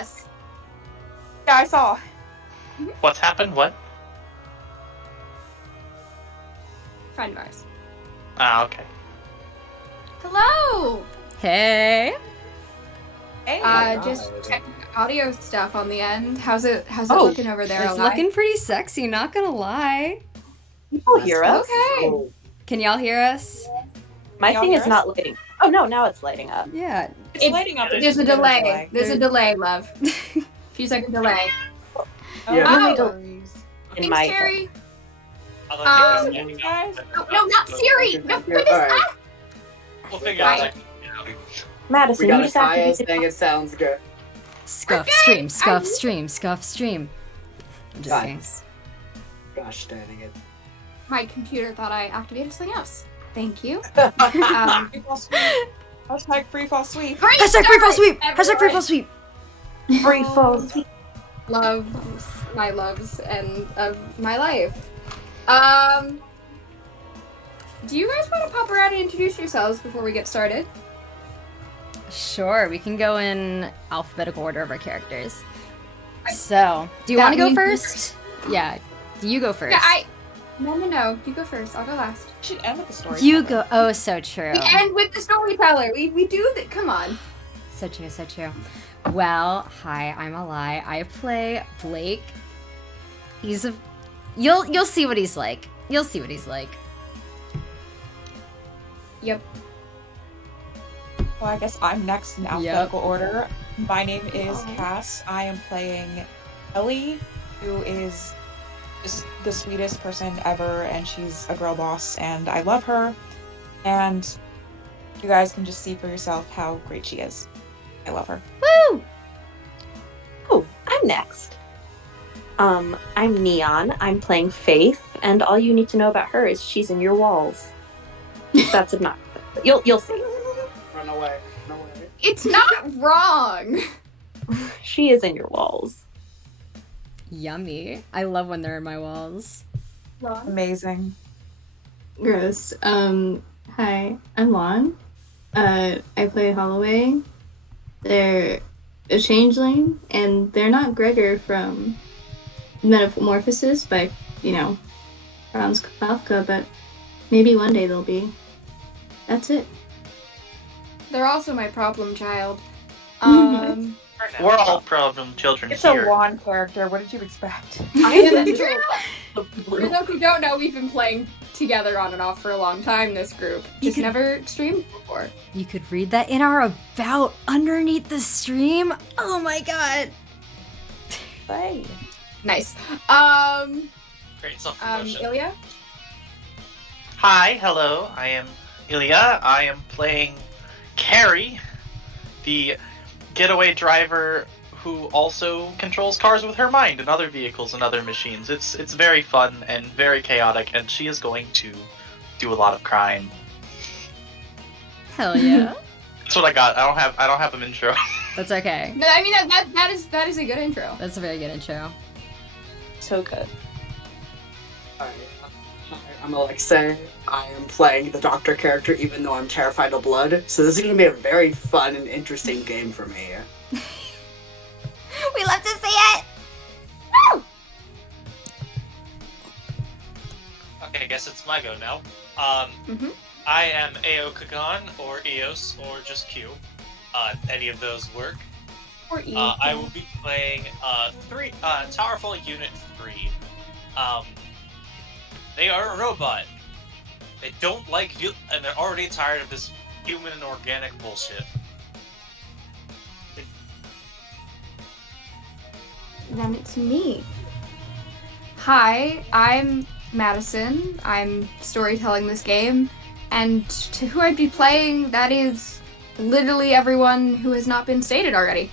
Yes. Yeah, I saw. What's happened? What? Friend of ours. Ah, okay. Hello. Hey. Hey. Just checking audio stuff on the end. How's it Oh, looking over there? It's Eli? looking pretty sexy, not gonna lie. People hear us. Okay. Can y'all hear us? My Y'all thing hear is us? not lighting. Oh no, now it's lighting up. Yeah. It's lighting up. There's a delay. There's a delay, love. Few second delay. Yeah. Oh. worries. In Thanks, my Kerry. Guys, No, not Siri. No, goodness. Alright. Ah! We'll figure out. Right. Madison, We you got a just have to Kaya be saying it sounds good. Scuff Okay, stream, scuff I'm- stream, scuff stream. I'm just saying. Nice. Gosh dang it. My computer thought I activated something else. Thank you. Freefall sweep. Hashtag freefall sweep. Hashtag freefall sweep! Hashtag Everyone. freefall sweep! free phones. Loves, my loves, and of my life. Do you guys want to pop around and introduce yourselves before we get started? Sure, we can go in alphabetical order of our characters. So, do you That want to go means- first? Yeah, you go first. Yeah, No. You go first. I'll go last. We should end with the story. You go. Oh, so true. We end with the storyteller. We do that. Come on. So true, so true. Well, hi, I'm Eli. I play Blake. He's a. You'll see what he's like. You'll see what he's like. Yep. Well, I guess I'm next in alphabetical order. My name is Aw. Cass. I am playing Ellie, who is just the sweetest person ever, and she's a girl boss, and I love her. And you guys can just see for yourself how great she is. I love her. Woo! Oh, I'm next. I'm Neon. I'm playing Faith, and all you need to know about her is she's in your walls. That's enough. You'll see. Run away. Run away. It's not wrong. She is in your walls. Yummy. I love when they're in my walls. Amazing. Gross. Hi, I'm Lon. I play Holloway. They're a changeling, and they're not Gregor from Metamorphosis by, Franz Kafka, but maybe one day they'll be. That's it. They're also my problem child. We're all problem children It's here. a wand character. What did you expect? For those who don't know, we've been playing together on and off for a long time, this group. Just never streamed before. You could read that in our about underneath the stream. Oh my god. Hey. Nice. Great self-promotion. Ilya? Hi, hello. I am Ilya. I am playing Kerry, the getaway driver who also controls cars with her mind and other vehicles and other machines. It's very fun and very chaotic, and she is going to do a lot of crime. Hell yeah. That's what I got. I don't have an intro. That's okay. No, I mean that is a good intro. That's a very good intro. So good. Alright. Hi, I'm Alexei. I am playing the doctor character even though I'm terrified of blood. So this is going to be a very fun and interesting game for me. We love to see it! Woo! Okay, I guess it's my go now. Mhm. I am AO Kagan, or EOS, or just Q. Any of those work. Or E. I will be playing Towerfall Unit 3. They are a robot. They don't like you, and they're already tired of this human and organic bullshit. Then it's me. Hi, I'm Madison. I'm storytelling this game, and to who I'd be playing, that is literally everyone who has not been stated already.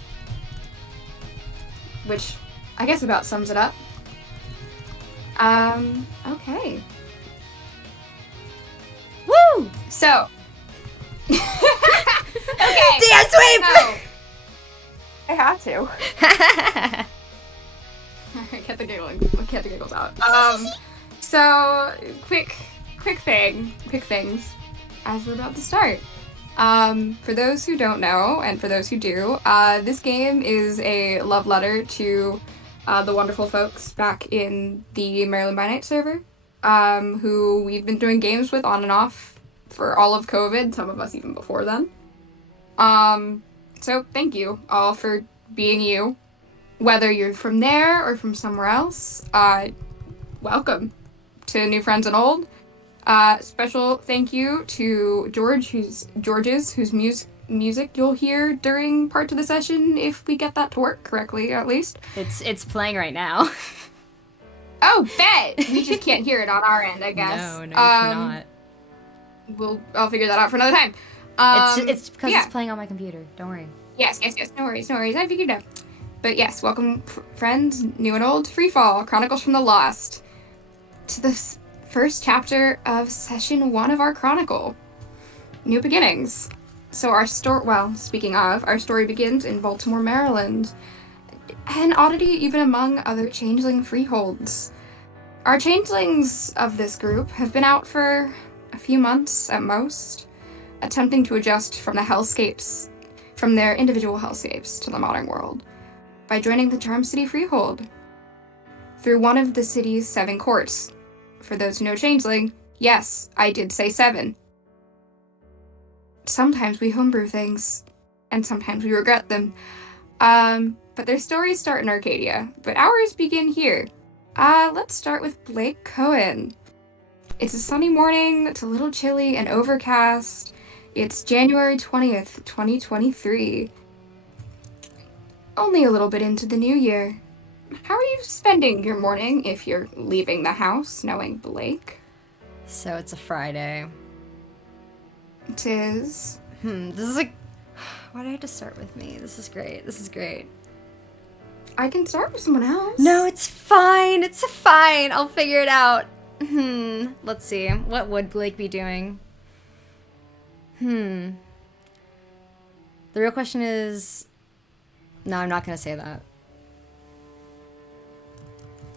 Which I guess about sums it up. Okay. Woo! So. Okay. Dance sweep! So. I had to. Get the giggles out. So quick things as we're about to start. For those who don't know, and for those who do, this game is a love letter to the wonderful folks back in the Maryland by Night server, who we've been doing games with on and off for all of COVID, some of us even before then. So thank you all for being you. Whether you're from there or from somewhere else, welcome to new friends and old. Special thank you to whose music you'll hear during parts of the session if we get that to work correctly, at least. It's playing right now. Oh, bet! We just can't hear it on our end, I guess. No, you cannot. I'll figure that out for another time. It's because it's playing on my computer. Don't worry. Yes. No worries. I figured it out. But yes, welcome, friends, new and old, Freefall, Chronicles from the Lost, to the first chapter of Session 1 of our Chronicle. New beginnings. So our speaking of, our story begins in Baltimore, Maryland. An oddity even among other changeling freeholds. Our changelings of this group have been out for a few months at most, attempting to adjust from their individual hellscapes to the modern world, by joining the Charm City Freehold through one of the city's 7 courts. For those who know Changeling, yes, I did say 7. Sometimes we homebrew things, and sometimes we regret them. But their stories start in Arcadia, but ours begin here. Let's start with Blake Cohen. It's a sunny morning, it's a little chilly and overcast. It's January 20th, 2023. Only a little bit into the new year. How are you spending your morning if you're leaving the house, knowing Blake? So it's a Friday. It is. This is like... Why do I have to start with me? This is great. I can start with someone else. No, it's fine. I'll figure it out. Let's see. What would Blake be doing? The real question is... No, I'm not gonna say that.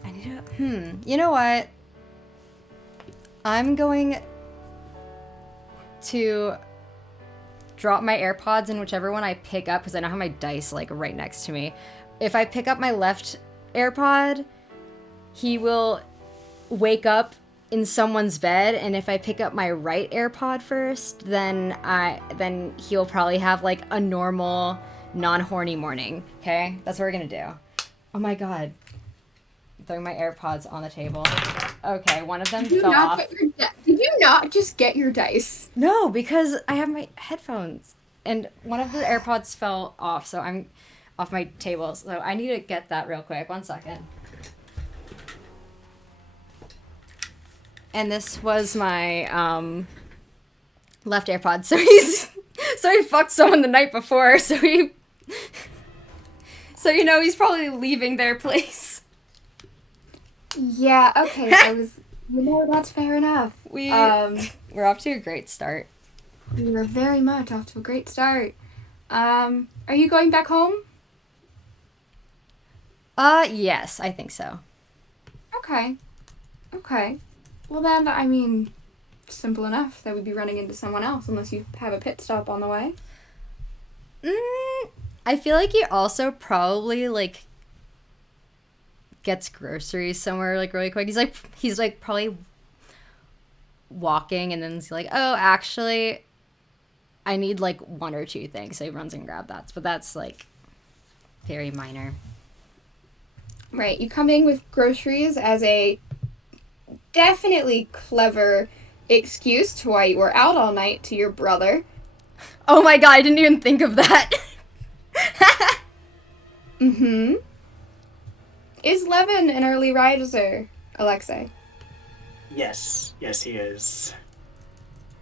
I need to... You know what? I'm going to drop my AirPods in whichever one I pick up, because I don't have my dice, like, right next to me. If I pick up my left AirPod, he will wake up in someone's bed, and if I pick up my right AirPod first, then he'll probably have, like, a normal... non-horny morning, okay? That's what we're gonna do. Oh my god. I'm throwing my AirPods on the table. Okay, one of them fell off. Did you not just get your dice? No, because I have my headphones. And one of the AirPods fell off, so I'm off my table. So I need to get that real quick. 1 second. And this was my left AirPod. So he fucked someone the night before, so he's probably leaving their place. Yeah, okay, that's fair enough. We're off to a great start. We are very much off to a great start. Are you going back home? Yes, I think so. Okay. Well then, I mean, simple enough that we'd be running into someone else unless you have a pit stop on the way. I feel like he also probably, like, gets groceries somewhere, like, really quick. He's probably walking, and then he's like, oh, actually, I need, like, 1 or 2 things. So he runs and grabs that. But that's, like, very minor. Right, you come in with groceries as a definitely clever excuse to why you were out all night to your brother. Oh my god, I didn't even think of that. Is Levin an early riser, Alexei? Yes, he is.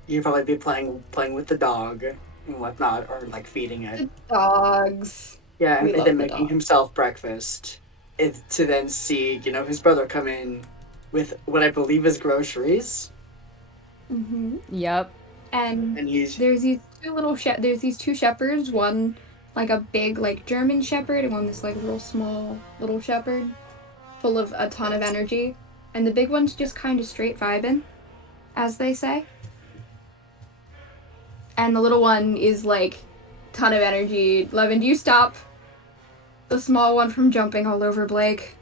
You'd probably be playing with the dog and whatnot, or like feeding it. The dogs. Yeah, and then making himself breakfast. To then see, his brother come in with what I believe is groceries. Yep. And he's... there's these two shepherds, one like a big like German shepherd and one this like real small little shepherd, full of a ton of energy. And the big one's just kind of straight vibing, as they say. and the little one is like ton of energy. Levin, do you stop the small one from jumping all over Blake?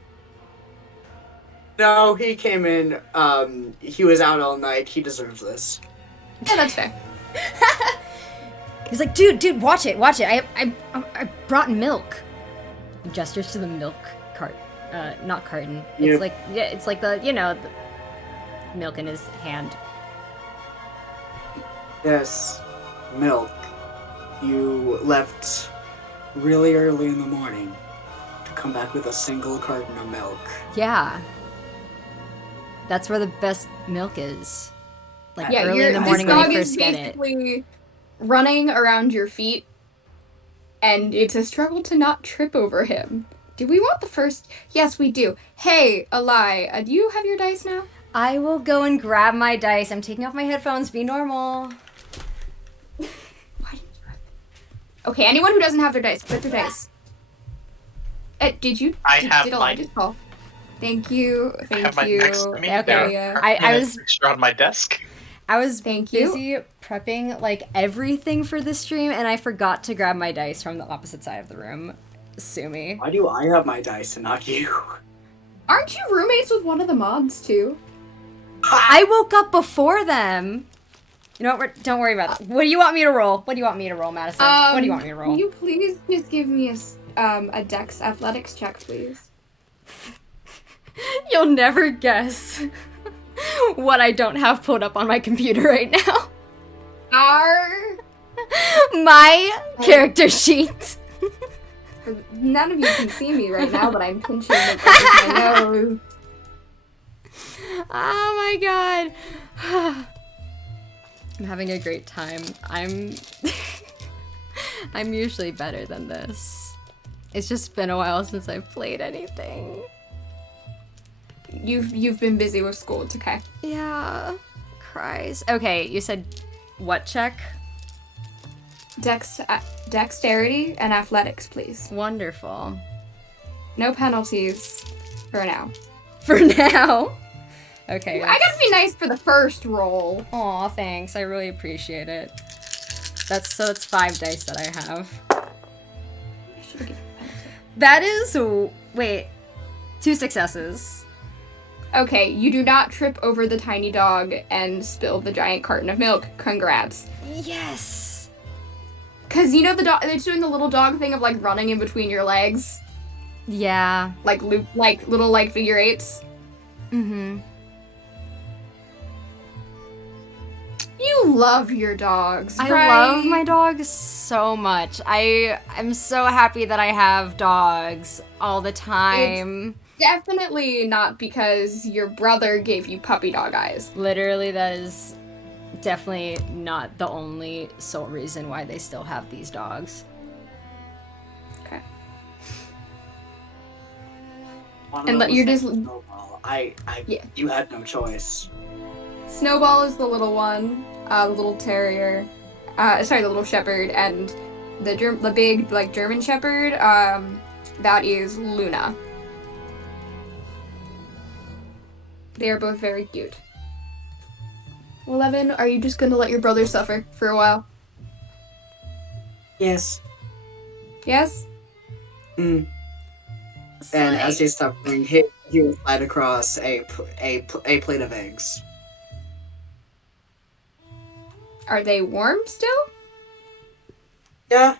No, he came in. He was out all night. He deserves this. Yeah, that's fair. He's like, dude, watch it. I brought milk. He gestures to the milk cart, not carton. It's Yep. it's like the the milk in his hand. Yes, milk. You left really early in the morning to come back with a single carton of milk. Yeah. That's where the best milk is. Like Yeah, early in the morning this when dog you is first get it. basically running around your feet, and it's a struggle to not trip over him. Do we want the first? Yes, we do. Hey, Eli, do you have your dice now? I will go and grab my dice. I'm taking off my headphones. Be normal. Okay, anyone who doesn't have their dice, put their dice. Did you? I did, have did Eli mine. just call? Thank you. I Thank have my you. next to me. Okay. They're Yeah. I was extra on my desk. I was Thank you. busy prepping like everything for the stream, and I forgot to grab my dice from the opposite side of the room. Sue me. Why do I have my dice and not you? Aren't you roommates with one of the mods too? I woke up before them. You know what? Don't worry about it. What do you want me to roll? What do you want me to roll, Madison? What do you want me to roll? Can you please just give me a Dex athletics check, please? You'll never guess what I don't have pulled up on my computer right now. My character sheet. None of you can see me right now, but I'm pinching the corner of my nose. Oh my god. I'm having a great time. I'm usually better than this. It's just been a while since I've played anything. You've been busy with school, it's okay. Yeah. Cries. Okay, you said what check? Dexterity and athletics, please. Wonderful. No penalties for now. For now. Okay. I gotta be nice for the first roll. Aw, thanks. I really appreciate it. It's 5 dice that I have. I should've given a penalty. That is 2 successes. Okay, you do not trip over the tiny dog and spill the giant carton of milk. Congrats. Yes. Cause you know the dog, it's doing the little dog thing of like running in between your legs, Yeah. like little figure eights. Mm-hmm. You love your dogs, I right? love my dogs so much. I'm so happy that I have dogs all the time. Definitely not because your brother gave you puppy dog eyes. Literally, that is definitely not the only sole reason why they still have these dogs. Okay. And you're just- Snowball. Yeah. You had no choice. Snowball is the little one, the little terrier, the little shepherd, and the big like German shepherd, that is Luna. They are both very cute. Well, Levin, are you just gonna let your brother suffer for a while? Yes. Yes? And as he's suffering, he will slide across a plate of eggs. Are they warm still? Yeah.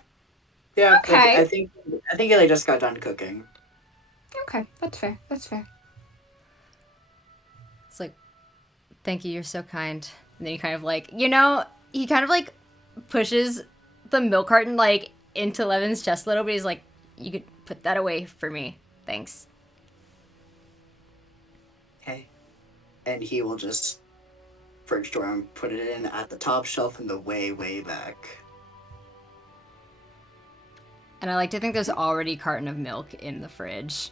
Yeah. Okay. I think they just got done cooking. Okay, that's fair. That's fair. It's like, thank you, you're so kind. And then he kind of like, he kind of like pushes the milk carton like into Levin's chest a little bit. He's like, you could put that away for me. Thanks. Okay. And he will just fridge door and put it in at the top shelf in the way back. And I like to think there's already a carton of milk in the fridge.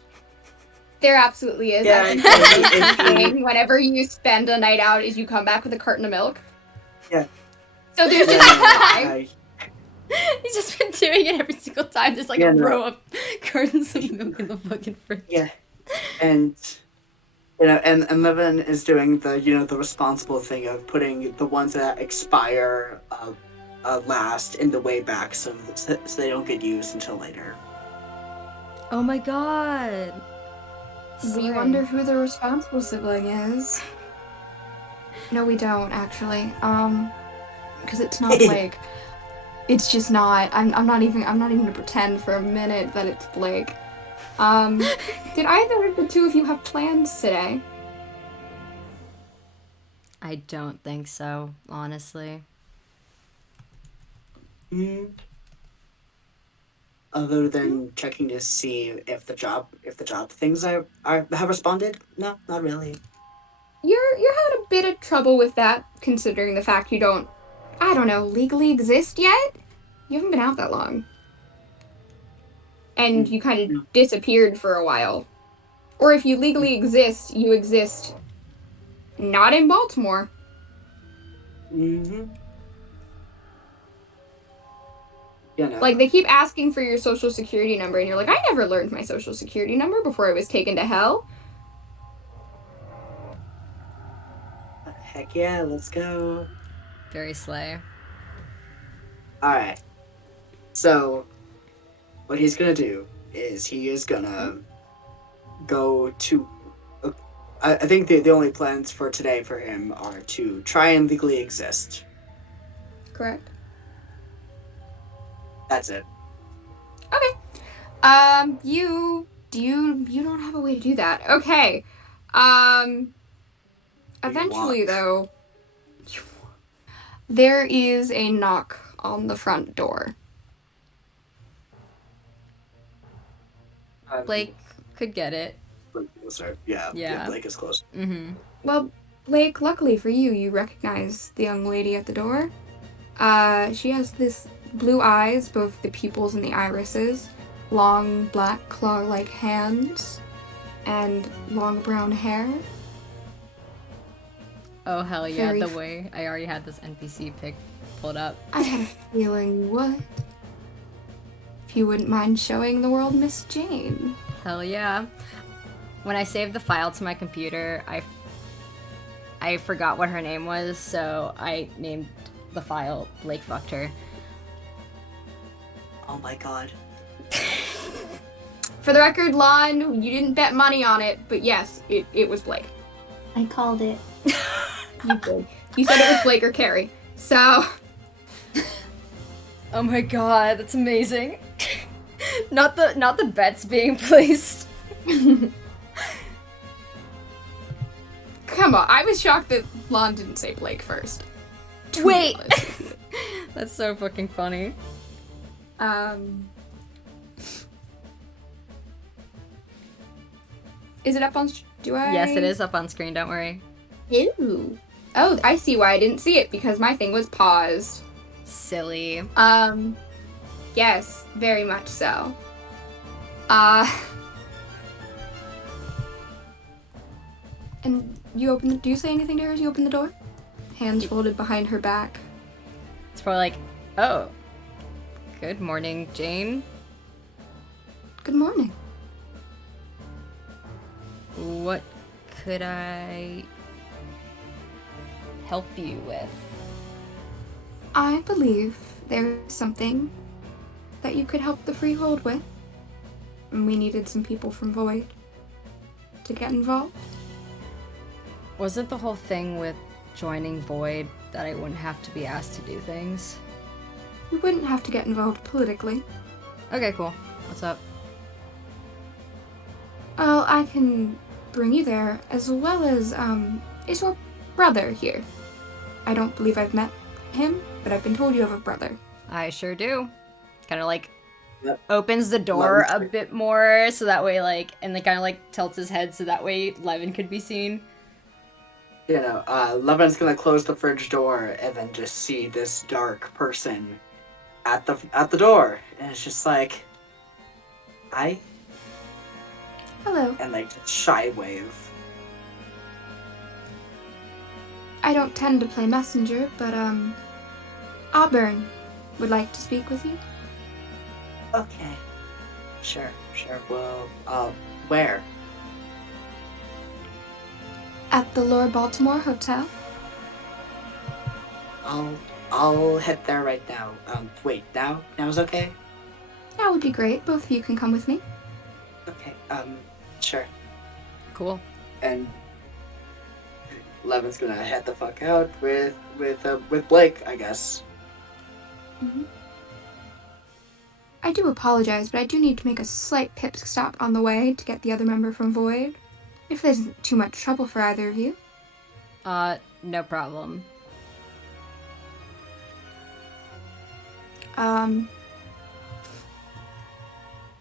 There absolutely is. Yeah, Whenever you spend a night out, is you come back with a carton of milk. Yeah. So there's just I- He's just been doing it every single time. There's like Yeah, a no. row of cartons of milk in the fucking fridge. Yeah. And and Levin is doing the the responsible thing of putting the ones that expire last in the way back, so they don't get used until later. Oh my god. We Slay. wonder who the responsible sibling is. No, we don't actually. Because it's not Blake. It's just not. I'm not even gonna pretend for a minute that it's Blake. Did either of the two of you have plans today? I don't think so, honestly. Other than checking to see if the job things have responded, no, not really. You're having a bit of trouble with that, considering the fact you don't, I don't know, legally exist yet? You haven't been out that long. And you kind of disappeared for a while. Or if you legally exist, you exist not in Baltimore. Mm-hmm. No. Like, they keep asking for your social security number, and you're like, I never learned my social security number before I was taken to hell. Heck yeah, let's go. Very slay. Alright. So, what he's gonna do is he is gonna go to... I think the only plans for today for him are to try and legally exist. Correct. That's it. Okay. You don't have a way to do that. Okay. Eventually, though, there is a knock on the front door. Blake could get it. Yeah, Blake is close. Mm-hmm. Well, Blake, luckily for you, you recognize the young lady at the door. She has this blue eyes, both the pupils and the irises, long black claw-like hands, and long brown hair. Oh, hell yeah, Very the way I already had this NPC pic pulled up. I had a feeling you would. If you wouldn't mind showing the world Miss Jane. Hell yeah. When I saved the file to my computer, I forgot what her name was, so I named the file Blake Fucked Her. Oh my god. For the record, Lon, you didn't bet money on it, but yes, it was Blake. I called it. You did. You said it was Blake or Kerry. So... Oh my god, that's amazing. Not the bets being placed. Come on, I was shocked that Lon didn't say Blake first. Wait! That's so fucking funny. Is it up on... Do I... Yes, it is up on screen, don't worry. Ew. Oh, I see why I didn't see it, because my thing was paused. Silly. Yes, very much so. And you open do you say anything to her as you open the door? Hands folded behind her back. It's probably like, oh, good morning, Jane. Good morning. What could I help you with? I believe there's something that you could help the Freehold with. And we needed some people from Void to get involved. Wasn't the whole thing with joining Void that I wouldn't have to be asked to do things? You wouldn't have to get involved politically. Okay, cool. What's up? Well, I can bring you there, as well as, is your brother here? I don't believe I've met him, but I've been told you have a brother. I sure do. Kind of like Yep. opens the door a Levin's bit more so that way like, and then kind of like tilts his head so that way Levin could be seen. You know, Levin's gonna close the fridge door and then just see this dark person at the door, and it's just like, hi, Hello. and like just shy wave. I don't tend to play messenger, but, Auburn would like to speak with you. Okay, sure. Well, where? At the Lower Baltimore Hotel. I'll I'll head there right now. Wait, now? Now's okay? That would be great. Both of you can come with me. Okay, sure. Cool. And Levin's gonna head the fuck out with Blake, I guess. Mm-hmm. I do apologize, but I do need to make a slight pit stop on the way to get the other member from Void. If there's too much trouble for either of you. No problem.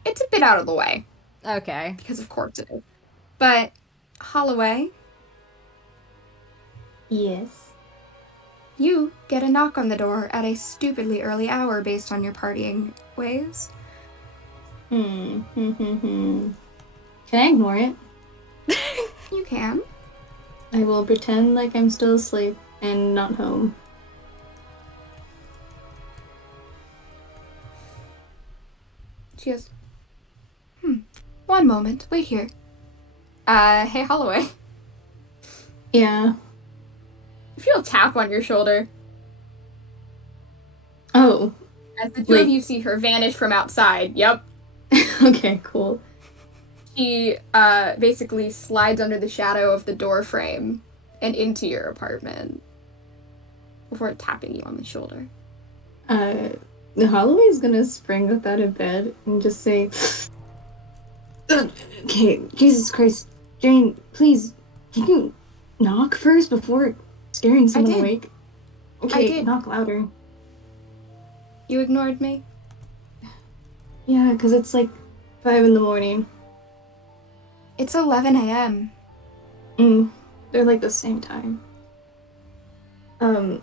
It's a bit out of the way. Okay. Because of course it is. But, Holloway, Yes. you get a knock on the door at a stupidly early hour based on your partying ways. Can I ignore it? You can. I will pretend like I'm still asleep and not home. She goes, one moment, wait here. Hey Holloway. Yeah. You feel a tap on your shoulder. Oh. As the two of you see her vanish from outside. Yep. Okay, cool. She basically slides under the shadow of the door frame and into your apartment before tapping you on the shoulder. Holloway's gonna spring up out of bed and just say, okay, Jesus Christ, Jane, please, can you knock first before scaring someone awake? Okay, I did. Knock louder. You ignored me? Yeah, because it's like 5 in the morning. It's 11 a.m. They're like the same time. Why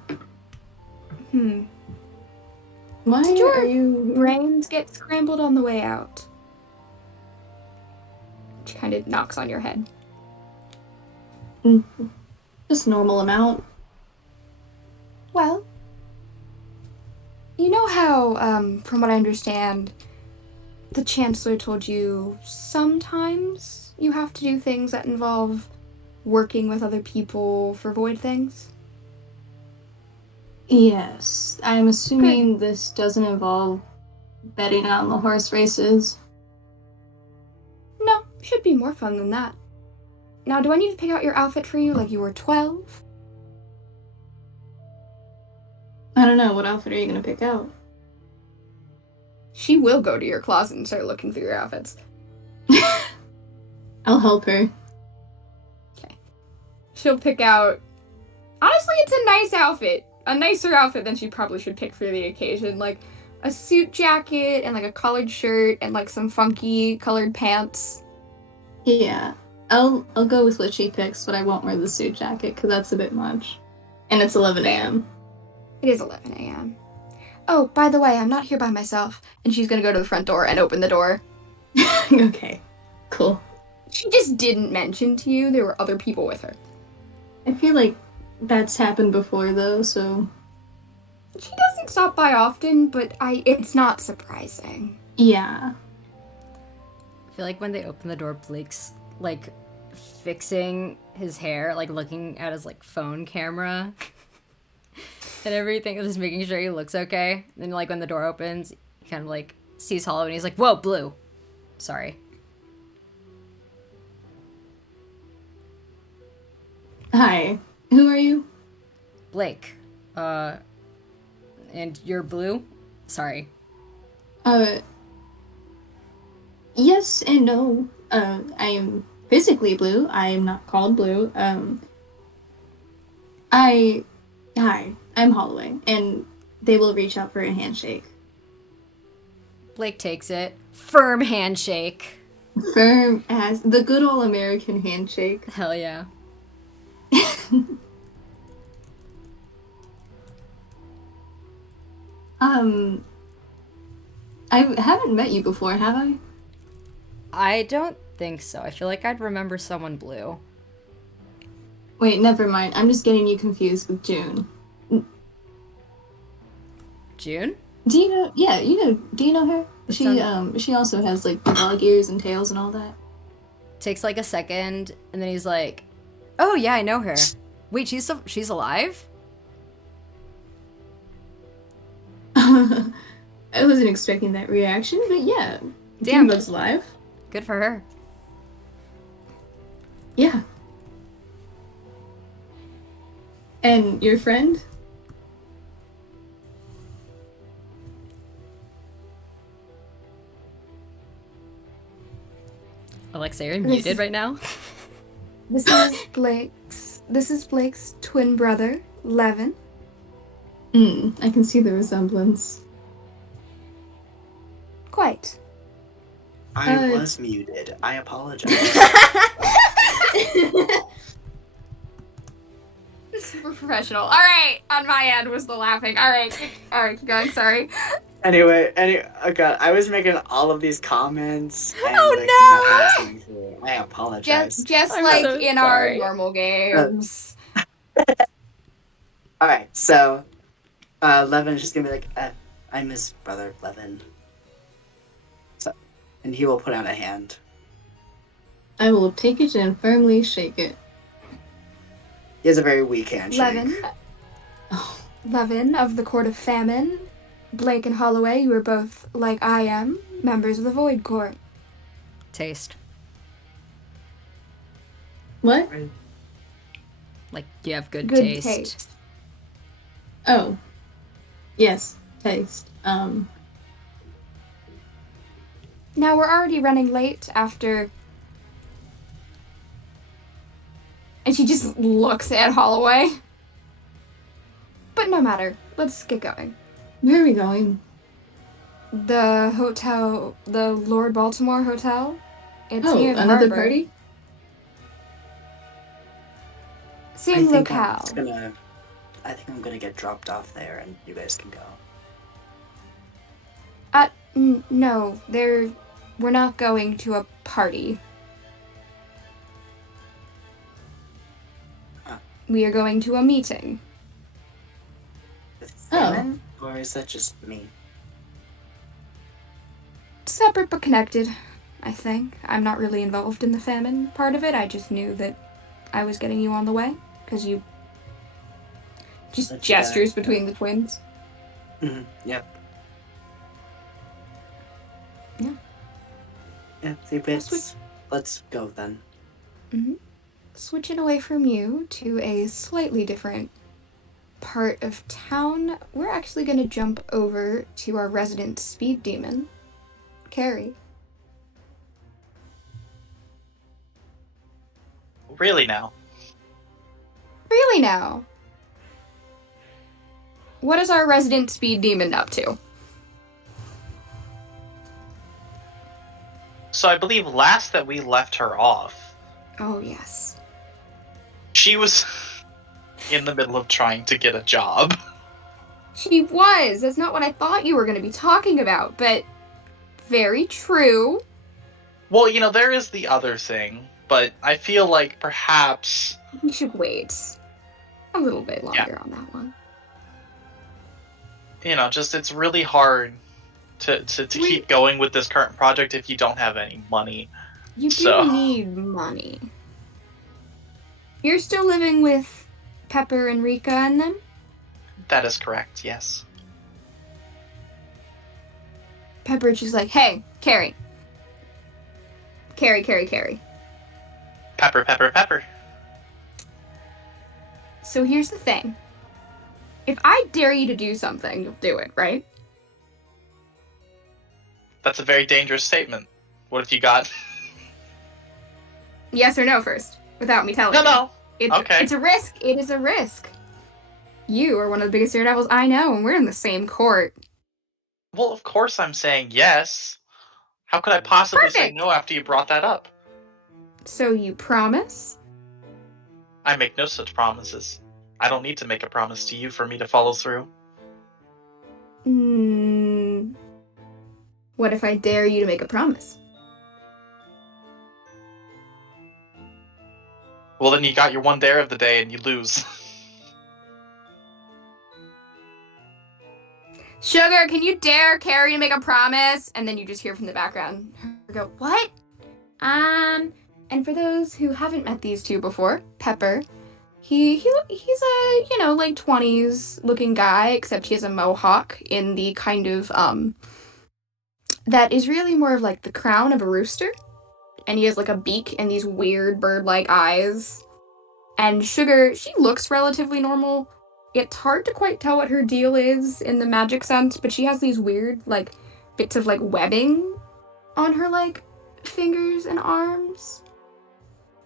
Did your are you... brains get scrambled on the way out? She kind of knocks on your head. Just normal amount. Well, you know how, from what I understand, the Chancellor told you sometimes you have to do things that involve working with other people for void things? Yes, I'm assuming this doesn't involve betting on the horse races. No, should be more fun than that. Now, do I need to pick out your outfit for you like you were 12? I don't know, what outfit are you gonna pick out? She will go to your closet and start looking through your outfits. I'll help her. Okay. She'll pick out... Honestly, it's a nice outfit. A nicer outfit than she probably should pick for the occasion. Like, a suit jacket and, like, a collared shirt and, like, some funky colored pants. Yeah, I'll go with what she picks, but I won't wear the suit jacket, because that's a bit much. And it's 11 a.m. It is 11 a.m. Oh, by the way, I'm not here by myself. And she's gonna go to the front door and open the door. Okay, cool. She just didn't mention to you there were other people with her. I feel like that's happened before, though, so... She doesn't stop by often, but it's not surprising. Yeah. I feel like when they open the door, Blake's, like, fixing his hair, like, looking at his, like, phone camera and everything, just making sure he looks okay. Then, like, when the door opens, he kind of, like, sees Hollow and he's like, whoa, Blue. Sorry. Hi. Who are you? Blake. And you're Blue? Sorry. Yes and no. I am physically Blue. I am not called Blue. Hi, I'm Holloway, and they will reach out for a handshake. Blake takes it. Firm handshake. Firm as the good old American handshake. Hell yeah. I haven't met you before, have I? I don't think so. I feel like I'd remember someone Blue. Wait, never mind. I'm just getting you confused with June. June? Do you know? Yeah, do you know her? She also has like dog ears and tails and all that. Takes like a second, and then he's like, "Oh yeah, I know her. Wait, she's alive?" I wasn't expecting that reaction, but yeah. Damn. Junebug's alive. Good for her. Yeah. And your friend? Alexa, you're muted right now. This is Blake's twin brother, Levin. I can see the resemblance. Quite. I was muted. I apologize. Super professional. All right, on my end was the laughing. All right, keep going. Sorry. Anyway, oh god, I was making all of these comments. And, Oh, nothing was coming through. I apologize. Just I'm like so in sorry. our normal games. All right, so Levin is just gonna be like, I'm his brother, Levin. So, and he will put out a hand. I will take it and firmly shake it. He has a very weak handshake. Levin. Levin of the Court of Famine. Blake and Holloway, you are both, like I am, members of the Void Court. Taste. What? Like, you have good taste. Oh. Yes, taste. Now we're already running late after... And she just looks at Holloway. But no matter. Let's get going. Where are we going? The hotel, the Lord Baltimore Hotel. It's near the another harbor. party? Same I think locale. I'm gonna get dropped off there, and you guys can go. No, we're not going to a party. Huh. We are going to a meeting. With Oh. Damon? Or is that just me? Separate but connected, I think. I'm not really involved in the famine part of it. I just knew that I was getting you on the way, because you just Let's, gestures between the twins. Mm-hmm. Yep. Yeah. Yeah, see, bits. Let's go then. Mm-hmm. Switching away from you to a slightly different part of town, we're actually going to jump over to our resident speed demon, Kerry. Really now? Really now? What is our resident speed demon up to? So I believe last that we left her off, Oh, yes. she was in the middle of trying to get a job. She was. That's not what I thought you were going to be talking about, but very true. Well, there is the other thing, but I feel like perhaps... We should wait a little bit longer on that one. Just it's really hard to keep going with this current project if you don't have any money. You So- do need money. You're still living with Pepper and Rika and them? That is correct, yes. Pepper's just like, hey, Kerry. Kerry. Pepper. So here's the thing. If I dare you to do something, you'll do it, right? That's a very dangerous statement. What if you got... Yes or no first, without me telling you. No. It's, Okay. It's a risk. It is a risk. You are one of the biggest daredevils I know, and we're in the same court. Well, of course I'm saying yes. How could I possibly say Perfect. no after you brought that up? So you promise? I make no such promises. I don't need to make a promise to you for me to follow through. What if I dare you to make a promise? Well, then you got your one dare of the day and you lose. Sugar, can you dare Kerry to make a promise? And then you just hear from the background her go, what? And for those who haven't met these two before, Pepper He's a, late 20s looking guy, except he has a mohawk in the kind of, that is really more of like the crown of a rooster. And he has like a beak and these weird bird-like eyes. And Sugar, she looks relatively normal. It's hard to quite tell what her deal is in the magic sense, but she has these weird, like, bits of, like, webbing on her, like, fingers and arms.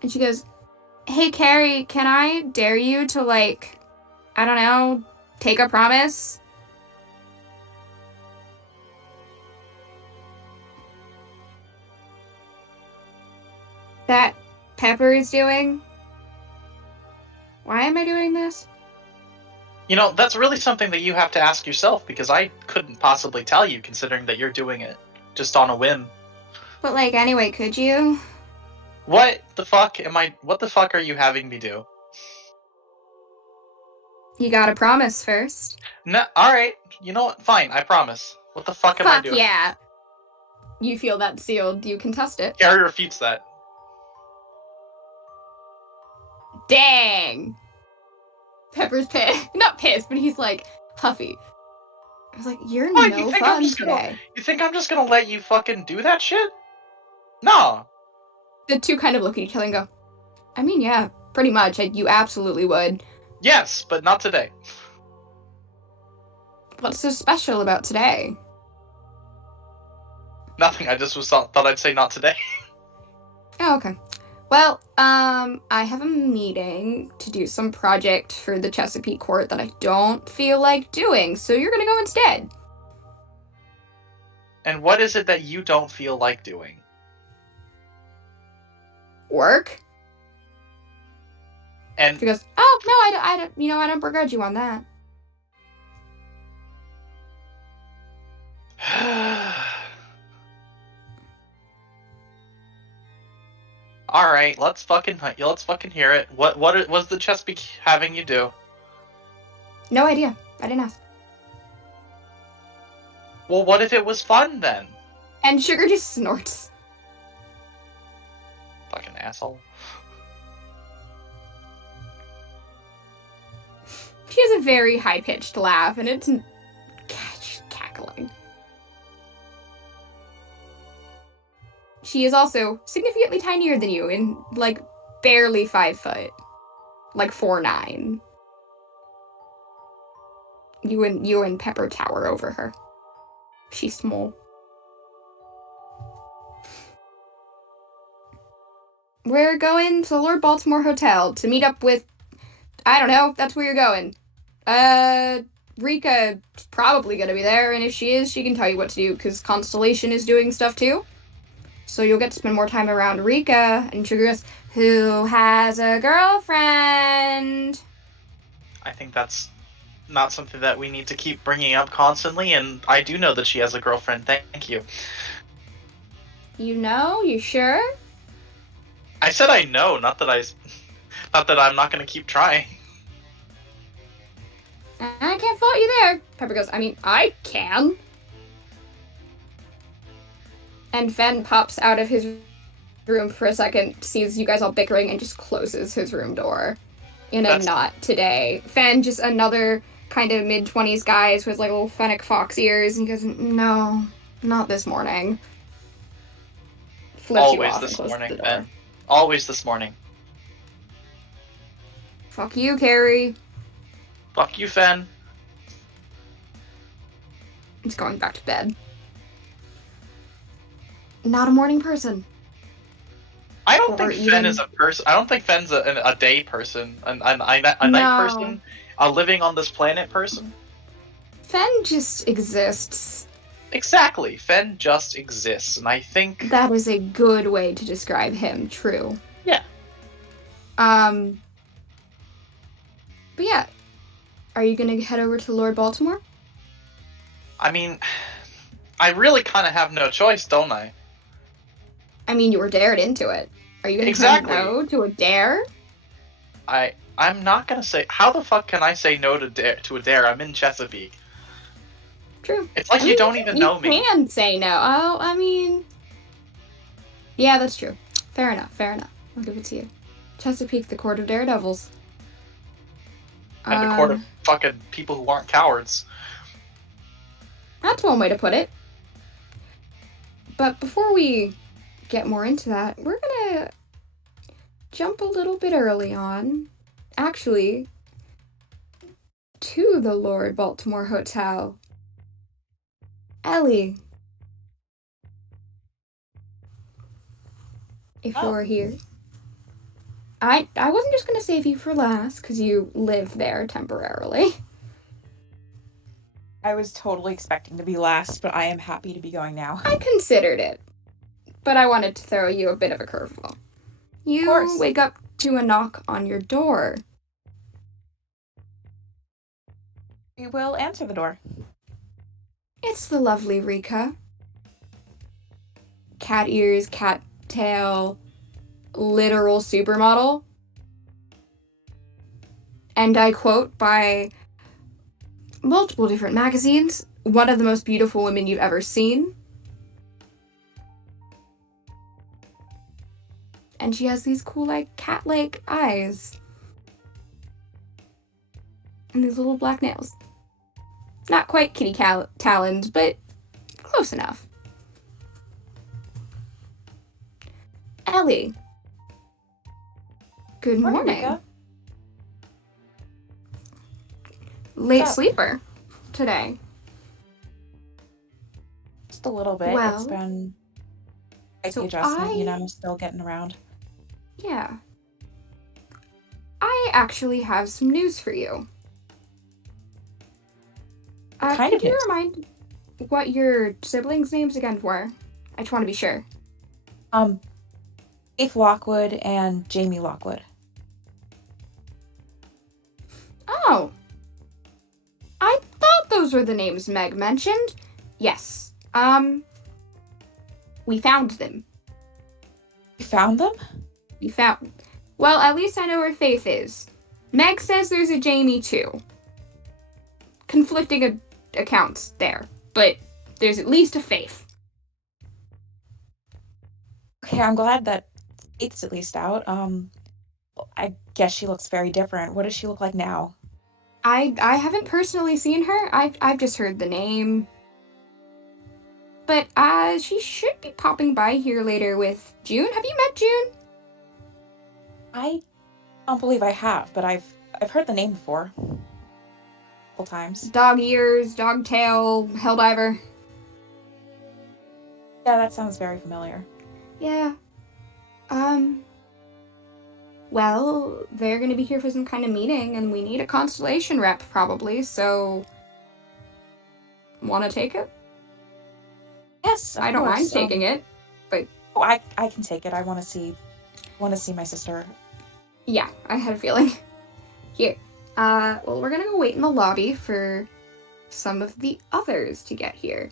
And she goes, "Hey, Kerry, can I dare you to, like, I don't know, take a promise?" That Pepper is doing? Why am I doing this? That's really something that you have to ask yourself, because I couldn't possibly tell you, considering that you're doing it just on a whim. But, like, anyway, could you? What the fuck are you having me do? You gotta promise first. No, alright. You know what? Fine, I promise. What the fuck am I doing? Fuck yeah. You feel that sealed. You can test it. Kerry refutes that. Dang! Pepper's pissed. Not pissed, but he's like huffy. I was like, you're no fun today. You think I'm just gonna let you fucking do that shit? No. The two kind of look at each other and go, I mean, yeah, pretty much. You absolutely would. Yes, but not today. What's so special about today? Nothing, I just thought I'd say not today. Oh, okay. Well, I have a meeting to do some project for the Chesapeake Court that I don't feel like doing, so you're gonna go instead. And what is it that you don't feel like doing? Work? And she goes, oh, no, I don't begrudge you on that. Alright, let's fucking hear it. What was the Chesapeake having you do? No idea. I didn't ask. Well, what if it was fun, then? And Sugar just snorts. Fucking asshole. She has a very high-pitched laugh, and it's cackling. She is also significantly tinier than you, in, like, barely 5 foot. Like 4'9". You and Pepper tower over her. She's small. We're going to the Lord Baltimore Hotel to meet up with, I don't know, that's where you're going. Rika's probably gonna be there, and if she is, she can tell you what to do, because Constellation is doing stuff too. So you'll get to spend more time around Rika, and Sugar goes, who has a girlfriend? I think that's not something that we need to keep bringing up constantly, and I do know that she has a girlfriend, thank you. You know? You sure? I said I know, not that I'm not gonna keep trying. I can't fault you there. Pepper goes, I mean, I can. And Fen pops out of his room for a second, sees you guys all bickering, and just closes his room door. Not today. Fen, just another kind of mid-20s guy who has like little fennec fox ears, and goes, no, not this morning. Flips Always you off this and morning, the door. Ben. Always this morning. Fuck you, Kerry. Fuck you, Fen. He's going back to bed. Not a morning person. I don't think Fen is a person. I don't think Fen's a day person, a night person, a living on this planet person. Fen just exists. Exactly. Fen just exists, and I think that is a good way to describe him. True. Yeah. But yeah, are you gonna head over to Lord Baltimore? I mean, I really kind of have no choice, don't I? I mean, you were dared into it. Are you gonna say no to a dare? I'm not gonna say. How the fuck can I say no to a dare? I'm in Chesapeake. True. It's like you don't even know me. You can say no. Oh, I mean, yeah, that's true. Fair enough. I'll give it to you. Chesapeake, the Court of Daredevils. And a court of fucking people who aren't cowards. That's one way to put it. But before we get more into that, we're gonna jump a little bit early on. Actually, to the Lord Baltimore Hotel. Ellie. If you're here. I wasn't just gonna save you for last, because you live there temporarily. I was totally expecting to be last, but I am happy to be going now. I considered it, but I wanted to throw you a bit of a curveball. You wake up to a knock on your door. We will answer the door. It's the lovely Rika. Cat ears, cat tail, literal supermodel. And I quote by multiple different magazines, one of the most beautiful women you've ever seen. And she has these cool, like, cat-like eyes. And these little black nails. Not quite kitty talons, but close enough. Ellie. Good morning. Rika. Late sleeper today. Just a little bit. Well, it's been quite so the adjustment, still getting around. Yeah. I actually have some news for you. Could you remind what your siblings' names again were? I just want to be sure. Faith Lockwood and Jaime Lockwood. Oh. I thought those were the names Meg mentioned. Yes. We found them. You found them? Well, at least I know where Faith is. Meg says there's a Jaime too. Conflicting accounts there, but there's at least a Faith. Okay, I'm glad that Faith's at least out. I guess she looks very different. What does she look like now? I haven't personally seen her. I've just heard the name. But she should be popping by here later with June. Have you met June? I don't believe I have, but I've heard the name before. A couple times. Dog ears, dog tail, helldiver. Yeah, that sounds very familiar. Yeah. Well, they're gonna be here for some kind of meeting, and we need a Constellation rep, probably, so... Wanna take it? Yes, of I don't course. mind taking it, but... Oh, I can take it. I want to see my sister. Yeah, I had a feeling. Here. Well, we're gonna go wait in the lobby for some of the others to get here.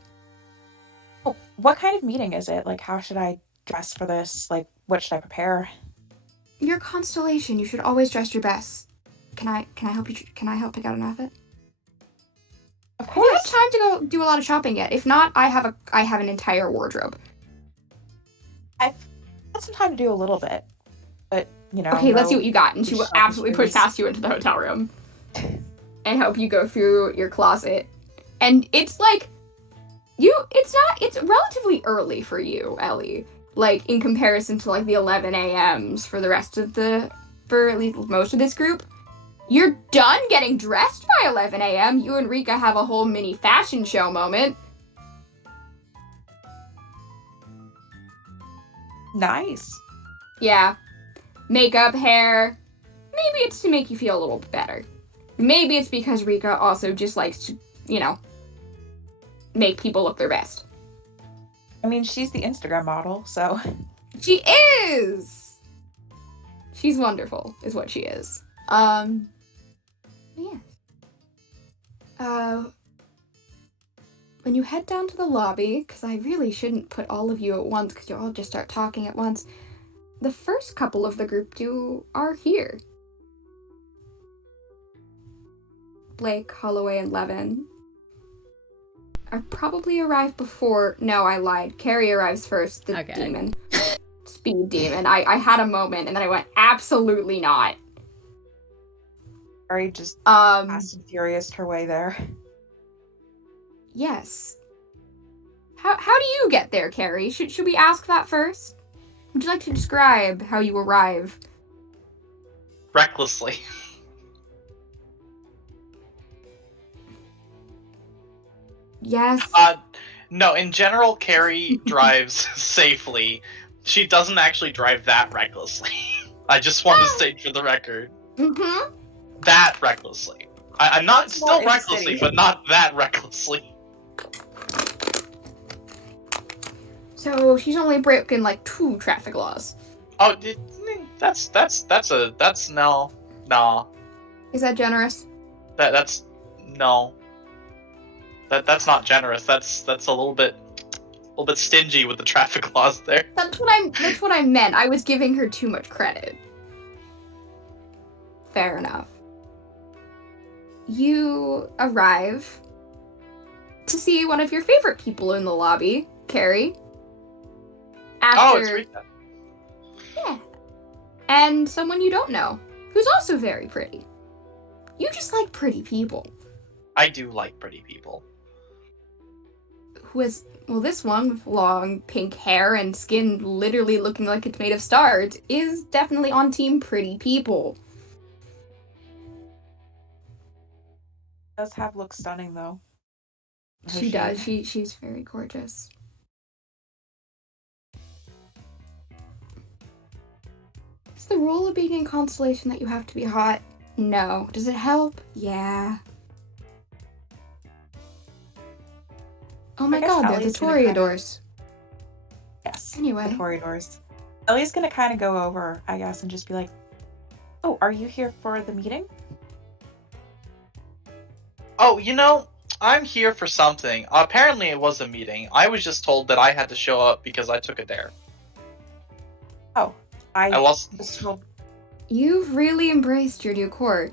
Oh, what kind of meeting is it? Like, how should I dress for this? Like, what should I prepare? Your Constellation, you should always dress your best. Can I help you? Can I help pick out an outfit? Of Have you had course. time to go do a lot of shopping yet? If not, I have an entire wardrobe. I've had some time to do a little bit, but Okay, let's see what you got. And she will shopping absolutely push sprees. past you into the hotel room and help you go through your closet. And it's like it's relatively early for you, Ellie. Like, in comparison to, like, the 11 a.m.s for at least most of this group. You're done getting dressed by 11 a.m. You and Rika have a whole mini fashion show moment. Nice. Yeah. Makeup, hair. Maybe it's to make you feel a little bit better. Maybe it's because Rika also just likes to, make people look their best. I mean, she's the Instagram model, so... She is! She's wonderful, is what she is. Yes. When you head down to the lobby, because I really shouldn't put all of you at once, because you'll all just start talking at once, the first couple of the group are here. Blake, Holloway, and Levin. I probably arrived before... No, I lied. Kerry arrives first, the demon. Speed demon. I had a moment, and then I went, absolutely not. Kerry just Um, fast and furious her way there. yes. How do you get there, Kerry? Should we ask that first? Would you like to describe how you arrive? Recklessly. Yes. No, in general, Kerry drives safely. She doesn't actually drive that recklessly. I just want to state for the record. Mm-hmm. That recklessly. I'm not What's more still in the recklessly, city? but not that recklessly. So she's only broken like 2 traffic laws. Oh, that's no. Is that generous? That's no. That's not generous. That's a little bit stingy with the traffic laws there. That's what I meant. I was giving her too much credit. Fair enough. You arrive to see one of your favorite people in the lobby, Kerry. Oh, it's Rita. Yeah. And someone you don't know, who's also very pretty. You just like pretty people. I do like pretty people. Who is, well, this one with long pink hair and skin literally looking like it's made of stars is definitely on team pretty people. Does have look stunning though. She does. She's very gorgeous. Is the rule of being in Constellation that you have to be hot? No. Does it help? Yeah. Oh my I guess god, they're the Ellie's gonna Toreadors. Yes. Anyway. The Toreadors. Ellie's gonna kind of go over, I guess, and just be like, "Oh, are you here for the meeting?" Oh, I'm here for something. Apparently it was a meeting. I was just told that I had to show up because I took a dare. Oh, I was told. You've really embraced your new court.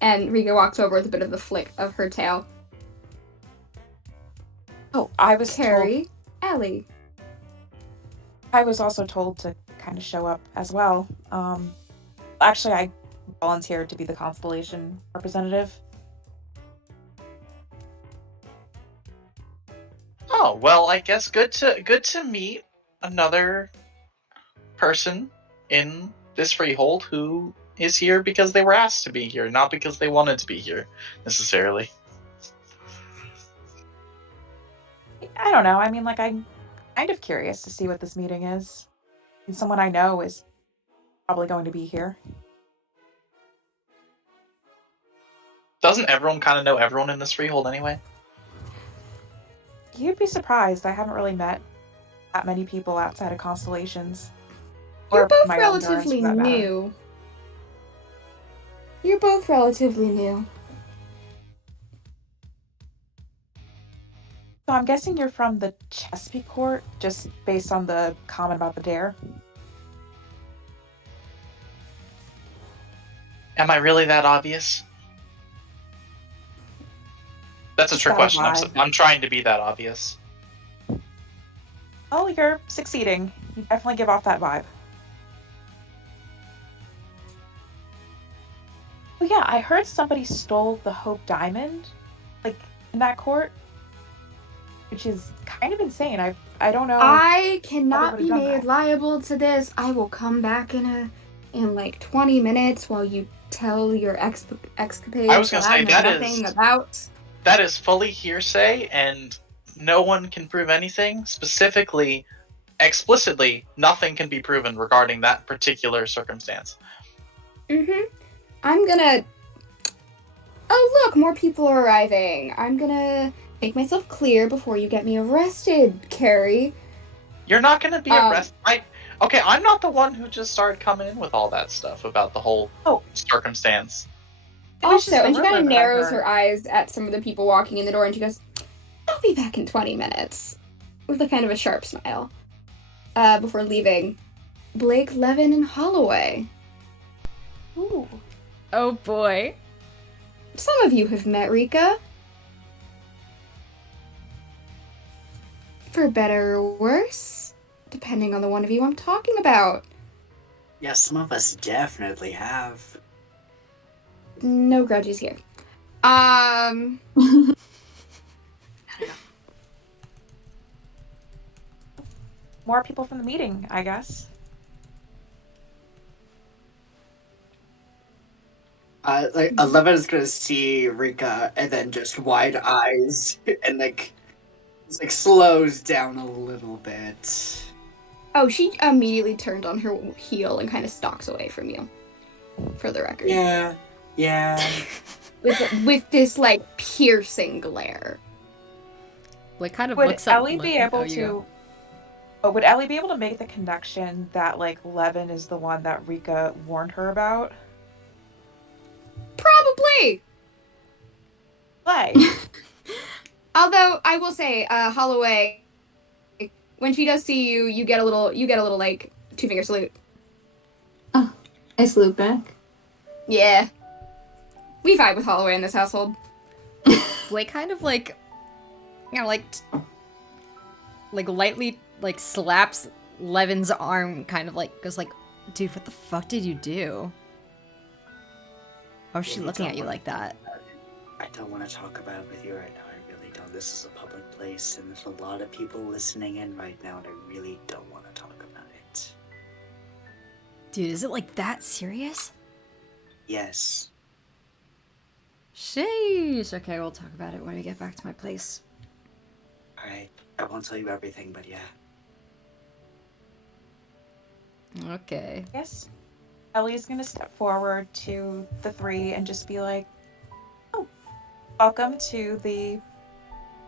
And Riga walks over with a bit of the flick of her tail. Oh, I was Kerry, Ellie. I was also told to kind of show up as well. Actually, I volunteered to be the Constellation representative. Oh, well, I guess good to meet another person in this freehold who is here because they were asked to be here, not because they wanted to be here, necessarily. I don't know. I mean, like, I'm kind of curious to see what this meeting is. And someone I know is probably going to be here. Doesn't everyone kind of know everyone in this freehold anyway? You'd be surprised. I haven't really met that many people outside of Constellations. You're Or both my own relatively for that matter. new. You're both relatively new. So I'm guessing you're from the Chesapeake Court, just based on the comment about the dare. Am I really that obvious? That's a Just trick got a question. vibe. I'm trying to be that obvious. Oh, you're succeeding. You definitely give off that vibe. Oh yeah, I heard somebody stole the Hope Diamond, like, in that court. Which is kind of insane. I don't know. I cannot would've be done made that. liable to this. I will come back in like 20 minutes while you tell your escapades. I was gonna say, know that nothing is- about. That is fully hearsay, and no one can prove anything. Specifically, explicitly, nothing can be proven regarding that particular circumstance. I'm gonna. Oh look, more people are arriving. I'm gonna make myself clear before you get me arrested, Kerry. You're not gonna be arrested. I'm not the one who just started coming in with all that stuff about the whole circumstance. It was Also, just a and she kind rumor of that I narrows heard. her eyes at some of the people walking in the door, and she goes, "I'll be back in 20 minutes," with a kind of a sharp smile. Before leaving, Blake, Levin, and Holloway. Ooh. Oh boy. Some of you have met Rika. For better or worse, depending on the one of you I'm talking about. Yeah, some of us definitely have. No grudges here. More people from the meeting, I guess. Levin is gonna see Rika and then just wide eyes and just, slows down a little bit. Oh, she immediately turned on her heel and kind of stalks away from you. For the record. Yeah. With this piercing glare. What kind of Would looks at Ellie be able to? Oh, would Ellie be able to make the connection that Levin is the one that Rika warned her about? Probably. Although I will say, Holloway, when she does see you, you get a little 2-finger salute. Oh, I salute back. Yeah. We vibe with Holloway in this household. Blake kind of lightly slaps Levin's arm, kind of goes dude, what the fuck did you do? Why was she looking at you like that? I don't want to talk about it with you right now. I really don't. This is a public place, and there's a lot of people listening in right now, and I really don't want to talk about it. Dude, is it that serious? Yes. Sheesh. Okay, we'll talk about it when we get back to my place. Alright. I won't tell you everything, but yeah. Okay. Yes. Ellie's gonna step forward to the three and just be like, "Oh, welcome to the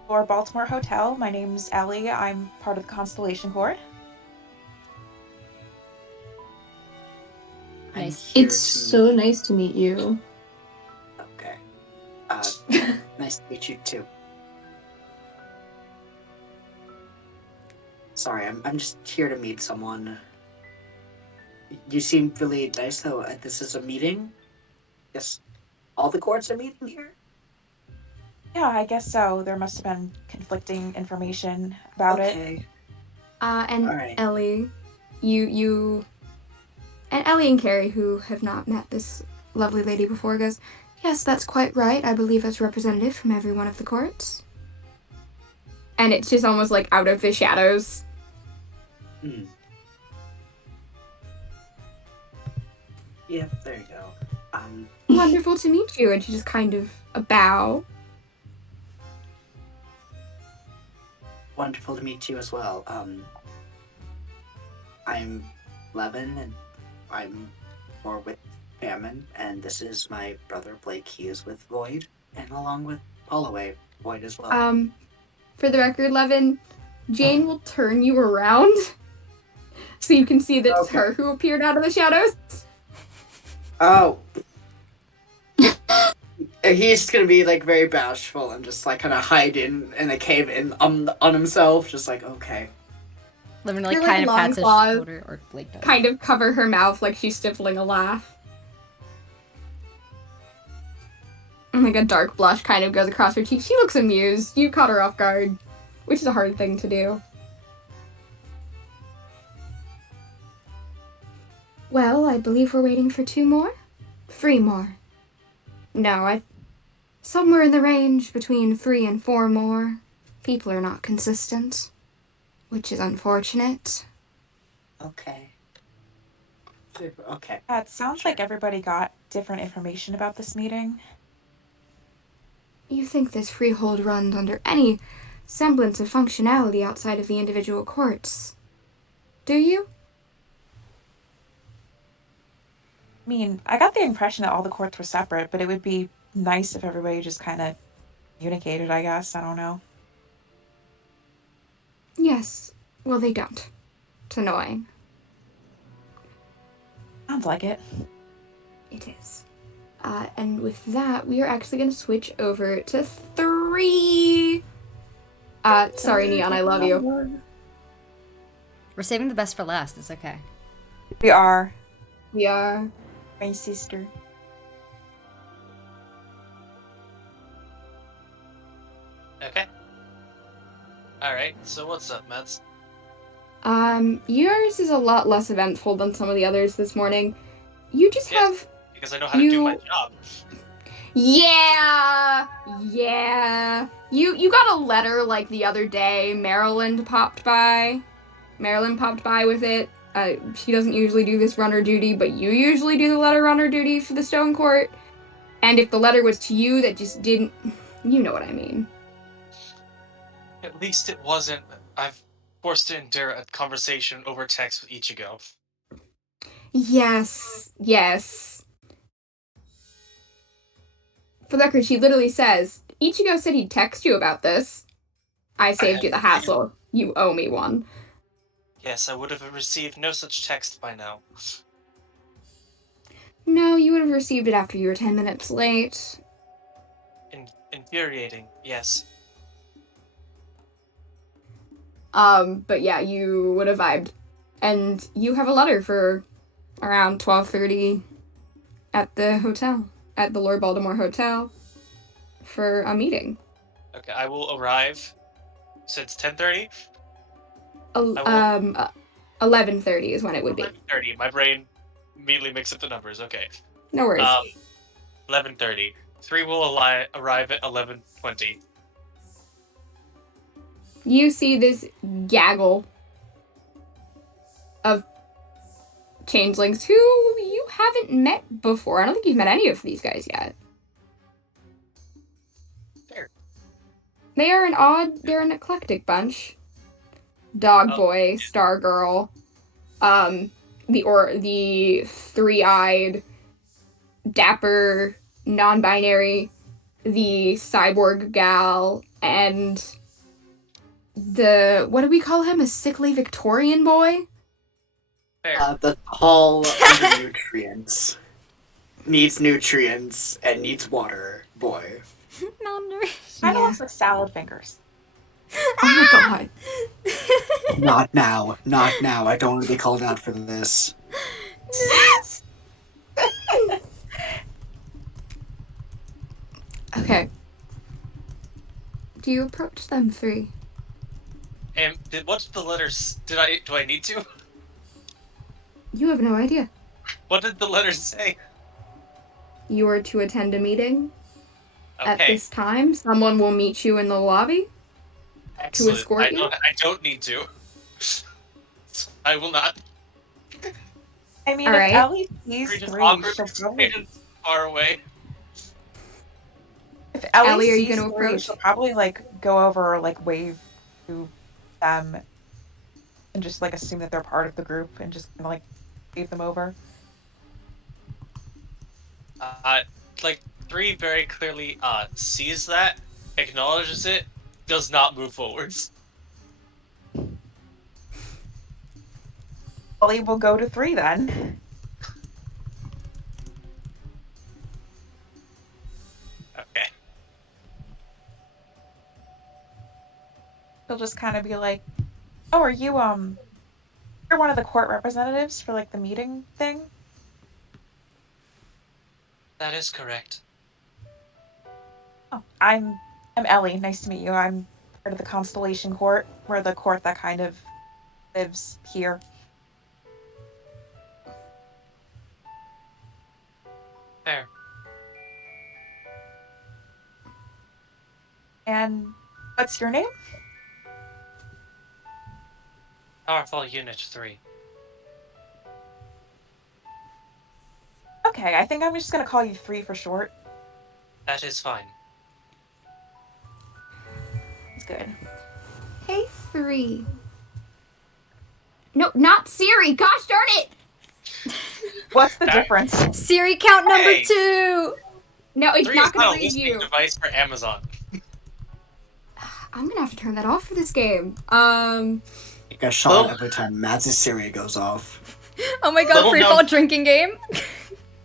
Lower Baltimore Hotel. My name's Ellie. I'm part of the Constellation Court." Nice. It's so nice to meet you. Okay. Nice to meet you too. Sorry, I'm just here to meet someone. You seem really nice, though. This is a meeting? Yes. All the courts are meeting here? Yeah, I guess so. There must have been conflicting information about it. And Alright. Ellie, you and Ellie and Kerry, who have not met this lovely lady before, goes, yes, that's quite right. I believe as representative from every one of the courts. And it's just almost out of the shadows. Hmm. Yeah, there you go. Wonderful to meet you. And she just kind of a bow. Wonderful to meet you as well. I'm Levin, and I'm more with Famine, and this is my brother Blake. He is with Void, and along with Holloway, Void as well. For the record, Levin, Jane will turn you around so you can see that it's her who appeared out of the shadows. Oh. He's just gonna be very bashful and just kind of hide in a cave on himself, just okay. Levin Her, kind of long pats his claws shoulder, or Blake does. kind of cover her mouth like she's stifling a laugh. And a dark blush kind of goes across her cheek. She looks amused. You caught her off guard, which is a hard thing to do. Well, I believe we're waiting for 2 more? 3 more. No, somewhere in the range between 3 and 4 more. People are not consistent, which is unfortunate. Okay. Okay. It sounds like everybody got different information about this meeting. You think this freehold runs under any semblance of functionality outside of the individual courts, do you? I mean, I got the impression that all the courts were separate, but it would be nice if everybody just kind of communicated, I guess. I don't know. Yes. Well, they don't. It's annoying. Sounds like it. It is. And with that, we are actually going to switch over to 3. Sorry, Neon, I love you. We're saving the best for last. It's okay. We are. We are. My sister. Okay. Alright, so what's up, Mets? Yours is a lot less eventful than some of the others this morning. You just have because I know how to do my job. Yeah. You got a letter like the other day. Marilyn popped by with it. She doesn't usually do this runner duty, but you usually do the letter runner duty for the Stone Court. And if the letter was to you that just didn't, you know what I mean. At least it wasn't. I've forced to endure a conversation over text with Ichigo. Yes. For the record, she literally says, Ichigo said he'd text you about this. I saved you the hassle. You owe me one. Yes, I would have received no such text by now. No, you would have received it after you were 10 minutes late. Infuriating, yes. But yeah, you would have vibed. And you have a letter for around 12:30 at the hotel, at the Lord Baltimore Hotel, for a meeting. Okay, I will arrive. So it's 10:30? 11:30 is when it would be. 11:30. My brain immediately mixed up the numbers. Okay. No worries. 11:30. 3 will arrive at 11:20. You see this gaggle of changelings who you haven't met before. I don't think you've met any of these guys yet. Fair. They're an eclectic bunch. Dog Boy, Star Girl, the three-eyed, dapper, non-binary, the cyborg gal, and what do we call him? A sickly Victorian boy? Fair. The tall nutrients. Needs nutrients and needs water boy. Non-nourished. Kind of looks like salad fingers. Oh my god. Not now. I don't want to be called out for this. Okay. Do you approach them 3? And what's the letters? Do I need to? You have no idea. What did the letters say? You are to attend a meeting at Okay. this time. Someone will meet you in the lobby. Excellent. escort you? I don't need to. I will not. I mean, All if right. Ellie sees We're just 3, awkward she'll probably... far away. If Ellie, Ellie, are you sees gonna 3, approach? she'll probably, go over, wave to them and just, assume that they're part of the group and just kind of, wave them over. 3 very clearly sees that, acknowledges it, does not move forwards. Ellie will go to 3 then. Okay. She'll just kind of be like, "Oh, are you you're one of the court representatives for the meeting thing?" That is correct. Oh, I'm Ellie. Nice to meet you. I'm part of the Constellation Court. We're the court that kind of lives here. Fair. And what's your name? Powerful Unit 3. Okay, I think I'm just gonna call you 3 for short. That is fine. It's good. Hey, 3. No, not Siri. Gosh darn it! What's the That- difference? Siri count number Hey. 2! No, it's 3 not is gonna not a read listening you. device for Amazon. I'm gonna have to turn that off for this game. You get shot Well- every time Mads' Siri goes off. Oh my god, Little Freefall known- drinking game?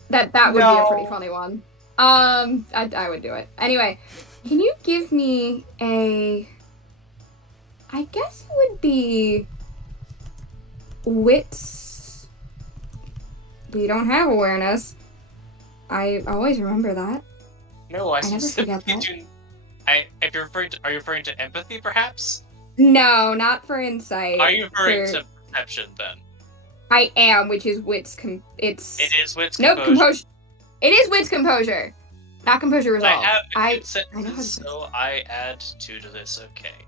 That would be a No. pretty funny one. I would do it. Anyway, can you give me I guess it would be wits. We don't have awareness. I always remember that. No, I I never specifically forget that. do. If you're referring to, are you referring to empathy, perhaps? No, not for insight. Are you referring for- to perception then? I am, which is wits. It's It is wits nope, composure. It is wits composure, not composure resolve. I have I know how sentences, to so I add 2 to this. Okay.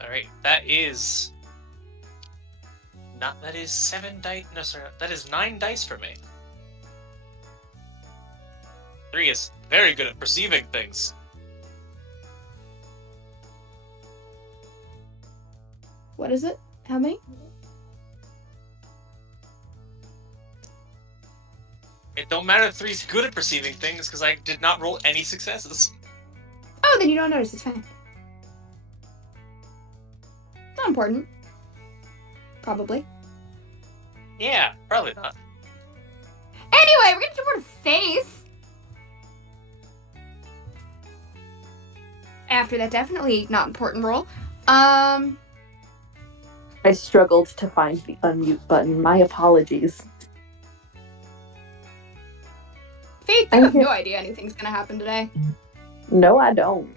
All right, that is 7 dice. No, sorry, that is 9 dice for me. 3 is very good at perceiving things. What is it? How many? It don't matter if 3's good at perceiving things because I did not roll any successes. Oh, then you don't notice. It's fine. Not important. Probably. Yeah, probably not. Anyway, we're gonna jump on Faith. After that definitely not important roll. I struggled to find the unmute button. My apologies. Faith, you have no idea anything's gonna happen today. No, I don't.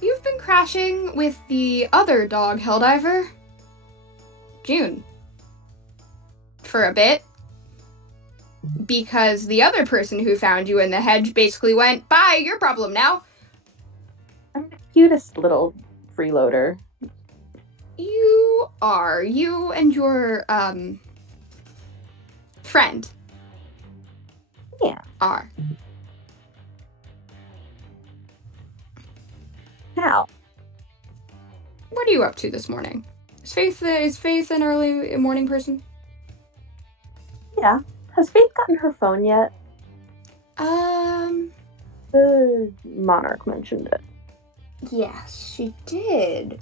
You've been crashing with the other dog helldiver, June, for a bit. Because the other person who found you in the hedge basically went, bye, your problem now. I'm the cutest little freeloader. You are. You and your, friend. Yeah. Are. How? What are you up to this morning? Is Faith an early morning person? Yeah. Has Faith gotten her phone yet? The Monarch mentioned it. Yes, she did.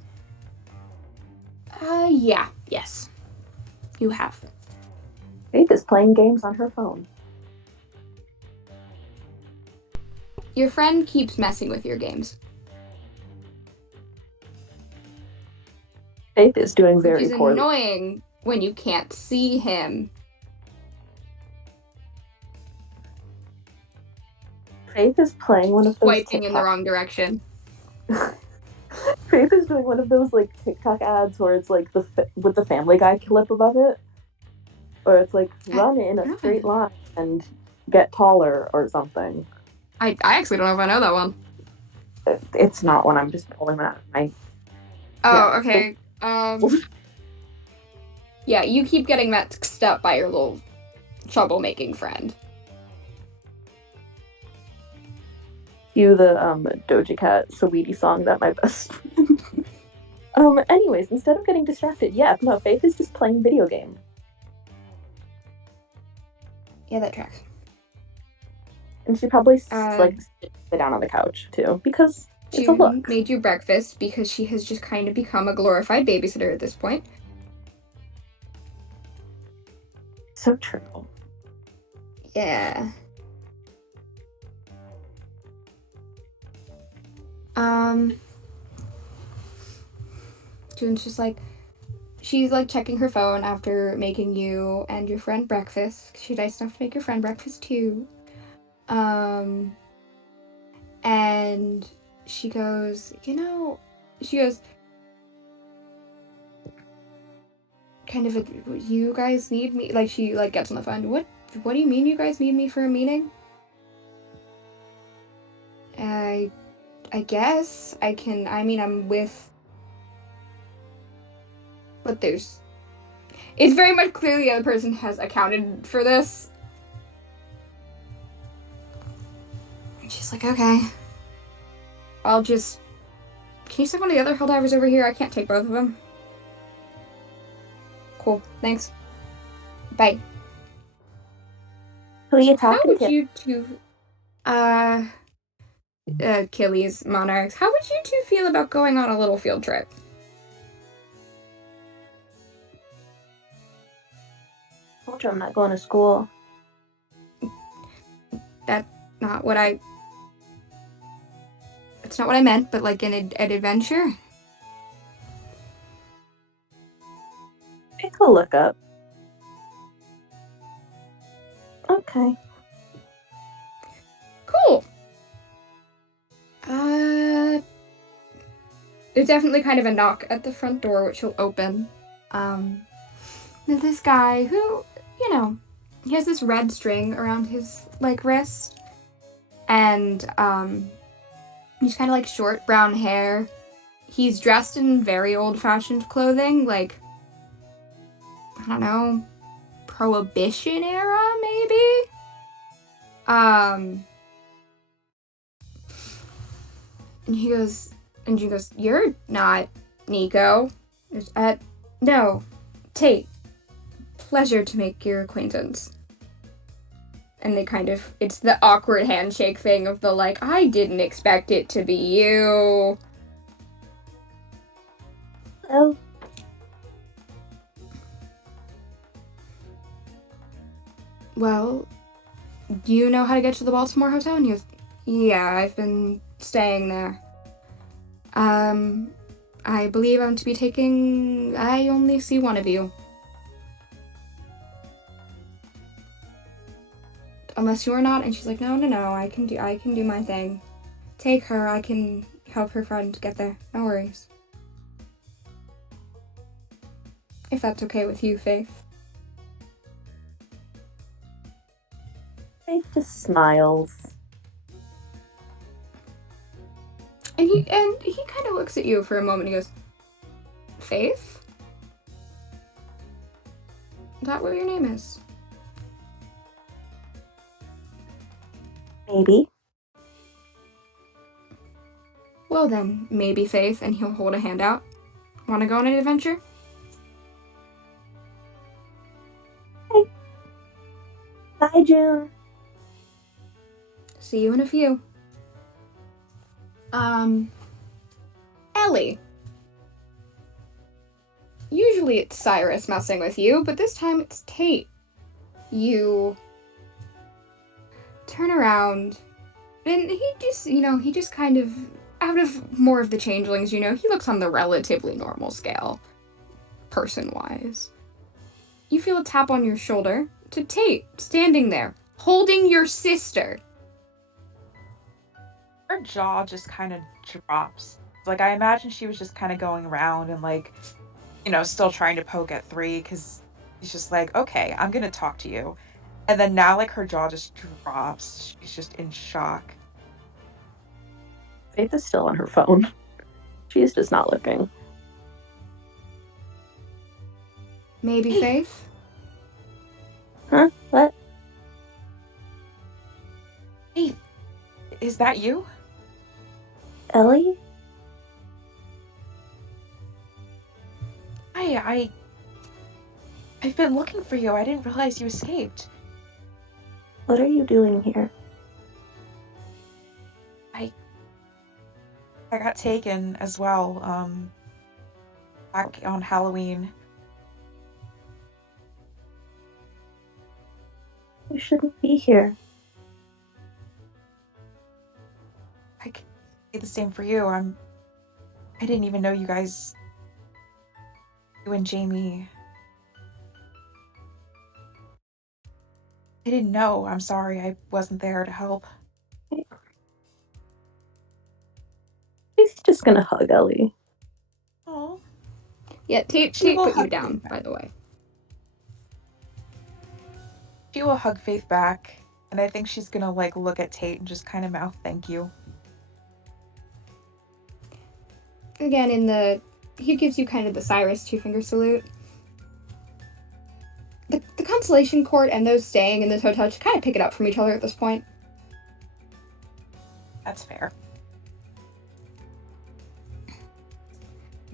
Yes. You have. Faith is playing games on her phone. Your friend keeps messing with your games. Faith is doing Which very is poorly. annoying when you can't see him. Faith is playing one of those Swiping in the wrong direction. Faith is doing one of those like TikTok ads where it's like with the Family Guy clip above it, or it's like run in a straight line and get taller or something. I actually don't know if I know that one. It's not one. I'm just pulling that. Okay. Yeah, you keep getting mixed up by your little troublemaking friend. Cue the Doja Cat Saweetie song that my best friend. Anyways, instead of getting distracted, no, Faith is just playing video game. Yeah, that tracks. And she probably like sit down on the couch too, because it's a look. Made you breakfast because she has just kind of become a glorified babysitter at this point. So true. Yeah. June's just like, she's like checking her phone after making you and your friend breakfast. She nice enough to make your friend breakfast too. And she goes, kind of, you guys need me? Like, she like gets on the phone. What do you mean you guys need me for a meeting? I guess I can, I'm with, but it's very much clear the other person has accounted for this. And she's like, okay. Can you send one of the other helldivers over here? I can't take both of them. Cool, thanks. Bye. Who are you talking to? How would you two, Achilles, Monarchs, how would you two feel about going on a little field trip? I told you I'm not going to school. That's not what I meant, but like an adventure? Faith will look up. Okay. Cool. There's definitely kind of a knock at the front door, which will open. There's this guy who, he has this red string around his like wrist, and he's kind of like short brown hair. He's dressed in very old-fashioned clothing, like, I don't know, Prohibition era, maybe? And she goes, "You're not Nico." No, Tate. Pleasure to make your acquaintance. And they it's the awkward handshake thing of the like, I didn't expect it to be you. Oh. Well, do you know how to get to the Baltimore Hotel? And he goes, yeah, I've been staying there. I believe I'm to be taking... I only see one of you. Unless you are not. And she's like, no, I can do my thing. Take her, I can help her friend get there. No worries. If that's okay with you, Faith. Faith just smiles. And he kind of looks at you for a moment. He goes, Faith? Is that what your name is? Maybe. Well then, maybe Faith, and he'll hold a hand out. Want to go on an adventure? Hey. Bye, June. See you in a few. Ellie. Usually it's Cyrus messing with you, but this time it's Tate. You turn around, and he just kind of, out of more of the changelings, he looks on the relatively normal scale, person-wise. You feel a tap on your shoulder to Tate, standing there, holding your sister. Her jaw just kind of drops. Like, I imagine she was just kind of going around and, like, still trying to poke at 3, because he's just like, okay, I'm gonna talk to you. And then now, like, her jaw just drops. She's just in shock. Faith is still on her phone. She's just not looking. Maybe Faith? Huh? What? Hey, is that you? Ellie? Hi, I've been looking for you. I didn't realize you escaped. What are you doing here? I got taken as well, back on Halloween. You shouldn't be here. I could say the same for you. I didn't even know you guys, you and Jaime. I didn't know. I'm sorry. I wasn't there to help. He's just gonna hug Ellie. Oh. Yeah, Tate put you down, by the way. She will hug Faith back, and I think she's gonna, like, look at Tate and just kind of mouth thank you. Again, he gives you kind of the Cyrus two-finger salute. The Constellation Court and those staying in this hotel just kind of pick it up from each other at this point. That's fair.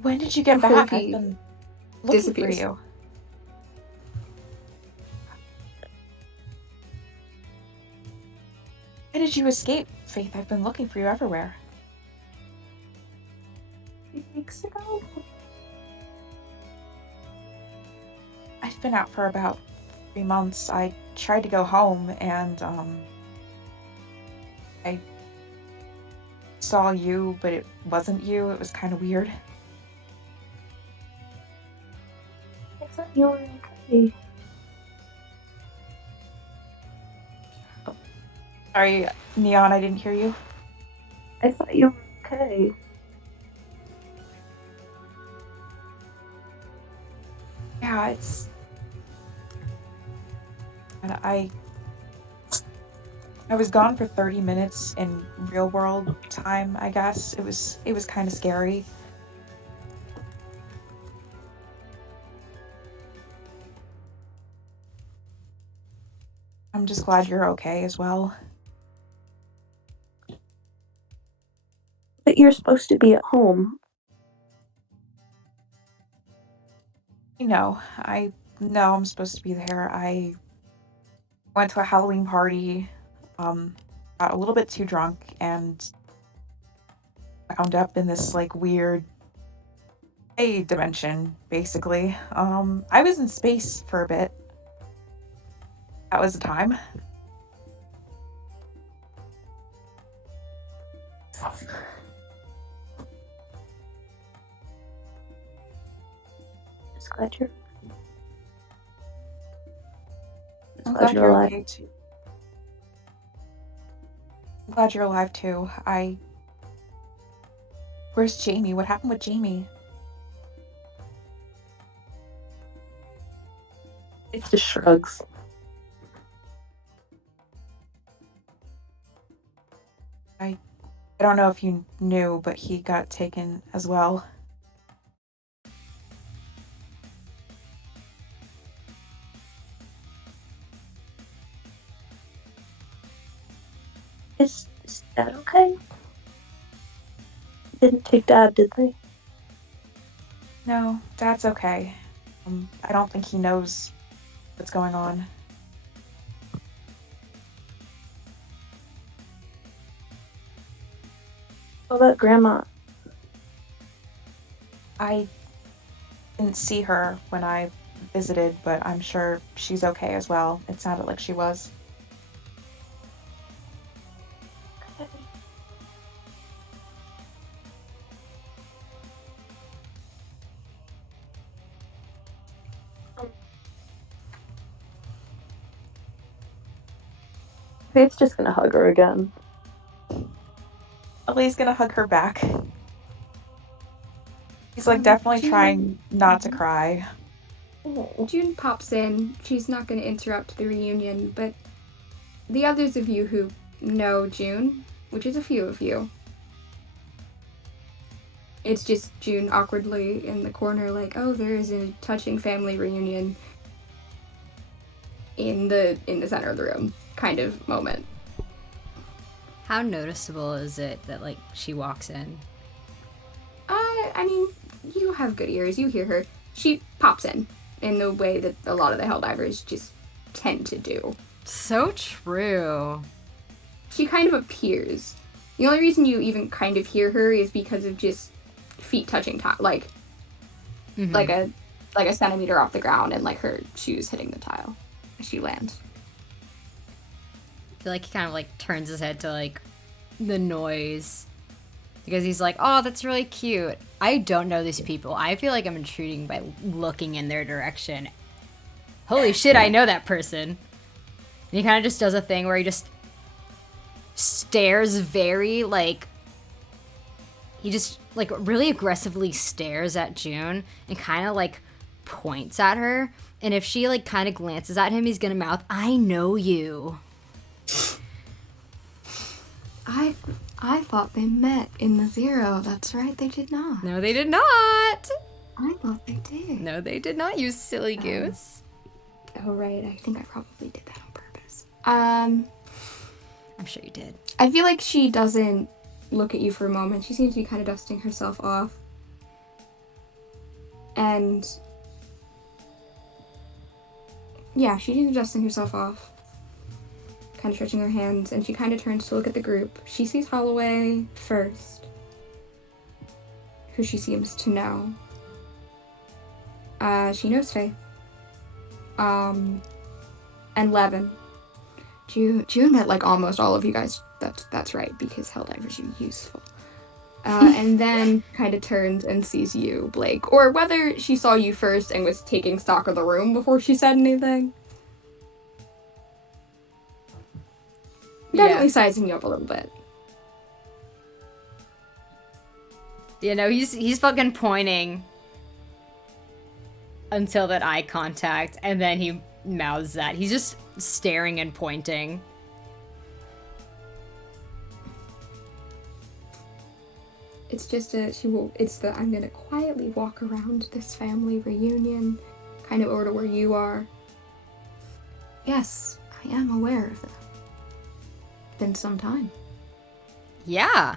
When did you get back? I've been looking for you. When did you escape, Faith? I've been looking for you everywhere. 3 weeks ago? I've been out for about 3 months. I tried to go home, and I saw you, but it wasn't you. It was kind of weird. I thought you were okay. Sorry, Neon, I didn't hear you. I thought you were okay. Yeah, And I was gone for 30 minutes in real world time, I guess. It was kind of scary. I'm just glad you're okay as well. But you're supposed to be at home. I know I'm supposed to be there. I went to a Halloween party, got a little bit too drunk, and wound up in this, like, weird A dimension, basically. I was in space for a bit. That was the time. Just glad you're. I'm glad you're okay too. I'm glad you're alive too. Where's Jaime? What happened with Jaime? It just shrugs. I don't know if you knew, but he got taken as well. Is Dad okay? Didn't take Dad, did they? No, Dad's okay. I don't think he knows what's going on. What about Grandma? I didn't see her when I visited, but I'm sure she's okay as well. It sounded like she was. Faith's just gonna hug her again. Ellie's gonna hug her back. He's like definitely trying not to cry. June pops in. She's not going to interrupt the reunion, but the others of you who know June, which is a few of you, it's just June awkwardly in the corner like, oh, there is a touching family reunion in the center of the room kind of moment. How noticeable is it that, like, she walks in? I mean, you have good ears. You hear her. She pops in the way that a lot of the Helldivers just tend to do. So true. She kind of appears. The only reason you even kind of hear her is because of just feet touching like a centimeter off the ground and like her shoes hitting the tile as she lands. I feel like he kind of like turns his head to like the noise because he's like, oh, that's really cute. I don't know these people. I feel like I'm intruding by looking in their direction. Holy shit, I know that person. And he kind of just does a thing where he just stares very like, he just like really aggressively stares at June and kind of like points at her. And if she like kind of glances at him, he's gonna mouth, I know you. I thought they met in the Zero. That's right, they did not. No, they did not. I thought they did. No, they did not, you silly goose. Oh, right. I think I probably did that on purpose. I'm sure you did. I feel like she doesn't look at you for a moment. She seems to be kind of dusting herself off. And yeah, she seems to be dusting herself off. Kind of stretching her hands, and she kind of turns to look at the group. She sees Holloway first, who she seems to know. She knows Faith. And Levin. June met like almost all of you guys. That's right, because Helldivers are useful. And then kind of turns and sees you, Blake. Or whether she saw you first and was taking stock of the room before she said anything. Definitely sizing you up a little bit. You know, he's fucking pointing until that eye contact, and then he mouths that. He's just staring and pointing. It's just I'm gonna quietly walk around this family reunion, kind of over to where you are. Yes, I am aware of that. Been some time. Yeah.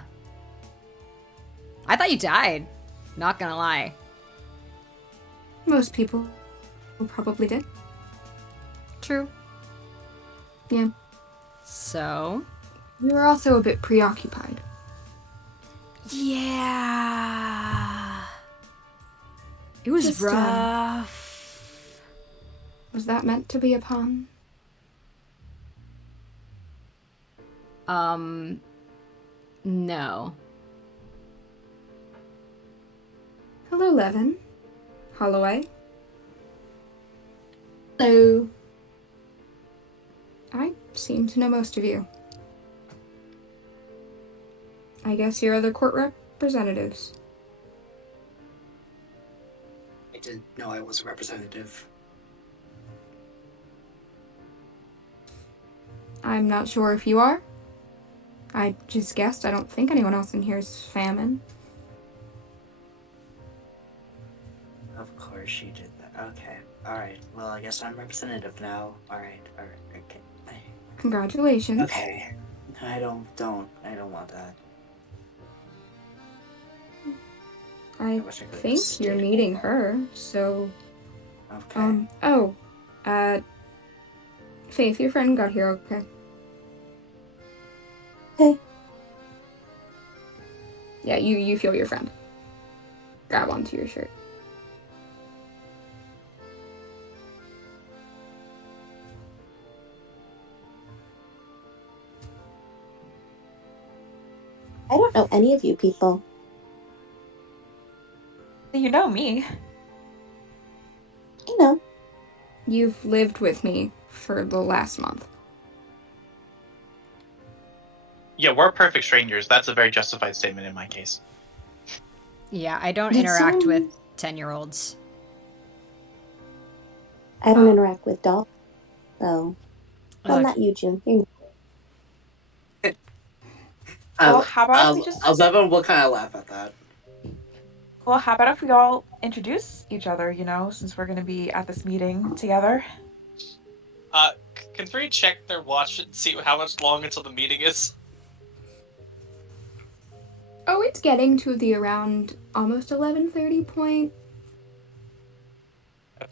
I thought you died. Not gonna lie. Most people probably did. True. Yeah. So? We were also a bit preoccupied. Yeah. It was Just, rough. Was that meant to be a pun? No. Hello, Levin. Holloway. Hello. I seem to know most of you. I guess you're other court representatives. I didn't know I was a representative. I'm not sure if you are. I just guessed. I don't think anyone else in here is famine. Of course she did that. Okay. Alright. Well, I guess I'm representative now. Alright. Okay. Congratulations. Okay. I don't want that. I wish I could've think just you're stayed meeting home. her, so... Okay. Faith, your friend got here, okay? Okay. Yeah, you feel your friend. Grab onto your shirt. I don't know any of you people. You know me. I know. You've lived with me for the last month. Yeah, we're perfect strangers. That's a very justified statement in my case. Yeah, I don't Did interact someone- with 10-year-olds. I don't interact with dolls, so. Well, Look, not you, June. You're... Well, how about we just- Levin will kind of laugh at that. Well, how about if we all introduce each other, since we're going to be at this meeting together? Can three check their watch and see how much long until the meeting is? Oh, it's getting to the around almost 11:30 point.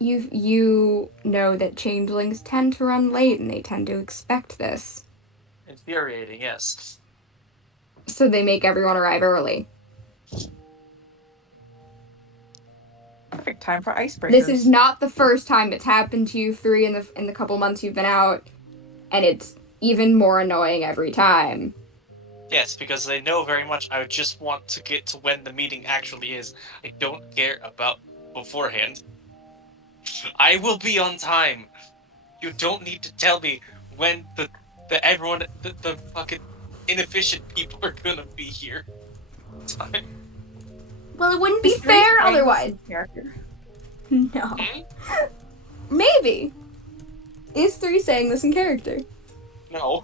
You know that changelings tend to run late and they tend to expect this. Infuriating, yes. So they make everyone arrive early. Perfect time for icebreakers. This is not the first time it's happened to you three in the couple months you've been out, and it's even more annoying every time. Yes, because they know very much I just want to get to when the meeting actually is. I don't care about beforehand. I will be on time. You don't need to tell me when the fucking inefficient people are gonna be here. Time. Well, it wouldn't be Is Three fair playing otherwise. this character? No. Maybe. Is 3 saying this in character? No.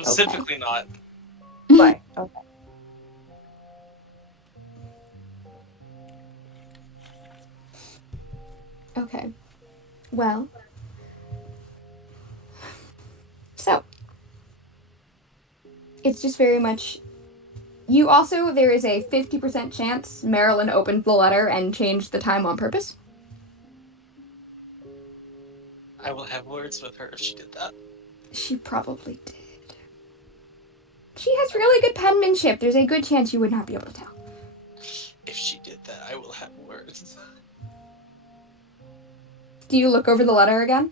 Specifically not. Why? Okay. Okay. Well. So. It's just very much... there is a 50% chance Marilyn opened the letter and changed the time on purpose. I will have words with her if she did that. She probably did. She has really good penmanship. There's a good chance you would not be able to tell. If she did that, I will have words. Do you look over the letter again?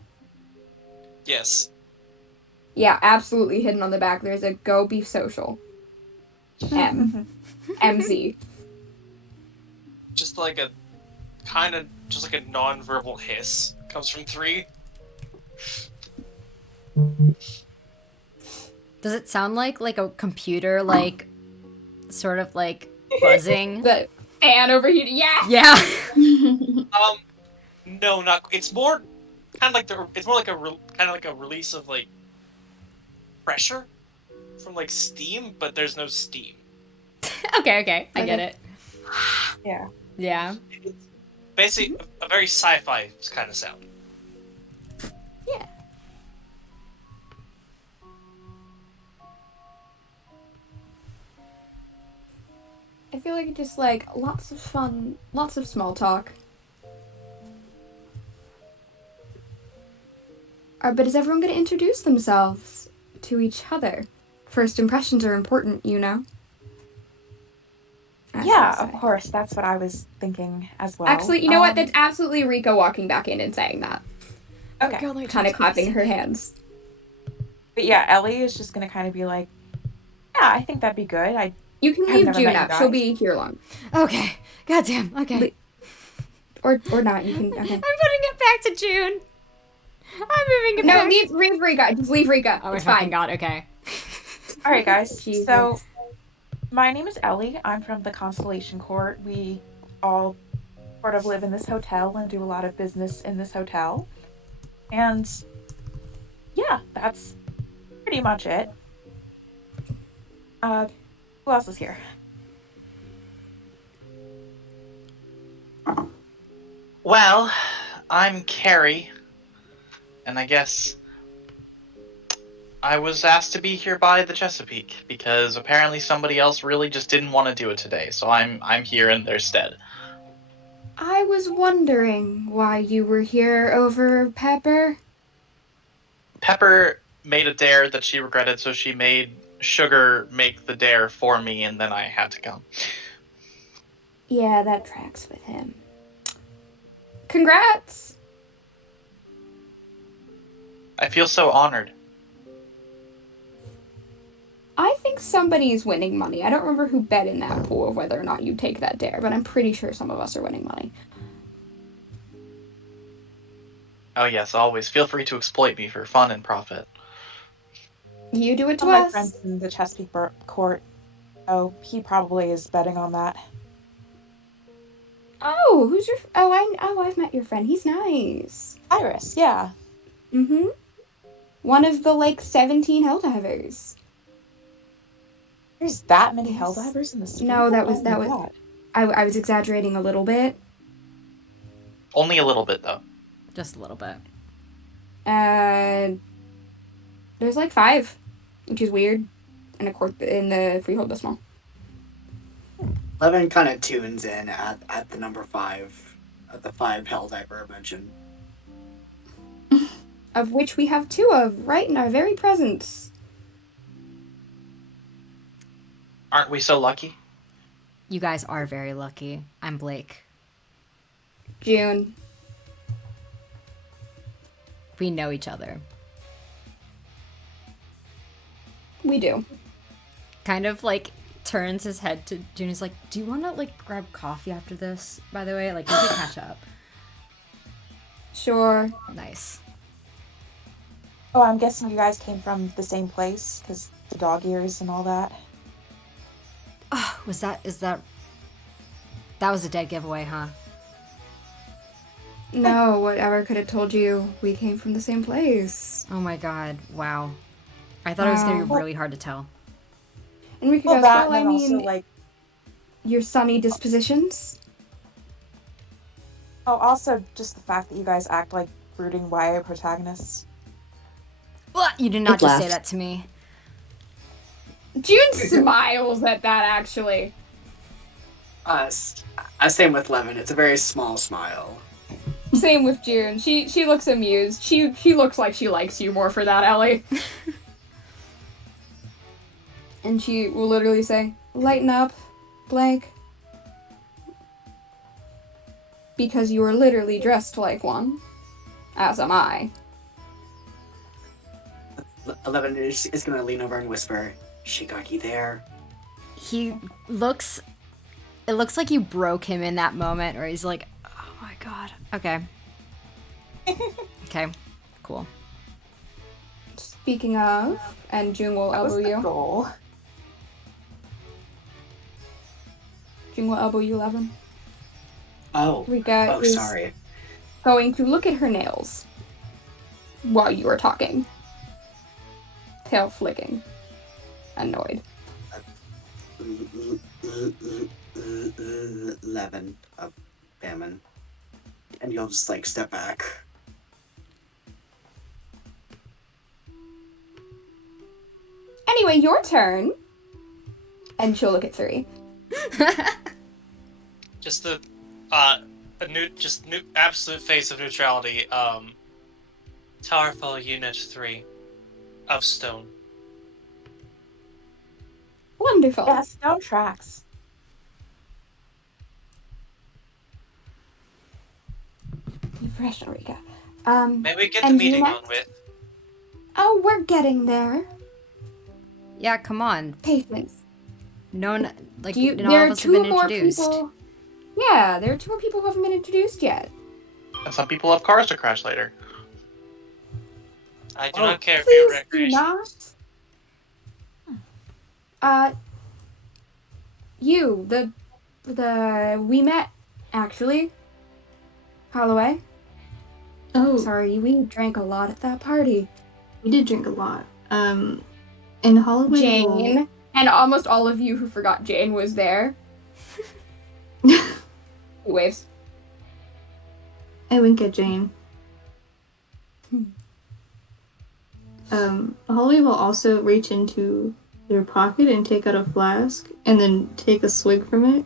Yes. Yeah, absolutely hidden on the back. There's a Go Be Social. M. MZ. Just like a non-verbal hiss comes from 3. does it sound like a computer, sort of buzzing? The fan overheating. Yeah! Yeah. No, not. It's more kind of like it's more like kind of like a release of like pressure from like steam, but there's no steam. Okay, I get it. Yeah. Yeah. It's basically a very sci-fi kind of sound. Yeah. I feel like it's just like lots of fun, lots of small talk. But is everyone going to introduce themselves to each other? First impressions are important, you know? Yeah, of course. That's what I was thinking as well. Actually, you know what? That's absolutely Rika walking back in and saying that. Okay. Kind of clapping her hands. But yeah, Ellie is just going to kind of be like, yeah, I think that'd be good. You can leave June up. She'll be here long. Okay. Goddamn. Okay. Or not. You can. Okay. I'm putting it back to June. I'm moving it back. No, leave Rika. Just leave Rika. Oh, it's my fine. God. Okay. All right, guys. Jesus. So, my name is Ellie. I'm from the Constellation Court. We all sort of live in this hotel and do a lot of business in this hotel. And yeah, that's pretty much it. Who else is here? Well, I'm Kerry, and I guess I was asked to be here by the Chesapeake because apparently somebody else really just didn't want to do it today, so I'm here in their stead. I was wondering why you were here over Pepper. Pepper made a dare that she regretted, so she made Sugar make the dare for me, and then I had to come. Yeah, that tracks with him. Congrats! I feel so honored. I think somebody's winning money. I don't remember who bet in that pool of whether or not you take that dare, but I'm pretty sure some of us are winning money. Oh yes, always. Feel free to exploit me for fun and profit. You do it to My us. friend's in the Chesapeake Court. Oh, he probably is betting on that. Oh, who's your... I've met your friend. He's nice. Iris, yeah. Mm-hmm. One of the, 17 Helldivers. There's that many Helldivers in the street? No, that was... God. I was exaggerating a little bit. Only a little bit, though. Just a little bit. There's 5, which is weird, in the Freehold Decimal. Levin kind of tunes in at the number 5, at the 5 Helldiver mentioned. Of which we have 2 of, right in our very presence. Aren't we so lucky? You guys are very lucky. I'm Blake. June. We know each other. We do. Kind of turns his head to June. He's like, do you want to grab coffee after this, by the way? We can catch up. Sure. Nice. Oh, I'm guessing you guys came from the same place, because the dog ears and all that. Oh, that was a dead giveaway, huh? No, whatever could have told you we came from the same place. Oh my god, wow. I thought it was going to be really hard to tell. And we could go, that, well, I mean, your sunny dispositions. Oh, also just the fact that you guys act like brooding YA protagonists. You did not just say that to me. June smiles at that, actually. Same with Levin. It's a very small smile. Same with June. She looks amused. She looks like she likes you more for that, Ellie. And she will literally say, lighten up, Blake. Because you are literally dressed like one. As am I. Levin is going to lean over and whisper, Shigaki there. It looks like you broke him in that moment, or he's like, oh my god. Okay. Okay, cool. Speaking of, and June will elbow you. Goal. June will elbow you, Levin. Oh. Rika is sorry. going to look at her nails. while you were talking. Tail flicking. Annoyed. Levin, Bammon. And you'll just, like, step back. Anyway, your turn. And she'll look at 3. Just the absolute face of neutrality. Towerfall Unit 3 of stone. Wonderful. Yeah, stone tracks. Fresh, Rika. May we get the and meeting Unite? on with? Oh, we're getting there. Yeah, come on. Patience. No, like, There all are of us have 2 been more introduced. people. Yeah, there are 2 more people who haven't been introduced yet. And some people have cars to crash later. I do not care for Please your do recreation. not. You, we met, actually. Holloway. Oh, Sorry, we drank a lot at that party. we did drink a lot. And Holloway Jane, and almost all of you who forgot Jane was there. will... He waves. I wink at Jane. Holloway will also reach into their pocket and take out a flask and then take a swig from it.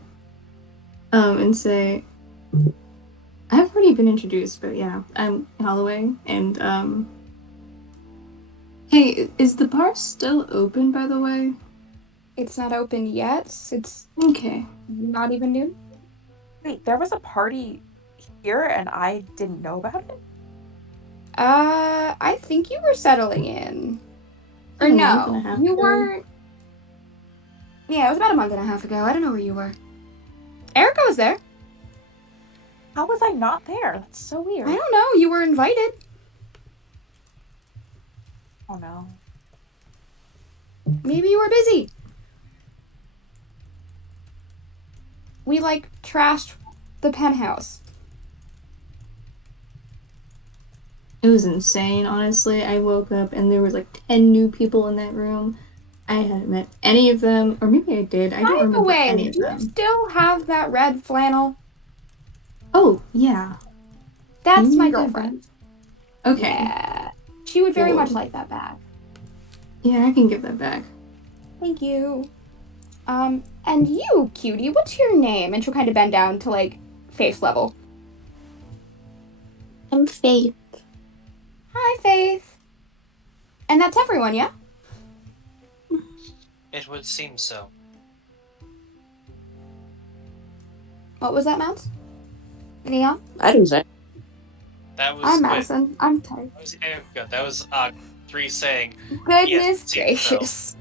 And say, I've already been introduced, but yeah, I'm Holloway, and hey, is the bar still open, by the way? It's not open yet. It's Okay. not even noon. Wait, there was a party here and I didn't know about it? I think you were settling in. Or A month and a no, half you ago. weren't. Yeah, it was about a month and a half ago. I don't know where you were. Erica was there. How was I not there? That's so weird. I don't know. You were invited. Oh no. Maybe you were busy. We, like, trashed the penthouse. It was insane, honestly. I woke up and there was like 10 new people in that room. I hadn't met any of them, or maybe I did. I don't By the remember way, any of do you them. still have that red flannel? Oh, yeah. That's Can my you give girlfriend. that? Okay. Yeah. She would very Cool. much like that bag. Yeah, I can give that back. Thank you. And you, cutie, what's your name? And she'll kind of bend down to, like, face level. I'm Faith. Hi, Faith. And that's everyone, yeah? It would seem so. What was that, Mouse? Neon? I didn't say. That was I'm wait, Madison. I'm tired. that was Erica. That was 3 saying. Goodness Yes, it seems so. gracious.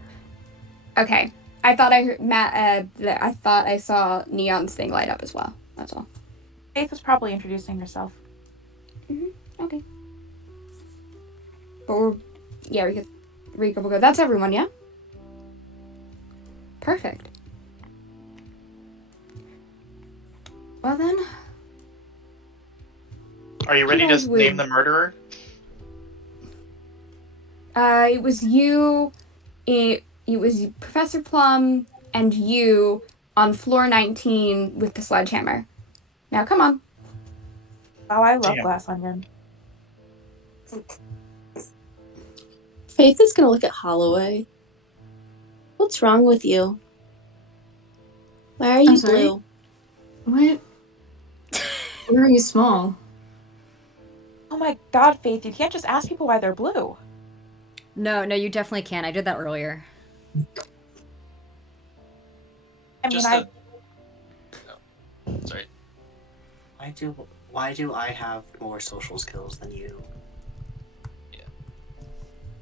Okay. I thought I heard I thought I saw Neon's thing light up as well. That's all. Faith was probably introducing herself. Okay. But Rika will go. That's everyone, yeah? Perfect. Well then. Are you ready to guys name would- the murderer? It was you. It was Professor Plum and you on floor 19 with the sledgehammer. Now, come on. Oh, I love Damn. Glass Onion. Faith is gonna look at Holloway. What's wrong with you? Why are you sorry? blue? What? Why are you small? Oh my god, Faith, you can't just ask people why they're blue. No, you definitely can. I did that earlier. I mean, Just I Sorry. Why do I have more social skills than you?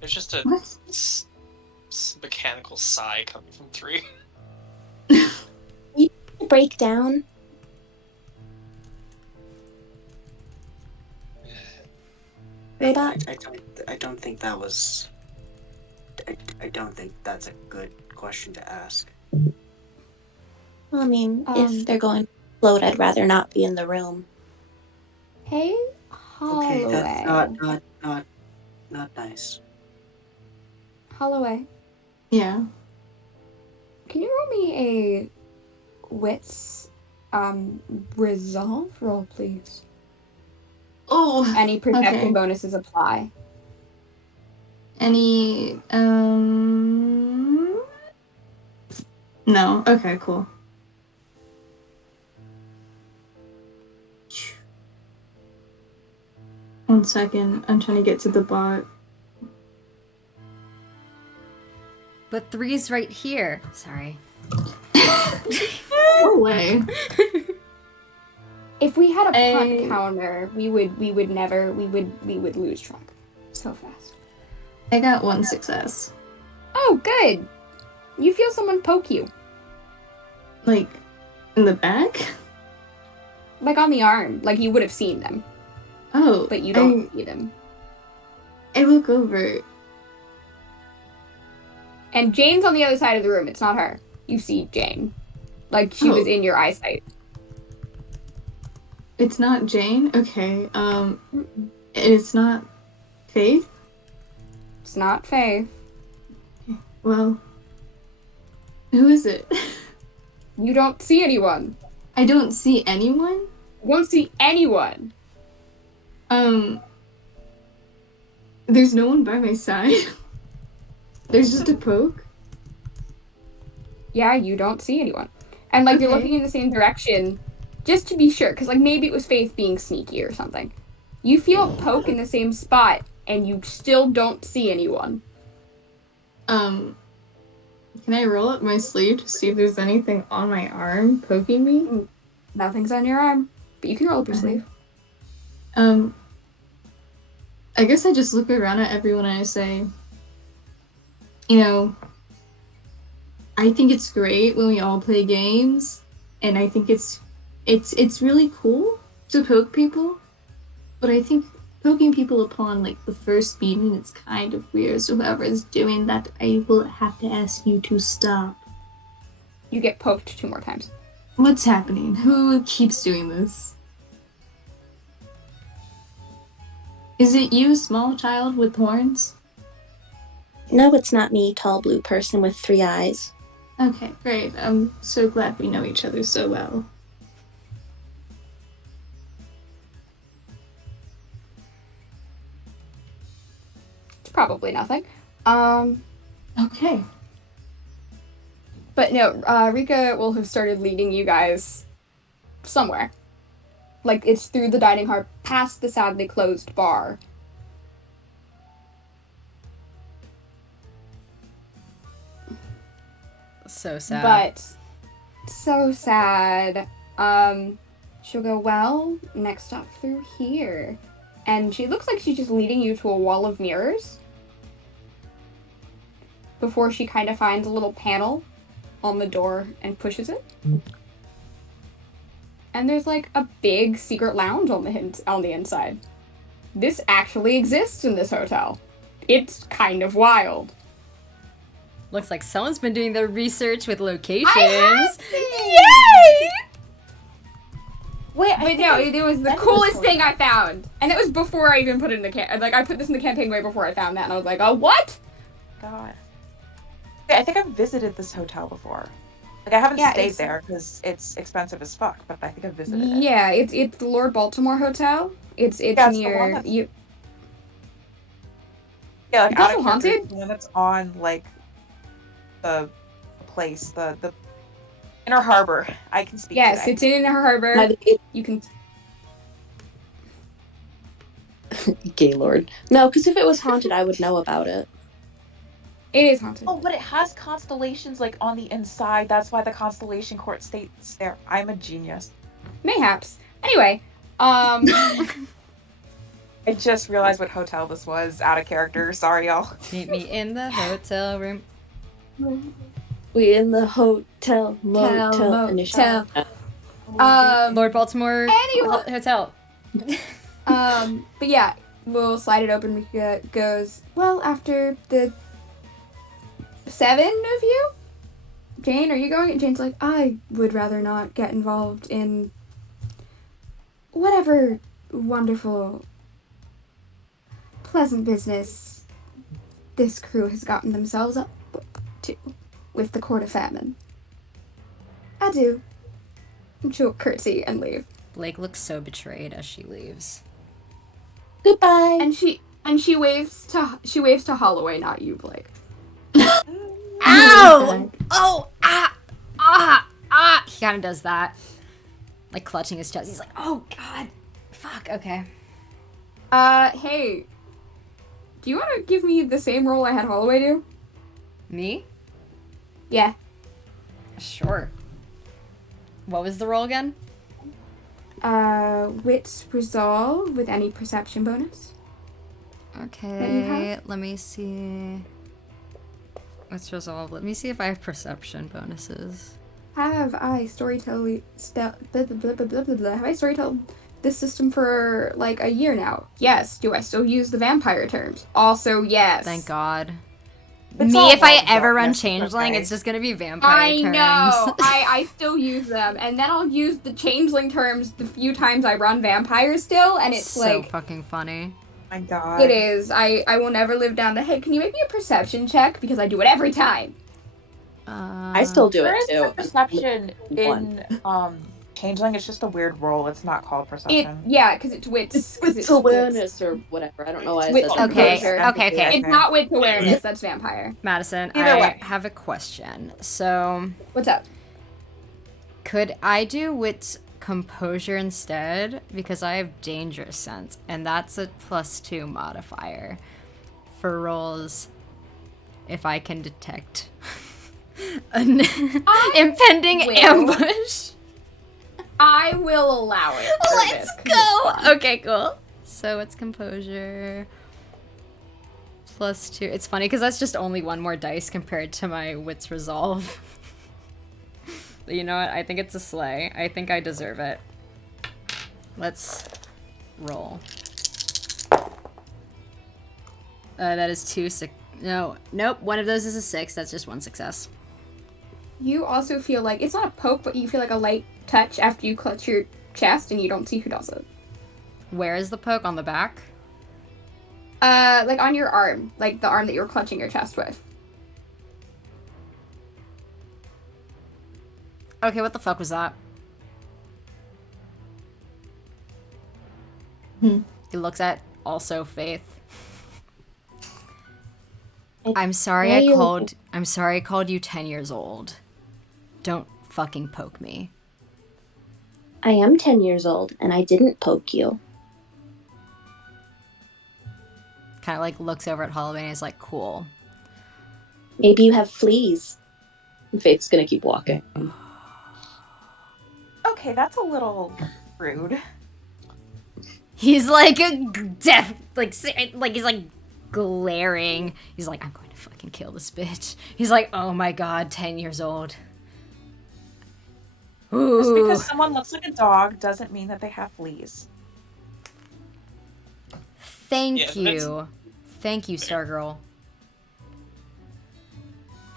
There's just a What? mechanical sigh coming from 3. Break down. Robot. I don't think that was. I don't think that's a good question to ask. Well, I mean, Um, if they're going to float, I'd rather not be in the room. Hey, Holloway. Okay, that's not not nice. Holloway, Yeah. can you roll me a wits resolve roll, please? Oh. Any perception Okay. bonuses apply. Any No. Okay, cool. One second. I'm trying to get to the bot. But 3's right here. Sorry. No way. If we had a punt I- counter, we would lose track so fast. I got 1 success. Oh, good. You feel someone poke you, Like, in the back? like on the arm, like you would have seen them, Oh. but you don't see them. I look over. And Jane's on the other side of the room. It's not her. You see Jane, like she was Oh. in your eyesight. It's not Jane? Okay. It's not Faith? It's not Faye. Well, who is it? You don't see anyone. I don't see anyone? You won't see anyone. There's no one by my side. There's just a poke. Yeah, you don't see anyone. And like you're Okay. looking in the same direction, just to be sure, because like maybe it was Faith being sneaky or something. You feel a poke in the same spot, and you still don't see anyone. Can I roll up my sleeve to see if there's anything on my arm poking me? Nothing's on your arm, but you can roll up your sleeve. I guess I just look around at everyone and I say, you know, I think it's great when we all play games, and I think it's really cool to poke people, but I think poking people upon like the first meeting is kind of weird. So whoever is doing that, I will have to ask you to stop. You get poked 2 more times. What's happening? Who keeps doing this? Is it you, small child with horns? No, it's not me, tall blue person with 3 eyes. Okay, great. I'm so glad we know each other so well. It's probably nothing. Okay. But no, Rika will have started leading you guys somewhere. Like, it's through the dining hall, past the sadly closed bar. So sad. But, so sad. She'll go, well, next stop through here. And she looks like she's just leading you to a wall of mirrors. Before she kind of finds a little panel on the door and pushes it. And there's like a big secret lounge on the inside. This actually exists in this hotel. It's kind of wild. Looks like someone's been doing their research with locations. Yay! Wait, But no, it was the coolest thing I found. And it was before I even put it in the like I put this in the campaign way before I found that, and I was like, oh, what? God. Yeah, I think I've visited this hotel before. Like, I haven't Yeah, stayed it's- there because it's expensive as fuck, but I think I've visited it. Yeah, it's the Lord Baltimore Hotel. It's Yeah, it's the near one that's- you. Yeah, like, It's out also of character, haunted? it's the one that's on, like, the place, the Inner Harbor. I can speak Yes, today. it's in her harbor. You can. Gaylord. No, because if it was haunted, I would know about it. It is haunted. Oh, but it has constellations, like, on the inside. That's why the Constellation Court states there. I'm a genius. Mayhaps. Anyway, I just realized what hotel this was. Out of character. Sorry, y'all. Meet me in the hotel room. We in the hotel, motel, motel. initiative. Lord Baltimore Anyway. Hotel. But yeah, we'll slide it open. Rika goes, well, after the 7 of you? Jane, are you going? And Jane's like, I would rather not get involved in whatever wonderful pleasant business this crew has gotten themselves up to with the Court of Famine. Adieu. And she'll curtsy and leave. Blake looks so betrayed as she leaves. Goodbye. And she waves to Holloway, not you, Blake. Ow! Oh! Ah! He kind of does that. Like, clutching his chest. He's like, oh, God. Fuck, okay. Hey. Do you want to give me the same role I had Holloway do? Me? Yeah. Sure. What was the roll again? Wits resolve with any perception bonus. Okay, let me see. Wits resolve. Let me see if I have perception bonuses. Have I storytelling have I storytelled this system for like a year now? Yes. Do I still use the vampire terms? Also yes. Thank God. It's Me, all if I warmed ever up, run yes, Changeling, okay. it's just gonna be vampire I terms. know. I still use them, and then I'll use the changeling terms the few times I run vampires still, and it's so like fucking funny. My God. it is. I will never live down the. Hey, can you make me a perception check because I do it every time. I still do There it is too. no perception One. in Changeling. It's just a weird roll. It's not called perception. Because it's wits. It's 'cause wits awareness or whatever. I don't know why I said Wits that. composure. Okay. It's not wits awareness. That's vampire. Madison, Either I way. have a question. So, What's up? could I do wits composure instead? Because I have dangerous sense, and that's a +2 modifier for rolls if I can detect an impending will. ambush. I will allow it. for Let's this, 'cause it's go! fun. Okay, cool. So it's composure +2. It's funny because that's just only one more dice compared to my wits resolve. But you know what? I think it's a slay. I think I deserve it. Let's roll. That is 2 Nope. One of those is a 6. That's just 1 success. You also feel like it's not a poke, but you feel like a light touch after you clutch your chest, and you don't see who does it. Where is the poke? On the back? Like on your arm, like the arm that you're clutching your chest with. Okay, what the fuck was that? Hmm. He looks at also Faith. I'm sorry Yeah, you- I called you 10 years old. Don't fucking poke me. I am 10 years old, and I didn't poke you. Kind of like looks over at Holloway and is like, cool. Maybe you have fleas. And Faith's gonna keep walking. Okay, that's a little rude. He's like he's like glaring. He's like, I'm going to fucking kill this bitch. He's like, oh my God, 10 years old. Ooh. Just because someone looks like a dog doesn't mean that they have fleas. Thank Yeah, you. Thank you, Stargirl.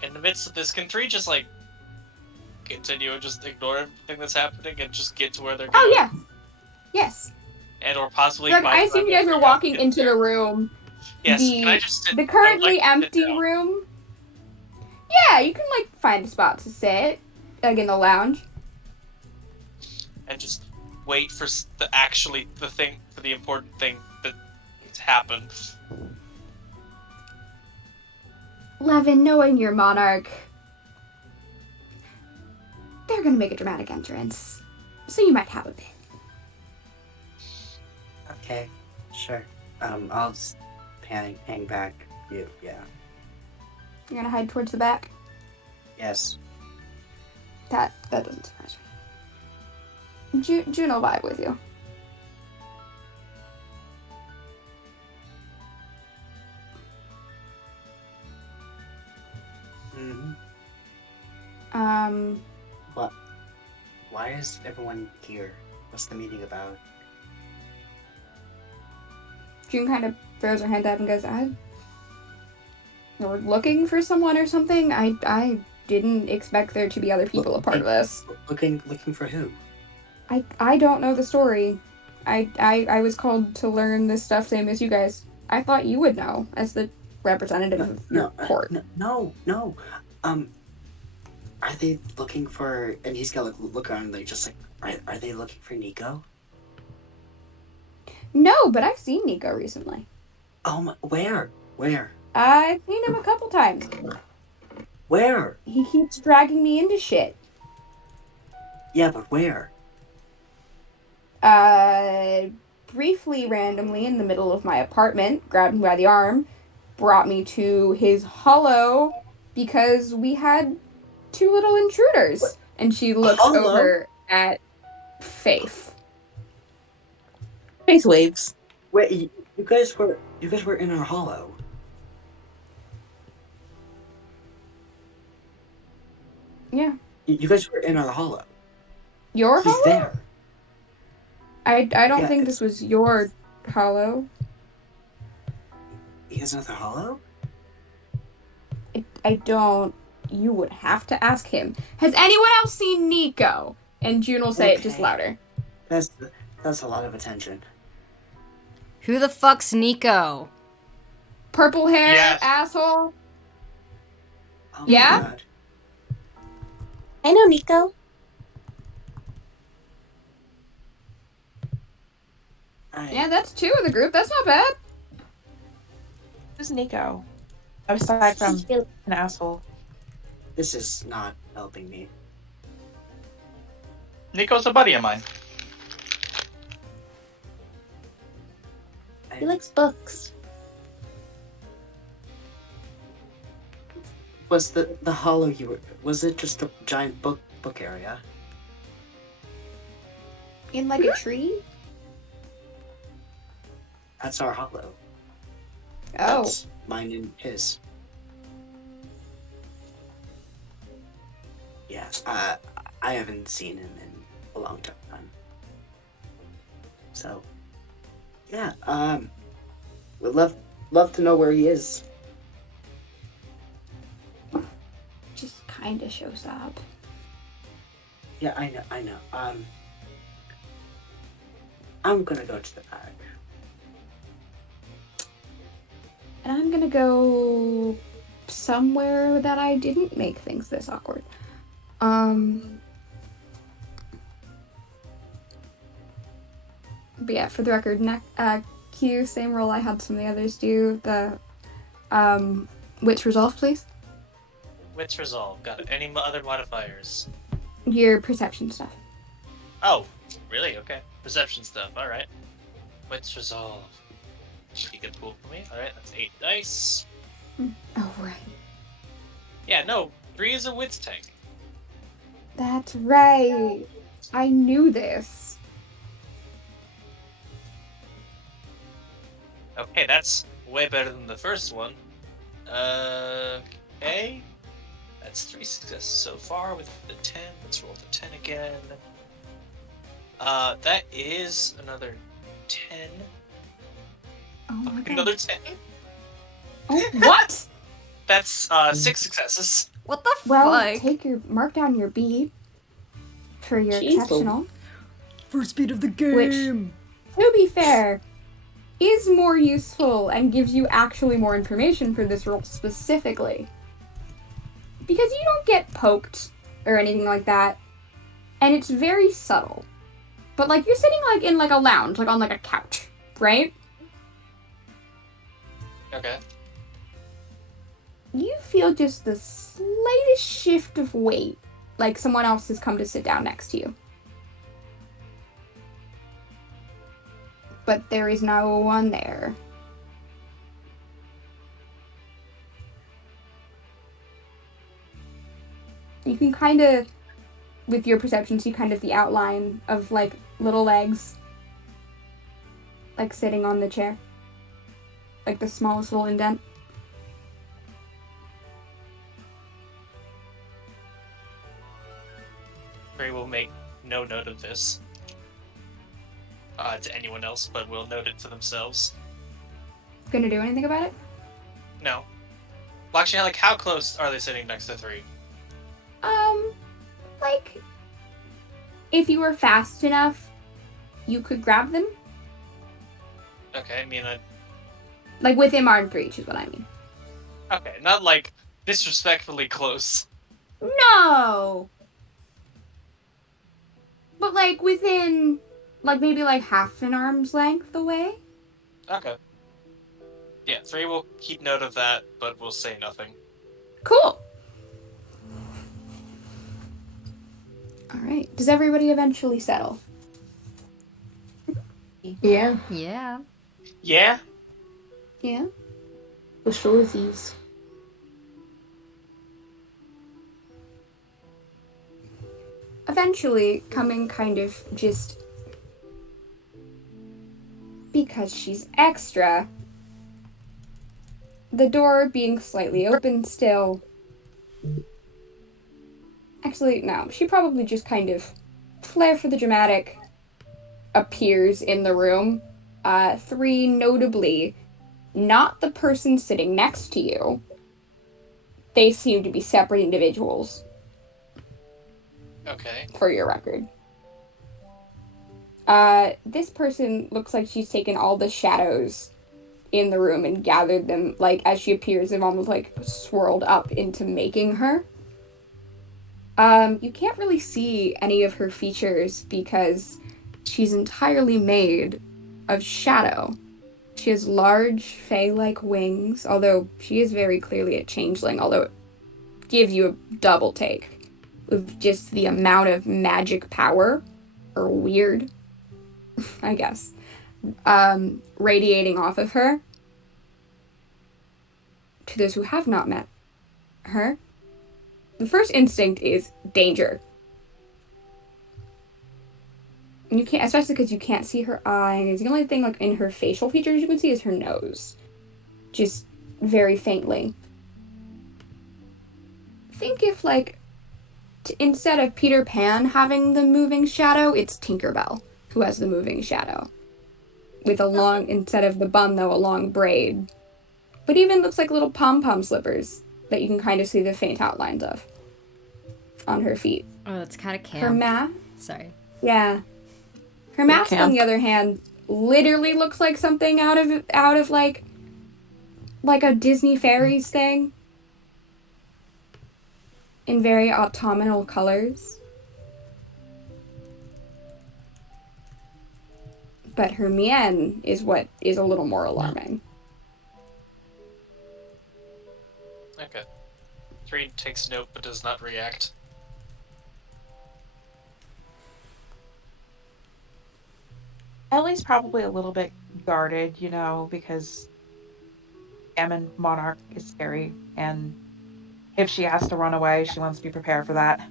In the midst of this, can Tree just like continue and just ignore everything that's happening and just get to where they're going? Oh yeah. Yes. And or possibly. Like, I find assume you them guys and are walking get into there. the room. Yes. the- Can I just sit? The I would currently like to sit empty down. room. Yeah, you can like find a spot to sit, like in the lounge. And just wait for the important thing that's happened. Levin, knowing your monarch, they're gonna make a dramatic entrance, so you might have a bit. Okay, sure. I'll just hang back. You, yeah. You're gonna hide towards the back. Yes. That doesn't surprise me. Juno vibe with you. Mm-hmm. Um, What? Why is everyone here? What's the meeting about? June kind of throws her hand up and goes, we're looking for someone or something? I didn't expect there to be other people a part of this. Looking for who? I don't know the story. I was called to learn this stuff same as you guys. I thought you would know as the representative of your court. No. Are they looking for? And he's gonna look around, like just like, are they looking for Nico? No, but I've seen Nico recently. Where? I've seen him a couple times. Where? He keeps dragging me into shit. Yeah, but where? Briefly, randomly, in the middle of my apartment, grabbed me by the arm, brought me to his hollow because we had two little intruders. What? And she looks over at Faith. Faith waves. Wait, you guys were in our hollow. Yeah. You guys were in our hollow. Your He's hollow? there. I don't think this was your hollow. He has another hollow? I don't. You would have to ask him. Has anyone else seen Nico? And June will say it just louder. That's a lot of attention. Who the fuck's Nico? Purple hair, Yes. asshole. Oh my Yeah? God. I know Nico. Yeah, that's two of the group. That's not bad. Who's Nico? Aside from an asshole. This is not helping me. Nico's a buddy of mine. He likes books. Was the hollow was it just a giant book area? In like a tree? That's our hollow. Oh. That's mine and his. Yeah, I haven't seen him in a long time. So, yeah, would love to know where he is. Just kinda shows up. Yeah, I know. I'm gonna go to the park. And I'm gonna go somewhere that I didn't make things this awkward. But yeah, for the record, Q, same role I had some of the others do. The, wits resolve, please. Wits resolve. Got it. Any other modifiers? Your perception stuff. Oh, really? Okay. Perception stuff. All right. Wits resolve. You can pull for me. All right, that's 8 dice. Oh, right. Yeah, no. 3 is a wits tank. That's right. I knew this. Okay, that's way better than the first one. Okay. That's 3 successes so far with the 10. Let's roll the 10 again. That is another 10. Oh my god. Another 10. Oh, what? That's 6 successes. What the Well, fuck? mark down your bead for your Jeez, exceptional. First speed of the game. To be fair, is more useful and gives you actually more information for this role specifically. Because you don't get poked or anything like that. And it's very subtle. But like you're sitting like in like a lounge, like on like a couch, right? Okay. You feel just the slightest shift of weight, like someone else has come to sit down next to you. But there is no one there. You can kind of, with your perception, see kind of the outline of like little legs, like sitting on the chair. Like the smallest little indent. Kerry will make no note of this to anyone else, but will note it to themselves. Gonna do anything about it? No. Well, actually, like, how close are they sitting next to 3? Like, if you were fast enough, you could grab them. Okay, I mean, Like within arm's reach is what I mean. Okay, not like disrespectfully close. No! But like within, like maybe like half an arm's length away? Okay. Yeah, 3 will keep note of that, but we'll say nothing. Cool. Alright. Does everybody eventually settle? Yeah, Yeah. Yeah? Yeah? the shorties. Eventually coming kind of just because she's extra. The door being slightly open still. Actually, no. She probably just kind of, flair for the dramatic, appears in the room. 3, notably, not the person sitting next to you. They seem to be separate individuals, Okay. for your record. This person looks like she's taken all the shadows in the room and gathered them, like, as she appears, they've almost, like, swirled up into making her. You can't really see any of her features because she's entirely made of shadow. She has large, fae-like wings, although she is very clearly a changeling, although it gives you a double take with just the amount of magic power, or weird, I guess, radiating off of her. To those who have not met her, the first instinct is danger. And you can't, especially because you can't see her eyes. The only thing, like, in her facial features you can see is her nose. Just very faintly. Think if, like, instead of Peter Pan having the moving shadow, it's Tinkerbell who has the moving shadow. With a long, instead of the bun, though, a long braid. But even looks like little pom-pom slippers that you can kind of see the faint outlines of on her feet. Oh, that's kind of camp. Her mask, Sorry. yeah. Her mask, on the other hand, literally looks like something out of like a Disney fairies thing. In very autumnal colors. But her mien is what is a little more alarming. Okay. 3 takes note but does not react. Ellie's probably a little bit guarded, because Gammon Monarch is scary, and if she has to run away, she wants to be prepared for that.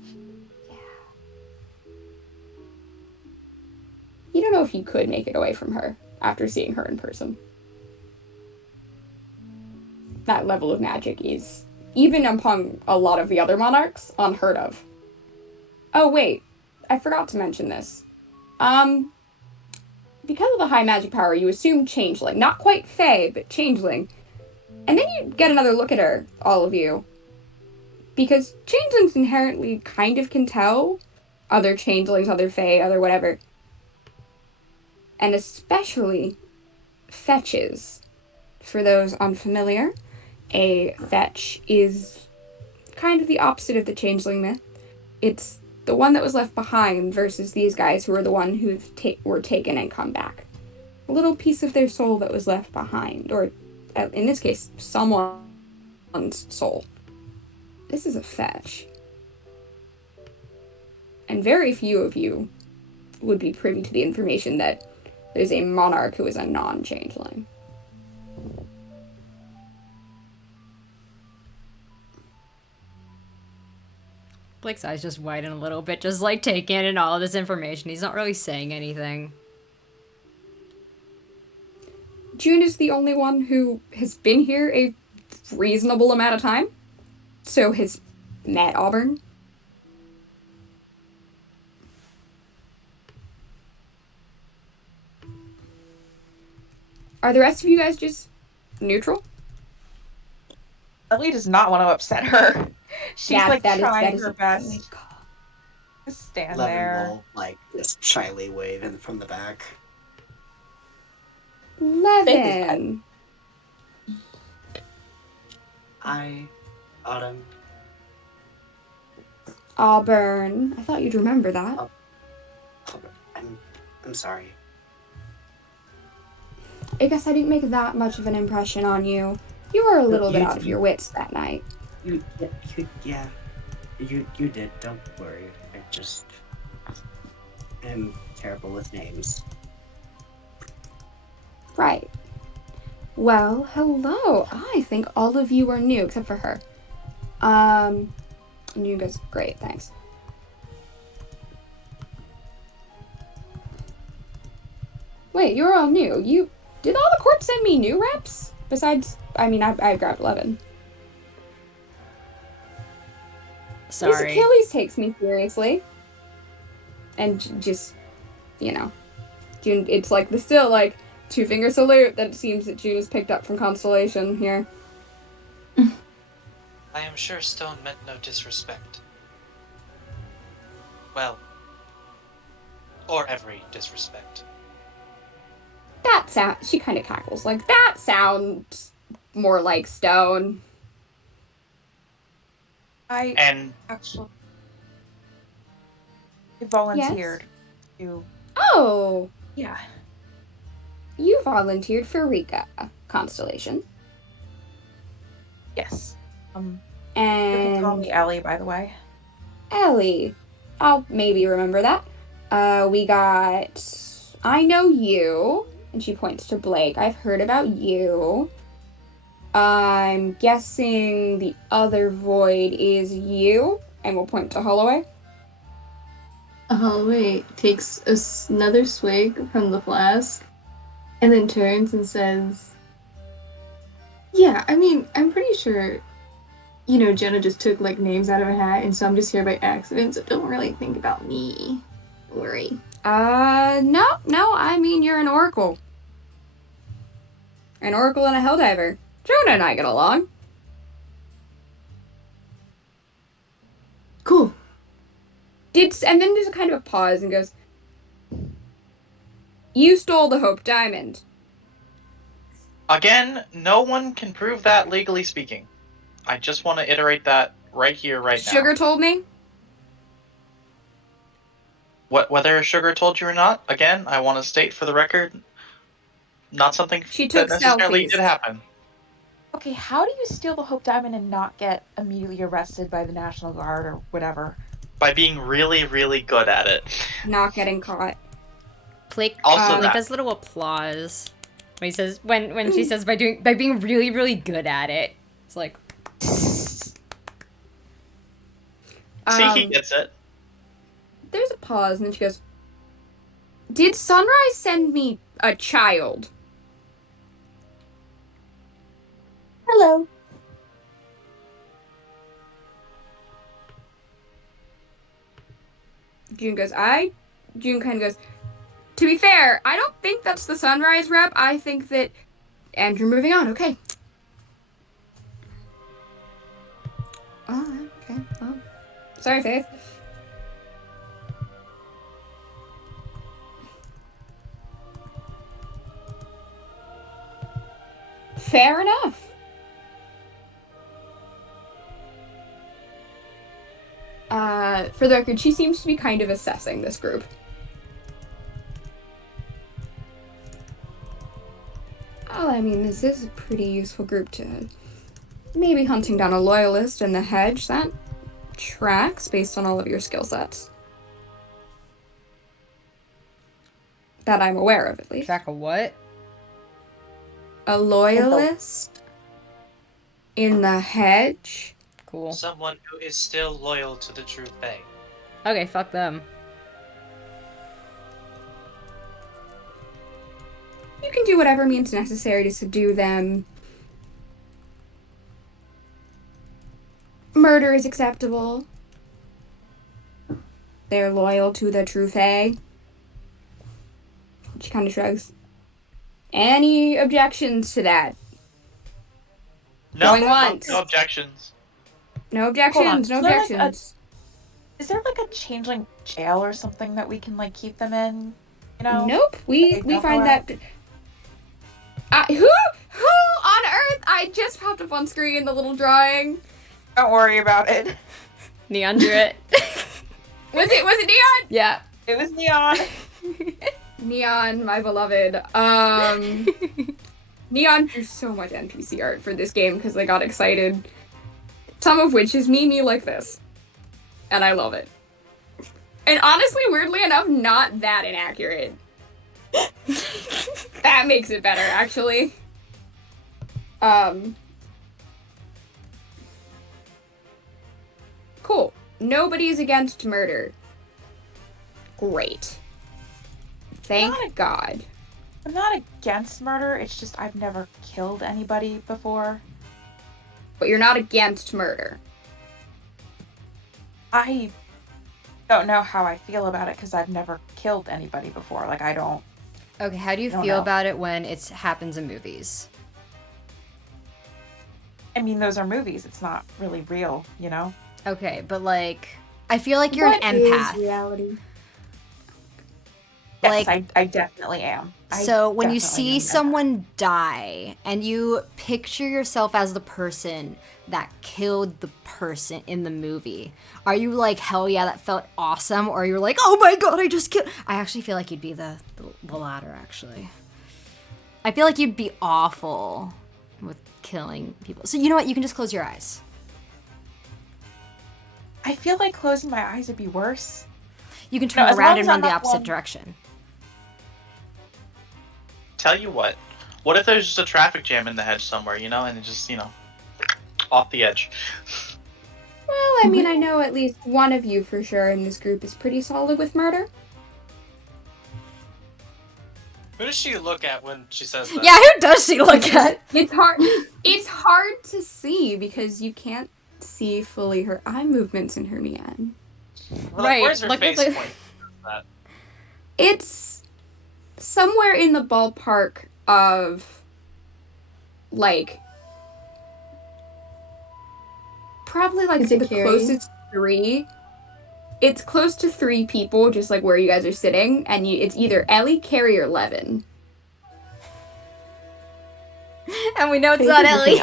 You don't know if you could make it away from her after seeing her in person. That level of magic is, even among a lot of the other monarchs, unheard of. Oh, wait. I forgot to mention this. Because of the high magic power, you assume changeling. Not quite fae, but changeling. And then you get another look at her, all of you. Because changelings inherently kind of can tell other changelings, other fae, other whatever. And especially fetches. For those unfamiliar, a fetch is kind of the opposite of the changeling myth. It's the one that was left behind versus these guys who are the one who were taken and come back. A little piece of their soul that was left behind, or in this case, someone's soul. This is a fetch. And very few of you would be privy to the information that there's a monarch who is a non-changeling. Blake's eyes just widen a little bit, just like taking in all of this information. He's not really saying anything. June is the only one who has been here a reasonable amount of time, so has met Auburn. Are the rest of you guys just neutral? Ellie does not want to upset her. She's trying her best. Just stand Levin there. will just shyly wave in from the back. Levin! Autumn. Auburn. I thought you'd remember that. I'm sorry. I guess I didn't make that much of an impression on you. You were a little bit out of your wits that night. You did. Don't worry. I just am terrible with names. Right. Well, hello. I think all of you are new, except for her. And you guys, great, thanks. Wait, you're all new. Did all the corps send me new reps? Besides, I mean, I grabbed Levin. Sorry. His Achilles takes me seriously. And just, June, it's like the still, like, 2-finger salute that it seems that June has picked up from Constellation here. I am sure Stone meant no disrespect. Well, or every disrespect. That sound, she kind of cackles, like, that sounds more like Stone. I actually volunteered to. Oh! Yeah. You volunteered for Rika Constellation. Yes. You And can call me Ellie, by the way. Ellie. I'll maybe remember that. We got I know you, and she points to Blake. I've heard about you. I'm guessing the other void is you, and we'll point to Holloway. Holloway takes another swig from the flask and then turns and says, yeah, I mean, I'm pretty sure, Jenna just took, like, names out of a hat, and so I'm just here by accident, so don't really think about me. Don't worry. No, I mean, you're an oracle. An oracle and a helldiver. Jonah and I get along. Cool. And then there's a kind of a pause and goes, you stole the Hope Diamond. Again, no one can prove that legally speaking. I just want to iterate that right here, right now. Sugar told me. Whether Sugar told you or not, again, I want to state for the record, not something She took that necessarily selfies. did happen. Okay, how do you steal the Hope Diamond and not get immediately arrested by the National Guard or whatever? By being really, really good at it. Not getting caught. Blake Also that. does a little applause when he says when she says by being really, really good at it. It's like See, he gets it. There's a pause, and then she goes, did Sunrise send me a child? Hello. June kind of goes, to be fair, I don't think that's the Sunrise rep. I think that... And you're moving on, okay. Oh, okay. Oh. Sorry, Faith. Fair enough. For the record, she seems to be kind of assessing this group. Well, I mean, this is a pretty useful group to... Maybe hunting down a loyalist in the hedge. That tracks based on all of your skill sets. That I'm aware of, at least. track of what? A loyalist in the hedge. Cool. Someone who is still loyal to the true Fae. Okay, fuck them. You can do whatever means necessary to subdue them. Murder is acceptable. They're loyal to the true Fae. She kind of shrugs. Any objections to that? No, Going once. no objections. No objections, no Hold on. objections. Is there like a changeling jail or something that we can like keep them in? You know? Nope. We don't find go that. Who on earth? I just popped up on screen the little drawing. Don't worry about it. Neon drew it. Was it Neon? Yeah. It was Neon. Neon, my beloved. Neon drew so much NPC art for this game because I got excited. Some of which is me like this. And I love it. And honestly, weirdly enough, not that inaccurate. That makes it better, actually. Cool. Nobody's against murder. Great. Thank God. I'm not against murder, it's just I've never killed anybody before. But you're not against murder. I don't know how I feel about it because I've never killed anybody before. Like, I don't... Okay, how do you feel about it when it happens in movies? I mean, those are movies. It's not really real, you know? Okay, but like, I feel like you're an empath. What is reality? Yes, Like, I definitely am. So when you see someone die and you picture yourself as the person that killed the person in the movie, are you like, hell yeah, that felt awesome? Or you're like, oh my god, I just killed... I actually feel like you'd be the latter, actually. I feel like you'd be awful with killing people. So you know what? You can just close your eyes. I feel like closing my eyes would be worse. You can turn around and run the opposite direction. Tell you what if there's just a traffic jam in the hedge somewhere, you know, and it just, you know, off the edge. Well, I mean, I know at least one of you for sure in this group is pretty solid with murder. Who does she look at when she says that? Yeah, who does she look at? It's hard to see because you can't see fully her eye movements in her Neon. Well, Right, where's her look at face the- point? That? It's somewhere in the ballpark of, like, probably like Is it the Kerry? closest three. It's close to 3 people, just like where you guys are sitting, and it's either Ellie, Kerry, or Levin. And we know it's not Ellie.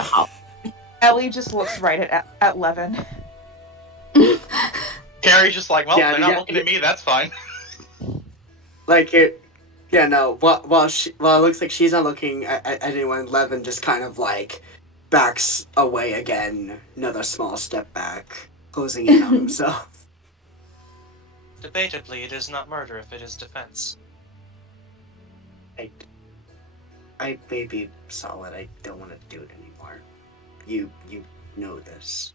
Ellie just looks right at Levin. Carrie's just like, well, Yeah, they're not yeah, looking at me, that's fine. Like it, yeah, no. Well, it looks like she's not looking at anyone. Levin just kind of like backs away again. Another small step back, closing in on himself. Debatably, it is not murder if it is defense. I may be solid. I don't want to do it anymore. You know this.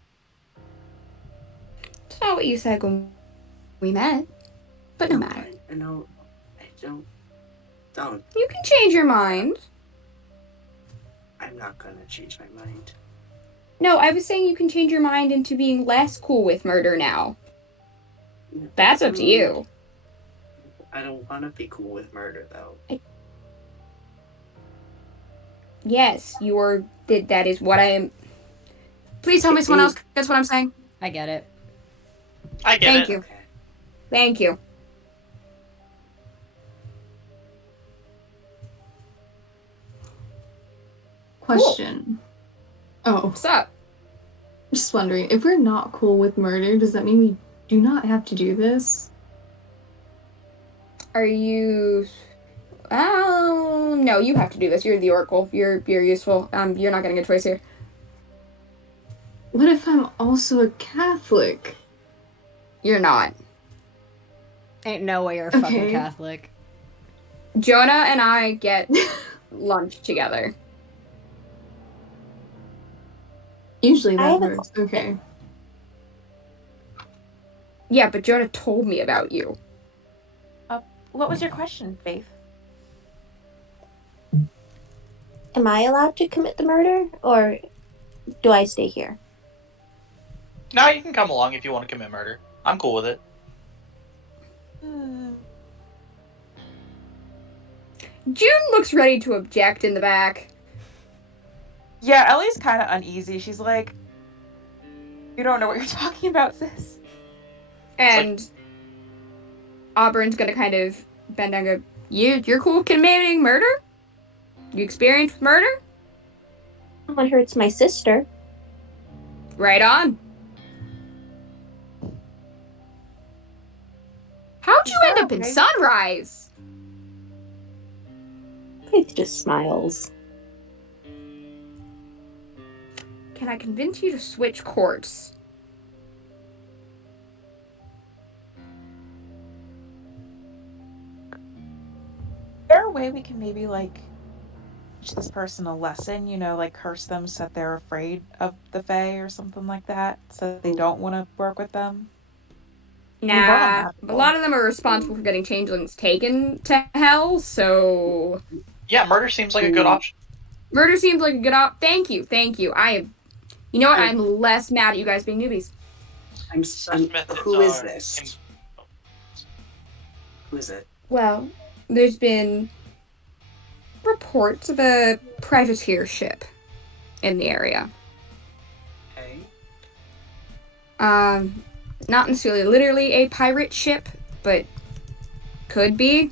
It's not what you said when we met, but no matter. No, I don't. You can change your mind. I'm not gonna change my mind. No, I was saying you can change your mind into being less cool with murder now. That's up to you. I don't want to be cool with murder, though. Yes, that is what I am. Please tell me someone else gets what I'm saying. I get it. I get Thank it. you. Thank you. Question. Oh, What's up? just wondering, if we're not cool with murder, does that mean we do not have to do this? Are you... no, you have to do this. You're the Oracle. You're useful. You're not getting a choice here. What if I'm also a Catholic? You're not. Ain't no way you're a fucking Okay. Catholic. Jonah and I get lunch together. Usually I that have a works. Okay. Yeah, but Jonah told me about you. What was your question, Faith? Am I allowed to commit the murder, or do I stay here? No, you can come along if you want to commit murder. I'm cool with it. June looks ready to object in the back. Yeah, Ellie's kind of uneasy. She's like, you don't know what you're talking about, sis. And Auburn's gonna kind of bend down and go, you're cool with committing murder? You experienced murder? Someone hurts my sister. Right on. How'd you Is there end up a in way- Sunrise? Faith just smiles. Can I convince you to switch courts? Is there a way we can maybe like teach this person a lesson? You know, like curse them so that they're afraid of the Fae or something like that, so that they don't want to work with them. We've done Nah, that a before. lot of them are responsible for getting changelings taken to hell, so Yeah, murder seems like a good option. murder seems like a good Thank you. You know what? I'm less mad at you guys being newbies. Such methods who is are this? Who is it? Well, there's been reports of a privateer ship in the area. Okay. Not necessarily literally a pirate ship, but could be.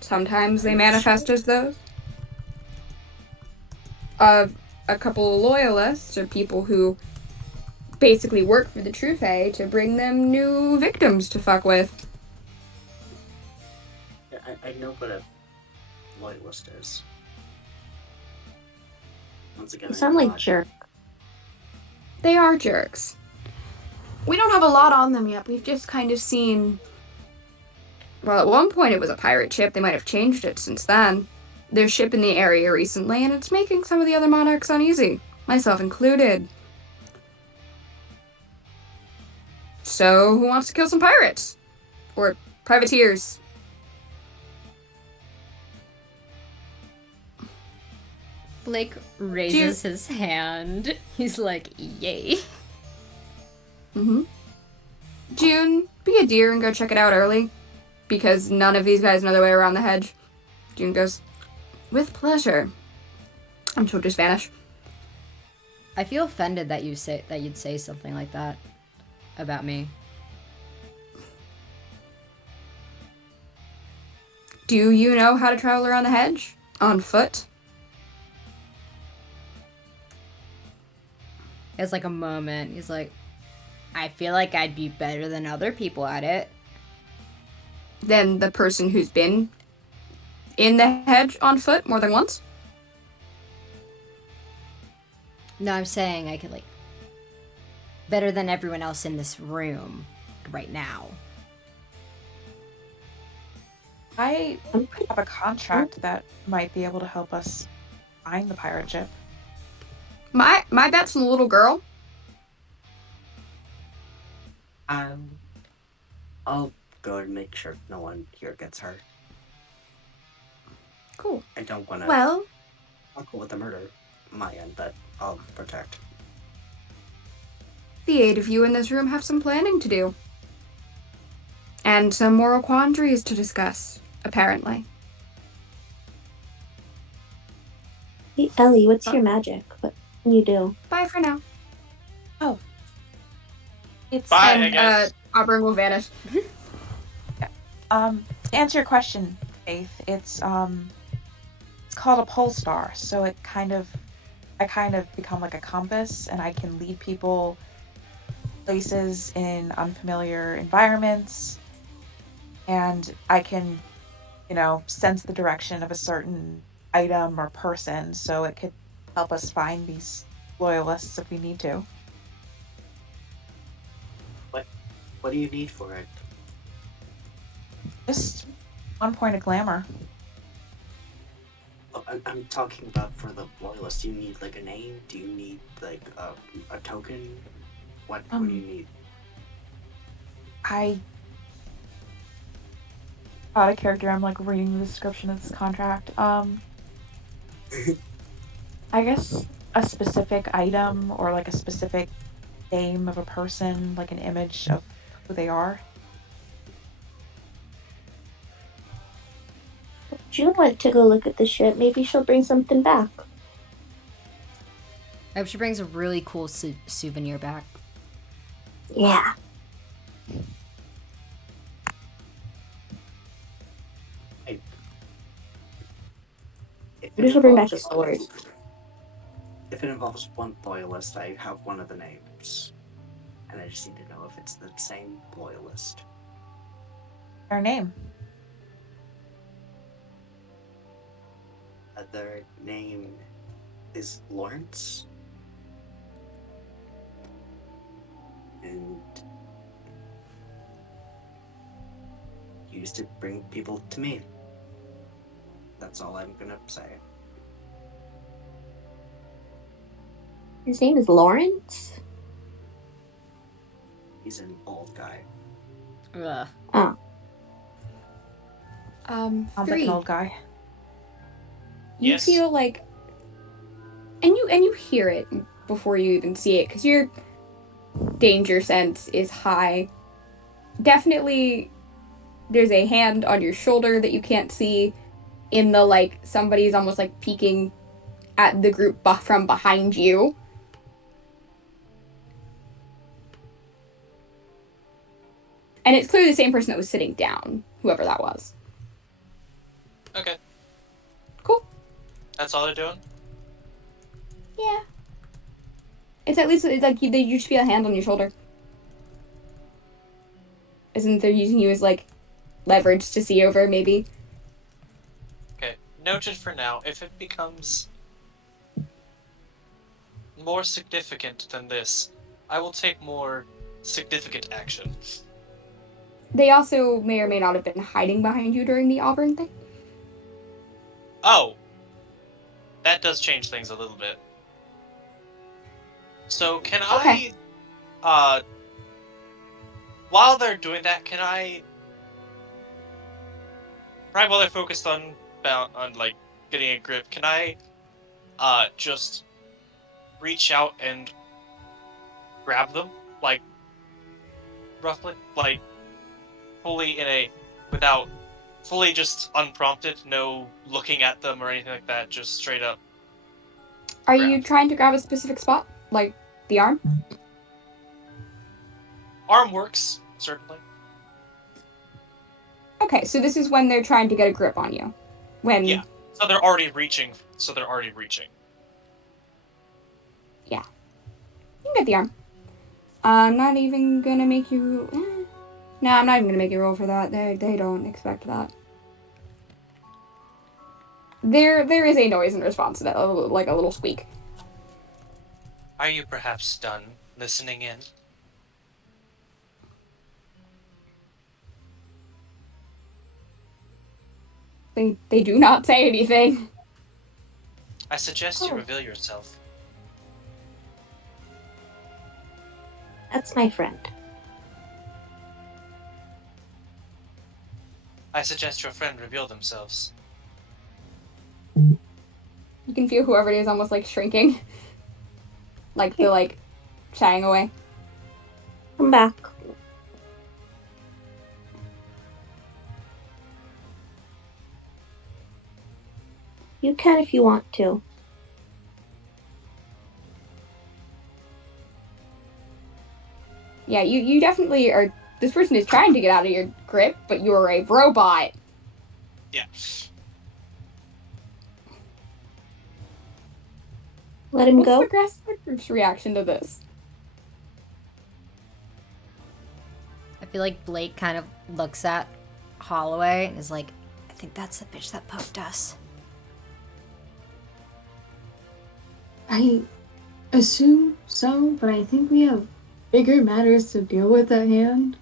Sometimes they manifest as those. Of a couple of loyalists or people who basically work for the True Fae to bring them new victims to fuck with. Yeah, I know what a loyalist is. Once again, You sound like jerk. They are jerks. We don't have a lot on them yet. We've just kind of seen... Well, at one point it was a pirate ship. They might have changed it since then. There's ship in the area recently, and it's making some of the other monarchs uneasy. Myself included. So, who wants to kill some pirates? Or privateers? Blake raises his hand. He's like, yay. June, be a dear and go check it out early. Because none of these guys know their way around the hedge. June goes, with pleasure. And she'll just vanish. I feel offended that you'd say something like that about me. Do you know how to travel around the hedge? On foot? He has like a moment. He's like, I feel like I'd be better than other people at it. Than the person who's been in the hedge on foot more than once? No, I'm saying I could like better than everyone else in this room right now. I have a contract that might be able to help us find the pirate ship. My bet's on the little girl. I'll go and make sure no one here gets hurt. Cool. I don't want to Well, uncle with the murder on my end, but I'll protect. the 8 of you in this room have some planning to do. And some moral quandaries to discuss, apparently. Hey, Ellie, what's your magic? What can you do? Bye for now. It's Bye, I And guess. Auburn will vanish. to answer your question, Faith, it's called a pole star. So I kind of become like a compass, and I can lead people places in unfamiliar environments, and I can, sense the direction of a certain item or person, so it could help us find these loyalists if we need to. What do you need for it? Just 1 point of glamour. Oh, I'm talking about for the loyalist. Do you need like a name? Do you need like a token? What do you need? I out of character, I'm like reading the description of this contract. I guess a specific item or like a specific name of a person, like an image of who they are. June went to go look at the ship. Maybe she'll bring something back. I hope she brings a really cool souvenir back. Yeah. Maybe she'll bring back a sword. if it involves one loyalist, I have one of the names. And I just need to know if it's the same loyalist. Her name. Their name is Lawrence. And he used to bring people to me. That's all I'm gonna say. His name is Lawrence? He's an old guy. Ugh. Oh. Sounds like 3. an old guy. You Yes. feel like, and you hear it before you even see it, because your danger sense is high. Definitely, there's a hand on your shoulder that you can't see. In the, like, somebody's almost like peeking at the group from behind you. And it's clearly the same person that was sitting down, whoever that was. Okay. Cool. That's all they're doing? Yeah. It's at least, it's like you just feel a hand on your shoulder. Isn't they're using you as, like, leverage to see over, maybe? Okay. Noted for now. If it becomes more significant than this, I will take more significant action. They also may or may not have been hiding behind you during the Auburn thing. Oh! That does change things a little bit. So, can Okay. while they're doing that, can I... Right while they're focused on like, getting a grip, can I, just reach out and grab them? Like, roughly? Like, without, fully just unprompted, no looking at them or anything like that, just straight up. Are Grab. you trying to grab a specific spot? Like, the arm? Arm works, certainly. Okay, so this is when they're trying to get a grip on you. When... Yeah. So they're already reaching. Yeah. You can get the arm. I'm not even gonna make you... No, I'm not even gonna make you roll for that. They don't expect that. There is a noise in response to that, like a little squeak. Are you perhaps done listening in? They do not say anything. I suggest you reveal yourself. That's my friend. I suggest your friend reveal themselves. You can feel whoever it is almost, like, shrinking. Like, they're, like, shying away. Come back. You can if you want to. Yeah, you definitely are... This person is trying to get out of your grip, but you're a robot. Yeah. Let him What's go. the rest of the group's reaction to this? I feel like Blake kind of looks at Holloway and is like, I think that's the bitch that poked us. I assume so, but I think we have bigger matters to deal with at hand.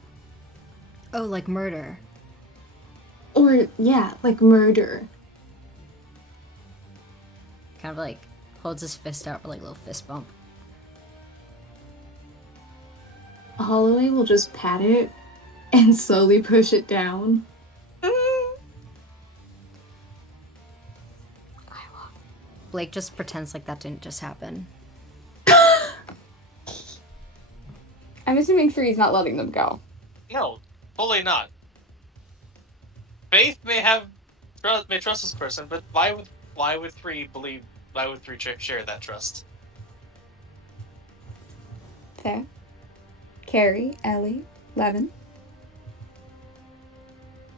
Oh, like murder. Or, yeah, like murder. Kind of like holds his fist out for like a little fist bump. Holloway will just pat it and slowly push it down. Blake just pretends like that didn't just happen. I'm assuming Three's not letting them go. No, fully not. Faith may trust this person, but why would three share that trust? Fair. Kerry, Ellie, Levin.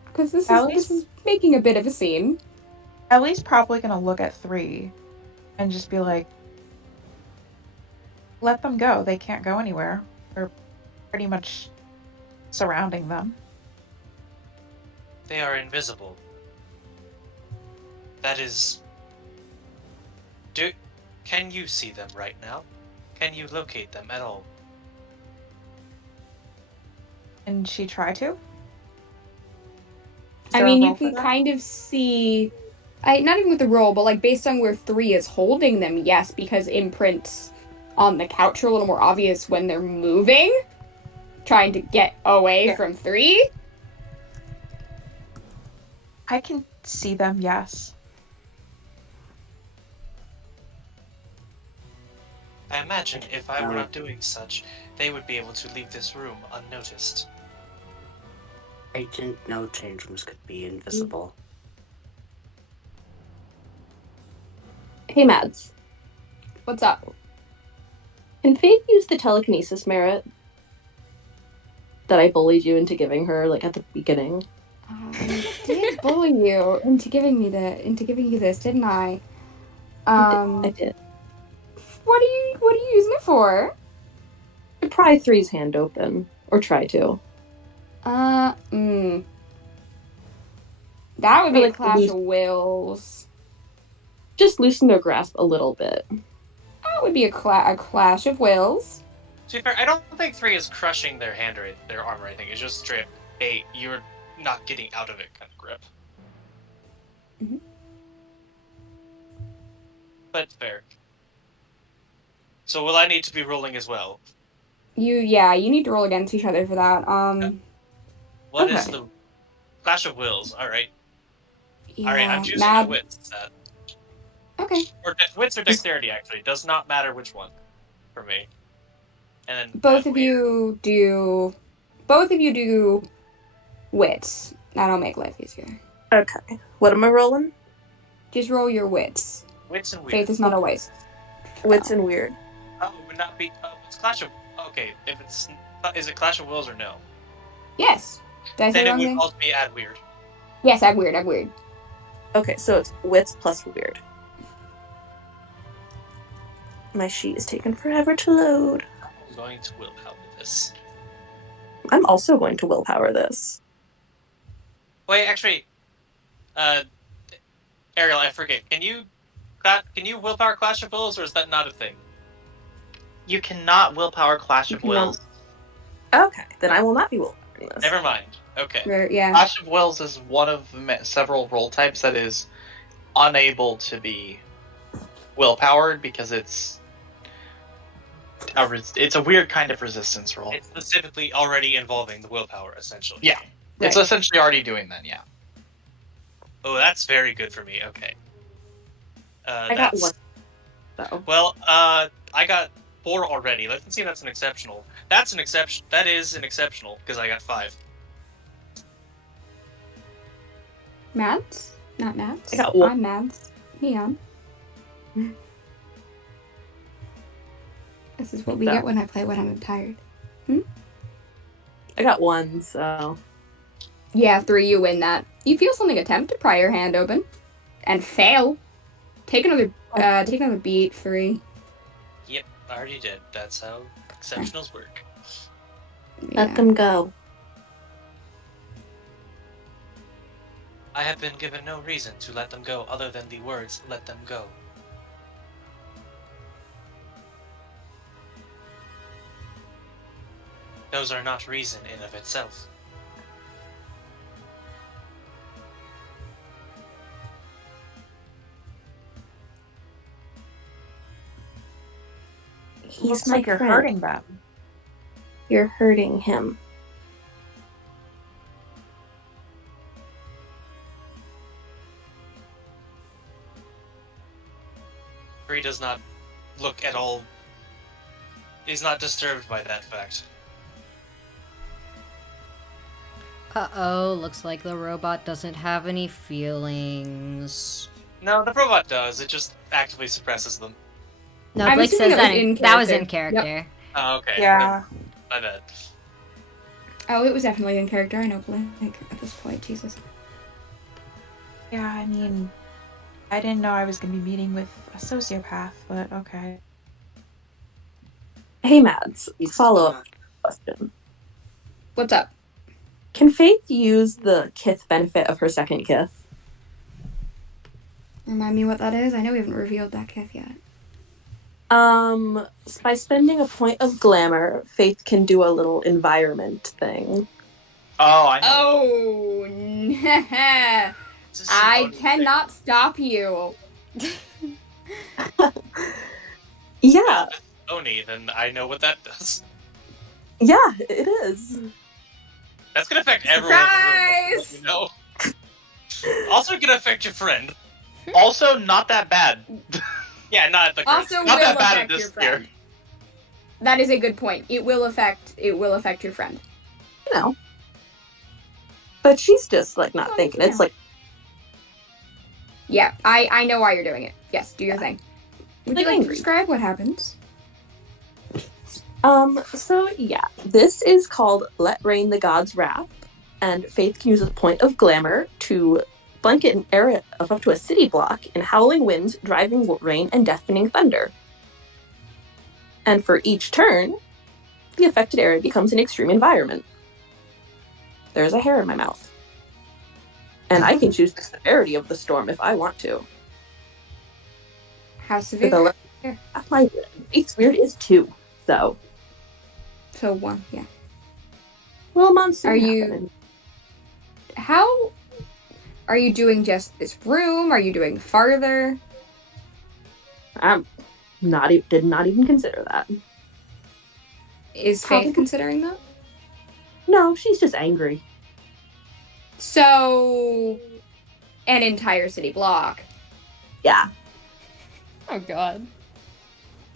Because this is making a bit of a scene. Ellie's probably gonna look at 3 and just be like, let them go. They can't go anywhere. We're pretty much surrounding them. They are invisible. That is... Can you see them right now? Can you locate them at all? And she try to? Is I there a mean, you roll for can that? kind of see, not even with the roll, but like based on where 3 is holding them, yes, because imprints on the couch are a little more obvious when they're moving, trying to get away from 3. I can see them, yes. I imagine if I were not doing such, they would be able to leave this room unnoticed. I didn't know change rooms could be invisible. Hey, Mads. What's up? Can Faith use the telekinesis merit that I bullied you into giving her, like, at the beginning? I did bully you into giving you this, didn't I? I did. What are you using it for? To pry 3's hand open. Or try to. That would be Or, a like, clash of wills. Just loosen their grasp a little bit. That would be a clash of wills. To be fair, I don't think 3 is crushing their hand or their arm or anything. It's just straight, hey, you're not getting out of it kind of grip. Mm-hmm. But fair. So will I need to be rolling as well? You need to roll against each other for that. What is the Clash of Wills? Alright. Yeah, Alright, I'm choosing a wits. Okay. Or wits or dexterity, actually. Does not matter which one for me. And then both of you do wits. That'll make life easier. Okay. What am I rolling? Just roll your wits. Wits and weird. Faith is not always. Wits and weird. Oh, it would not be. Oh, it's Clash of. Okay, if it's. Is it Clash of Wills or no? Yes. Did I say Then it wrong would thing? also be add weird. Yes, add weird. Okay, so it's wits plus weird. My sheet is taking forever to load. I'm going to willpower this. I'm also going to willpower this. Wait, actually, Ariel, I forget. Can you willpower Clash of Wills, or is that not a thing? You cannot willpower Clash of Wills. Okay, then I will not be willpowering this. Never mind. Okay. Yeah. Clash of Wills is one of several role types that is unable to be willpowered because it's a weird kind of resistance roll. It's specifically already involving the willpower, essentially. Yeah. Right. It's essentially already doing that, yeah. Oh, that's very good for me. Okay. I got one. So. Well, I got 4 already. Let's see if that's an exceptional. That's an exception. That is an exceptional, because I got 5. Mads? Not Mads. I got one. I'm Mads. Neon. This is what we get when I play when I'm tired. I got 1, so... Yeah, 3, you win that. You feel something attempt to pry your hand open. And fail. Take another beat, 3. Yep, I already did. That's how exceptionals work. Let them go. I have been given no reason to let them go other than the words, let them go. Those are not reason in of itself. He's Looks my like you're friend. hurting them. You're hurting him. Kerry does not look at all. He's not disturbed by that fact. Uh-oh, looks like the robot doesn't have any feelings. No, the robot does. It just actively suppresses them. No, I'm Blake assuming says that was that in that was in character. character. Oh, okay. Yeah. My bad. Oh, it was definitely in character. I know, like, at this point, Jesus. Yeah, I mean, I didn't know I was going to be meeting with a sociopath, but okay. Hey, Mads. He's Follow-up question. What's up? Can Faith use the kith benefit of her second kith? Remind me what that is? I know we haven't revealed that kith yet. By spending a point of glamour, Faith can do a little environment thing. Oh, I know. Oh, I cannot stop you. Yeah. Oni, then I know what that does. Yeah, it is. That's gonna affect everyone in the room. You know. Also, gonna affect your friend. Also, not that bad. Yeah, not the Also Not will that bad affect at your this friend. year. That is a good point. It will affect your friend. You know. But she's just like not thinking. It's like Yeah, I know why you're doing it. Yes, do your thing. Would you like to angry. describe what happens? So yeah, this is called Let Rain the God's Wrath, and Faith can use a point of glamour to blanket an area of up to a city block in howling winds, driving rain, and deafening thunder. And for each turn, the affected area becomes an extreme environment. There's a hair in my mouth. And I can choose the severity of the storm if I want to. How severe? My Faith's weird is 2, so. So 1, yeah. Well, monsoon Are you- happening. How are you doing? Just this room? Are you doing farther? I'm did not even consider that. Is Faith considering that? No, she's just angry. So, an entire city block. Yeah. Oh god.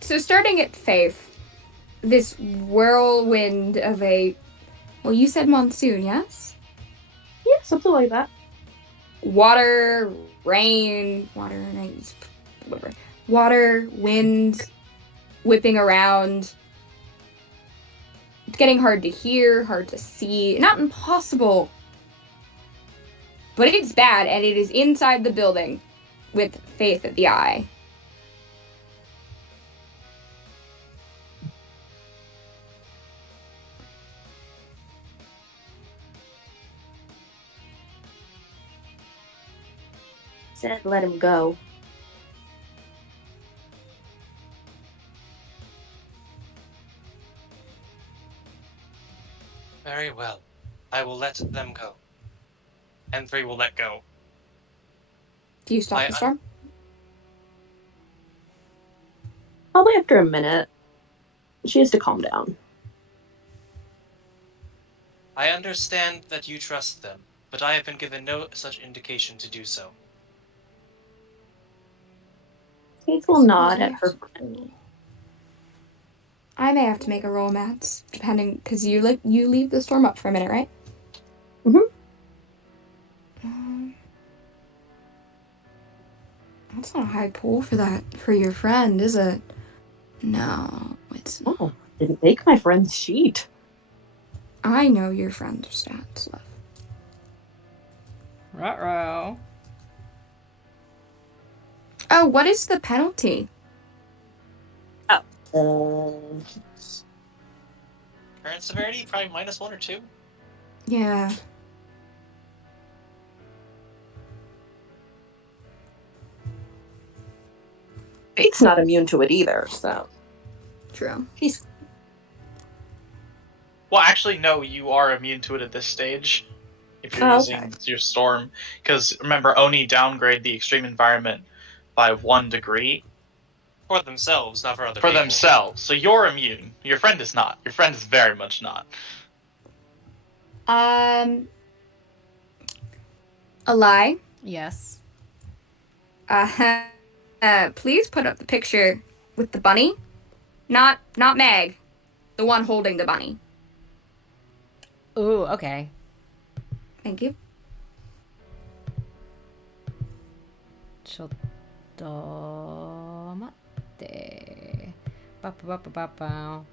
So starting at Faith, this whirlwind of a... Well, you said monsoon, yes? Yeah, something like that. Water, wind, whipping around. It's getting hard to hear, hard to see. Not impossible. But it's bad, and it is inside the building with Faith at the eye. Said let him go. Very well. I will let them go. And 3 will let go. Do you stop the storm? Probably after a minute. She has to calm down. I understand that you trust them, but I have been given no such indication to do so. Faith will nod at her friend. I may have to make a roll, Mats, depending, because you leave the storm up for a minute, right? Mhm. That's not a high pull for your friend, is it? No, it's not. Oh, didn't make my friend's sheet. I know your friend's stats. Ruh-roh. Oh, what is the penalty? Oh. Current severity? Probably -1 or 2? Yeah. Faith's not immune to it either, so. True. She's. Well, actually, no, you are immune to it at this stage. If you're using your storm. Because remember, Oni downgrade the extreme environment by 1 degree. For themselves, not for other people. For themselves. So you're immune. Your friend is not. Your friend is very much not. A lie. Yes. Please put up the picture with the bunny. Not Meg. The one holding the bunny. Ooh, okay. Thank you. Chotomate. Ba-ba-ba-ba-ba.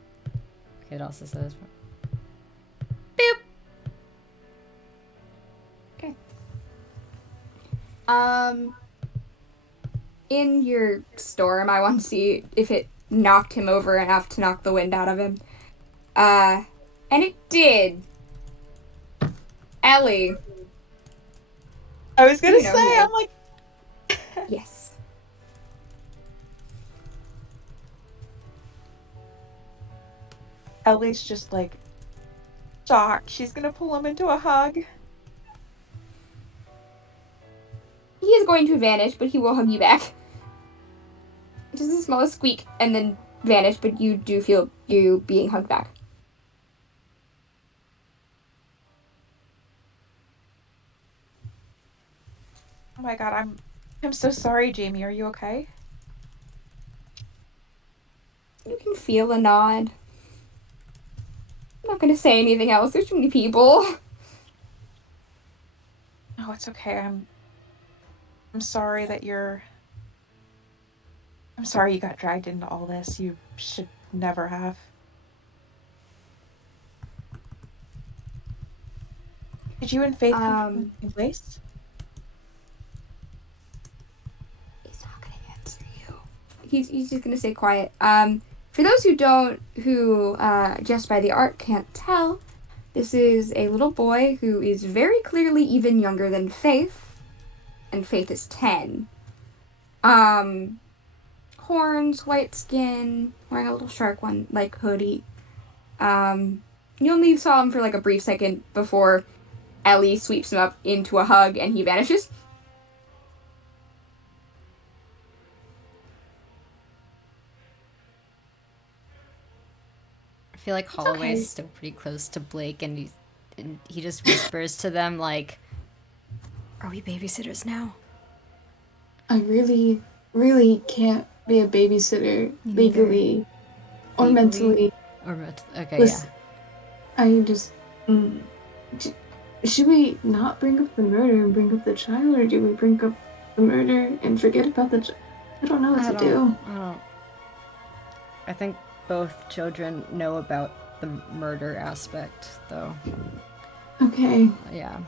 Okay, it also says... Boop! Okay. In your storm, I want to see if it knocked him over enough to knock the wind out of him. And it did. Ellie. I was gonna You know say, who. I'm like, Yes. Ellie's just like shocked. She's gonna pull him into a hug. He is going to vanish, but he will hug you back. Just the smallest squeak, and then vanish, but you do feel you being hugged back. Oh my god, I'm so sorry, Jaime. Are you okay? You can feel a nod. I'm not gonna say anything else. There's too many people. Oh, it's okay. I'm sorry that I'm sorry you got dragged into all this. You should never have. Did you and Faith come from the same place? He's not gonna answer you. He's just gonna stay quiet. For those who just by the art can't tell, this is a little boy who is very clearly even younger than Faith, and Faith is 10. Horns, white skin, wearing a little shark one like hoodie. You only saw him for like a brief second before Ellie sweeps him up into a hug and he vanishes. I feel like Holloway is still pretty close to Blake, and he just whispers to them like, "Are we babysitters now?" I really, really can't be a babysitter legally or mentally. Okay, Listen, I just. Should we not bring up the murder and bring up the child, or do we bring up the murder and forget about the child? I don't know what to do. I think both children know about the murder aspect, though. Okay. Yeah.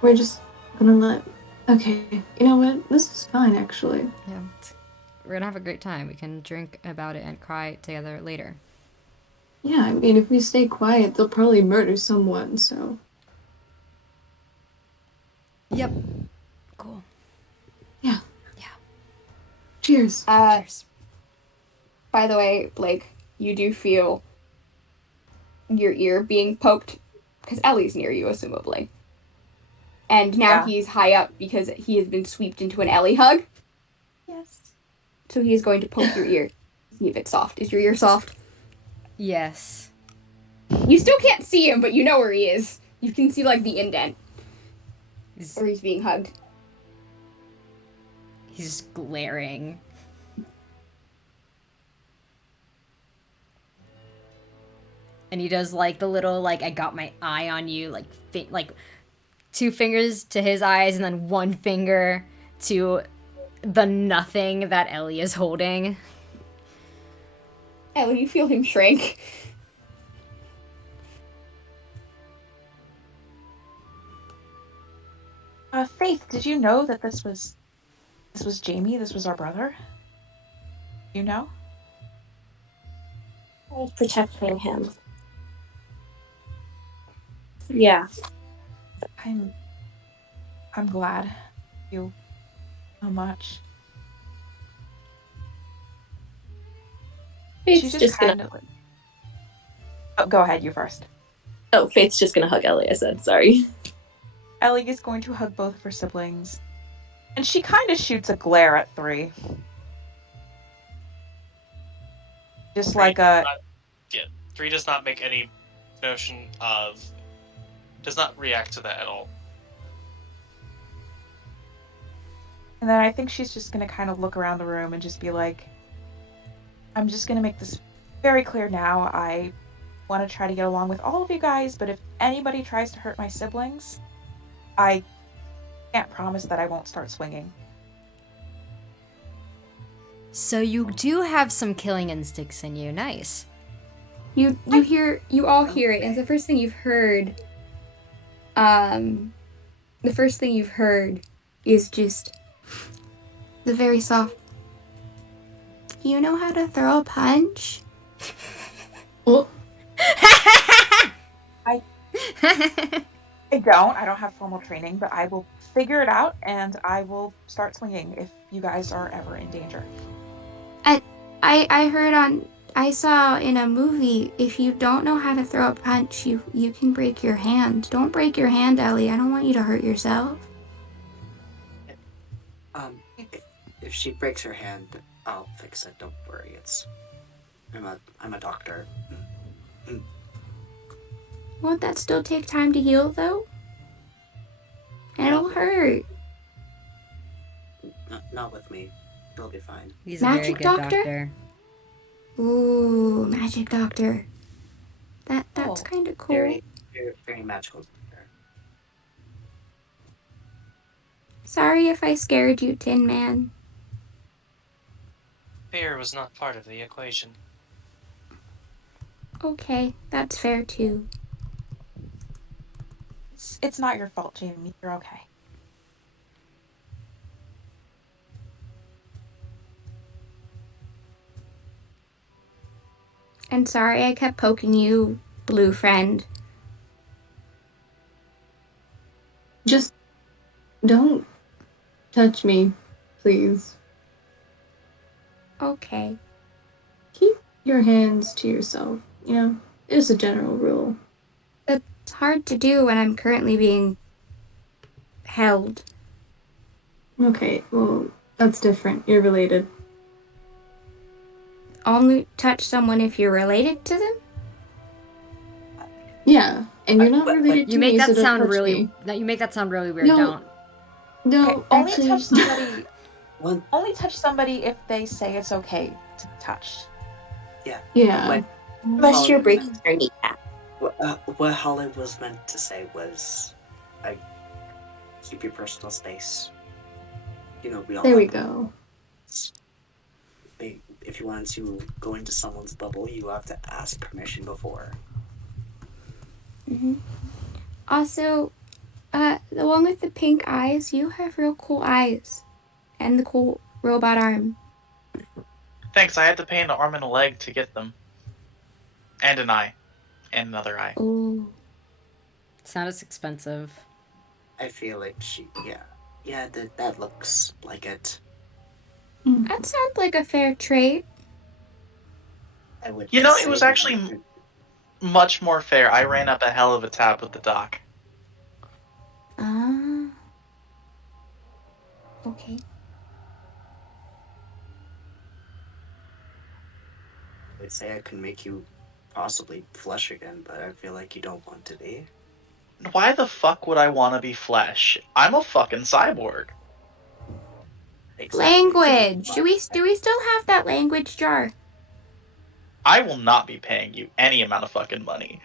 We're just gonna let. Okay. You know what? This is fine, actually. Yeah. We're gonna have a great time. We can drink about it and cry together later. Yeah, I mean, if we stay quiet, they'll probably murder someone, so. Yep. Cool. Yeah. Yeah. Cheers. Cheers. By the way, Blake, you do feel your ear being poked, because Ellie's near you, assumably. And now he's high up because he has been swept into an Ellie hug. Yes. So he is going to poke your ear. See if it's soft. Is your ear soft? Yes. You still can't see him, but you know where he is. You can see, like, the indent. Or he's being hugged. He's glaring. And he does, like, the little, like, I got my eye on you, like 2 fingers to his eyes and then 1 finger to the nothing that Ellie is holding. Ellie, you feel him shrink. Faith, did you know that this was Jaime? This was our brother? You know? I was protecting him. Yeah. I'm glad you so much. Faith's just gonna. Oh, go ahead, you first. Oh, Faith's just gonna hug Ellie, I said, sorry. Ellie is going to hug both of her siblings. And she kind of shoots a glare at 3. Just like a... Yeah, 3 does not make any notion of... does not react to that at all. And then I think she's just going to kind of look around the room and just be like, I'm just going to make this very clear now. I want to try to get along with all of you guys, but if anybody tries to hurt my siblings, I can't promise that I won't start swinging. So you do have some killing instincts in you. Nice. You all hear it, and the first thing you've heard, is just the very soft. you know how to throw a punch? Oh, I don't have formal training, but I will figure it out and I will start swinging if you guys are ever in danger. I saw in a movie, if you don't know how to throw a punch, you can break your hand. Don't break your hand, Ellie. I don't want you to hurt yourself. If she breaks her hand, I'll fix it. Don't worry. I'm a doctor. Won't that still take time to heal, though? And it'll hurt. Not with me. It'll be fine. He's a very Magic good doctor? Ooh, magic doctor. That's kind of cool. Very, very, very magical. Sorry if I scared you, Tin Man. Fear was not part of the equation. Okay, that's fair too. It's not your fault, Jamie. You're okay. And sorry I kept poking you, blue friend. just don't touch me, please. Okay. Keep your hands to yourself, you know? It's a general rule. It's hard to do when I'm currently being held. Okay, well, that's different. You're related. Only touch someone if you're related to them? Yeah, and you're not But- related to You me, make so that don't sound touch really. me. You make that sound really weird. No. Don't. No, Okay, only actually, touch somebody. One, Only touch somebody if they say it's okay to be touched. yeah. Unless Holly- you're breaking your kneecap. what Holly was meant to say was, keep your personal space. You know, we all There we have go. If you wanted to go into someone's bubble, you have to ask permission before. Mm-hmm. Also, the one with the pink eyes, you have real cool eyes. And the cool robot arm. Thanks, I had to pay an arm and a leg to get them. And an eye. And another eye. Ooh. It's not as expensive. I feel like that looks like it. That sounds like a fair trade. I would. You know, it say was that actually I could- much more fair. I ran up a hell of a tab with the doc. Ah. Okay. I would say I could make you possibly flesh again, but I feel like you don't want to be. Why the fuck would I want to be flesh? I'm a fucking cyborg. Language. Do we still have that language jar? I will not be paying you any amount of fucking money.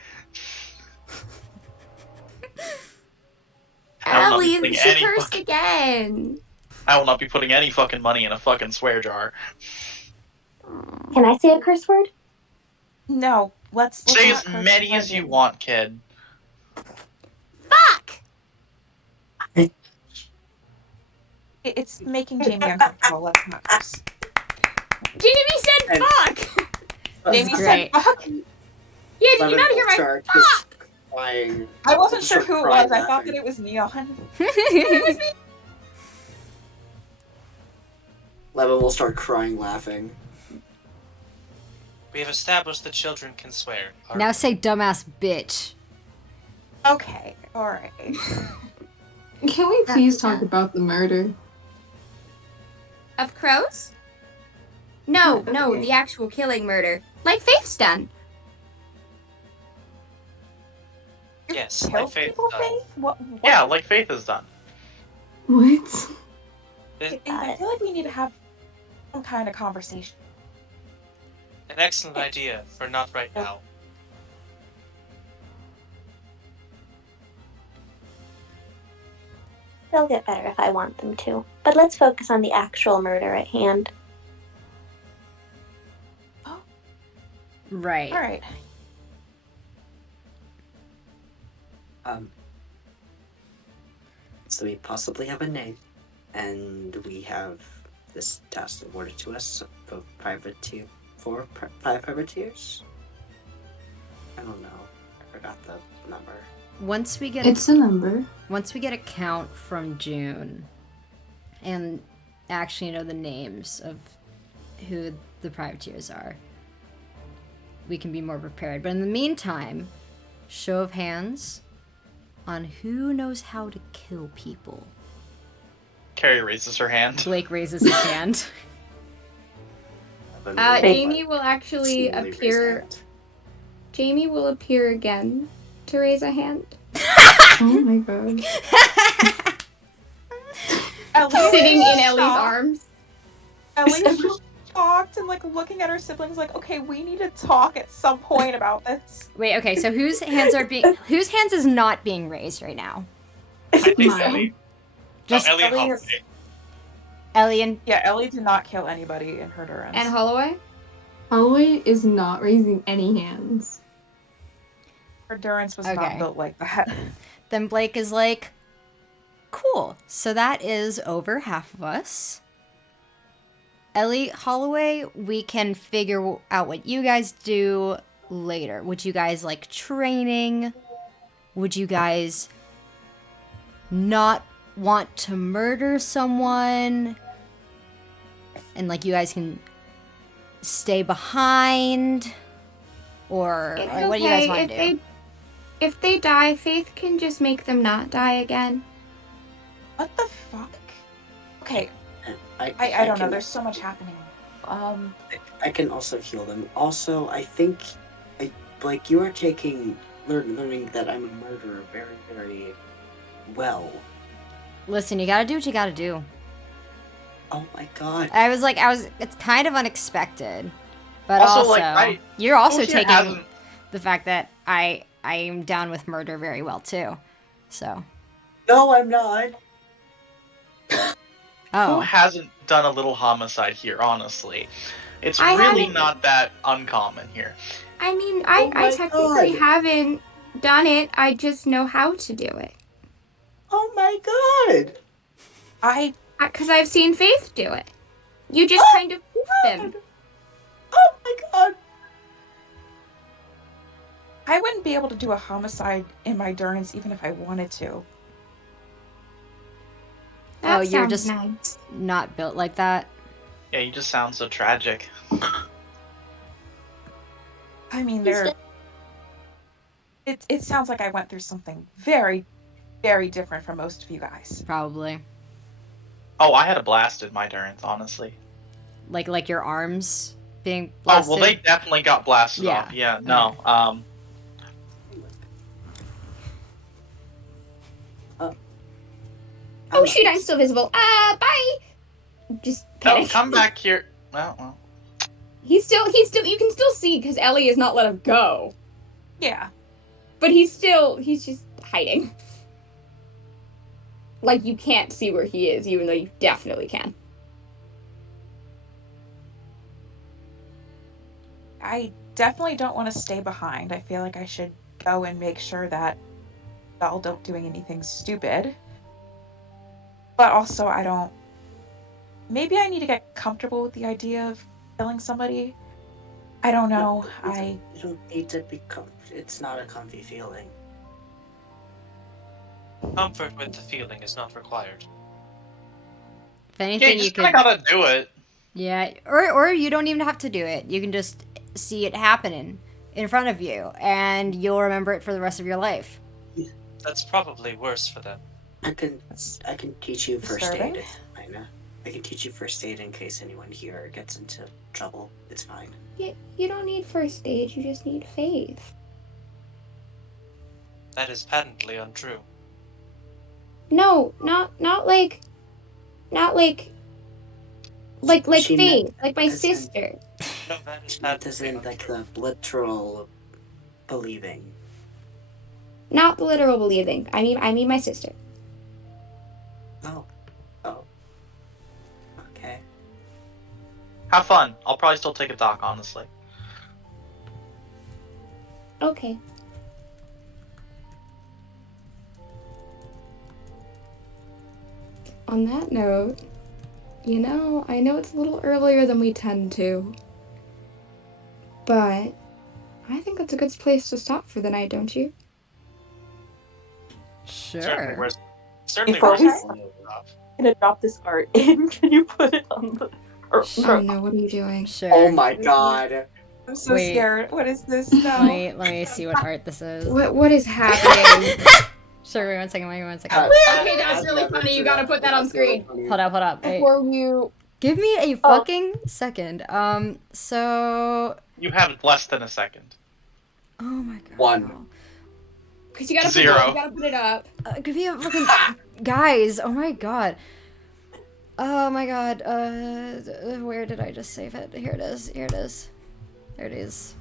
I will not be Ellie, putting she any cursed fucking- again. I will not be putting any fucking money in a fucking swear jar. Can I say a curse word? No, let's Say not as curse many the as you legend. want, kid. Fuck! It's making Jamie uncomfortable. Let's not curse. Jamie said And- fuck! Jamie great. said, "Fuck." Yeah, did you not hear my Shark fuck? just crying. I wasn't sure Start who it crying, was. I thought laughing. that it was Neon. Levin will start crying, laughing. We have established that children can swear. Now say dumbass bitch. Okay, alright. Can we please talk about the murder? Of crows? No, Yeah, no, okay. the actual killing murder. Like Faith's done. Yes, Kill like Faith people, does. Faith? What? Yeah, like Faith has done. What? It- I feel like we need to have some kind of conversation. An excellent idea for not right now. They'll get better if I want them to. But let's focus on the actual murder at hand. Right. Alright. So we possibly have a name, and we have this task awarded to us. privateer, 5 privateers? I don't know. I forgot the number. Once we get It's a number. once we get a count from June and actually know the names of who the privateers are, we can be more prepared. But in the meantime, show of hands on who knows how to kill people. Kerry raises her hand. Blake raises his hand. Jamie will actually appear. Jamie will appear again to raise a hand. Oh my god. Sitting in Ellie's arms. Ellie's just shocked and like looking at her siblings like, okay, we need to talk at some point about this. Wait, okay, so whose hands is not being raised right now? I think Mine. Ellie. Just Ellie and Ellie Holloway. is- Ellie and Yeah, Ellie did not kill anybody in her durance. And Holloway? Holloway is not raising any hands. Her durance was Okay. not built like that. then Blake is like, cool. So that is over half of us. Ellie, Holloway, we can figure out what you guys do later. Would you guys like training? Would you guys not want to murder someone? And like you guys can stay behind? Or It's like, what do you guys okay want to do? If they die, Faith can just make them not die again. What the fuck? Okay, I I don't know. can- There's so much happening. I can also heal them. Also, I think, Blake, you are learning that I'm a murderer very, very well. Listen, you gotta do what you gotta do. Oh my god. It's kind of unexpected. But Also, also, like, you're also Who here taking hasn't- the fact that I am down with murder very well too. So, No, I'm not. Who oh, hasn't done a little homicide here, honestly? It's I really haven't- not that uncommon here. I mean, Oh I my technically God. haven't done it. I just know how to do it. Oh my god. Because I've seen Faith do it. You just kind of poof them. Oh my god. I wouldn't be able to do a homicide in my durance even if I wanted to. That Oh, you're sounds just- nice. not built like that. Yeah, you just sound so tragic. I mean, it sounds like I went through something very, very different from most of you guys. Probably Oh, I had a blast in my durance, honestly. like your arms being blasted. Oh, well, they definitely got blasted Yeah. off. Yeah, no. Oh shoot, I'm still visible. Bye! Just No, kidding. come back here. Well. He's still, you can still see because Ellie has not let him go. Yeah. But he's just hiding. Like, you can't see where he is, even though you definitely can. I definitely don't want to stay behind. I feel like I should go and make sure that y'all don't doing anything stupid. But also, maybe I need to get comfortable with the idea of killing somebody. I don't know. You don't need to be it's not a comfy feeling. Comfort with the feeling is not required. If Yeah, anything, you you just could. kind of gotta do it. Yeah, or you don't even have to do it. You can just see it happening in front of you, and you'll remember it for the rest of your life. That's probably worse for them. I can teach you first Disturbing? aid. I can teach you first aid in case anyone here gets into trouble. It's fine. You don't need first aid, you just need faith. That is patently untrue. No, not like She faith, like my as in- sister. No, that is It patently isn't like untrue. the literal believing. Not the literal believing. I mean my sister. Oh. Okay. Have fun. I'll probably still take a doc, honestly. Okay. On that note, You know, I know it's a little earlier than we tend to, but I think that's a good place to stop for the night, don't you? Certainly Sure. worth. Certainly Before worth. we it. start, I'm gonna drop this art in. Can you put it on the? Oh no, what are you doing? Sure. Oh my god. I'm so Wait. scared. What is this? No. Let me see what art this is. What is happening? Sure, wait 1 second, wait 1 second. Okay, that's really funny. You gotta put that on screen. Hold up. Wait. Before you... Give me a fucking second. So... You have less than a second. Oh my god. 1. Because you gotta Zero. put it up. Give me a fucking... Guys, oh my god. Oh my god, where did I just save it? Here it is. There it is.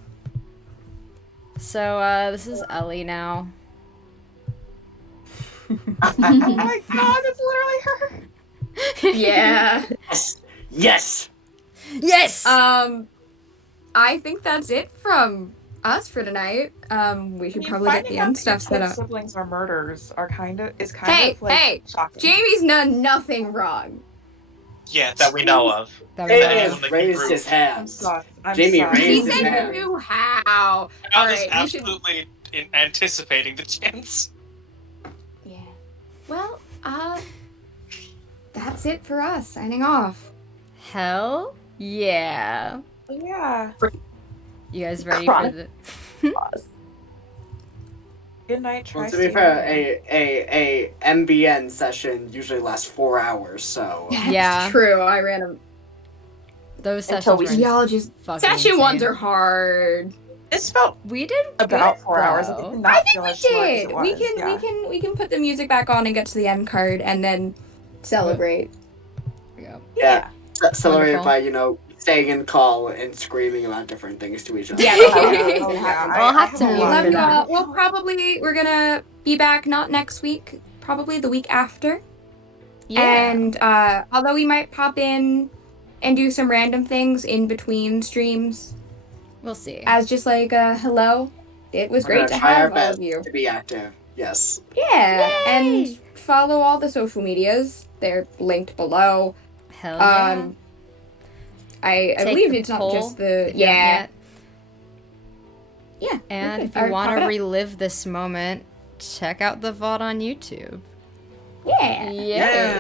So, this is Ellie now. Oh my god, it's literally her. Yeah. Yes. Yes! I think that's it from us for tonight. We should probably get the end stuff set up. Siblings are murders are kind of Hey, of like hey! shocking. Jamie's done nothing wrong. Yes. That we know of. That Jamie was has nice. raised raised his I'm hands. sorry. I'm Jamie sorry. He raised his said hand. he knew how. I was Alright, you should... absolutely anticipating the chance. Yeah. Well, that's it for us. Signing off. Hell yeah. Yeah. You guys ready for the... Good night. Try Well, to be fair, a MBN session usually lasts 4 hours, so Yeah. True. I ran a... Those Until sessions we- were Geologist. fucking Session insane. ones are hard. This felt We did about good, 4 hours. It though. did not I think feel we as short as did. it was. We can put the music back on and get to the end card and then celebrate. There we go. yeah. Celebrated Wonderful. by, staying in call and screaming about different things to each other. Yeah. Oh, Yeah. I'll have to a mute lot for of that. We're gonna be back not next week, probably the week after. Yeah. And although we might pop in and do some random things in between streams We'll see. as just like a hello. It was We're great gonna to try our have all best of you. to be active. Yes. Yeah, Yay! and follow all the social medias. They're linked below. Hell yeah. I Take believe the it's not poll just the if you haven't yeah. yet. And okay. if you Alright, want pop it to up. relive this moment, check out the VOD on YouTube. Yeah. Yeah.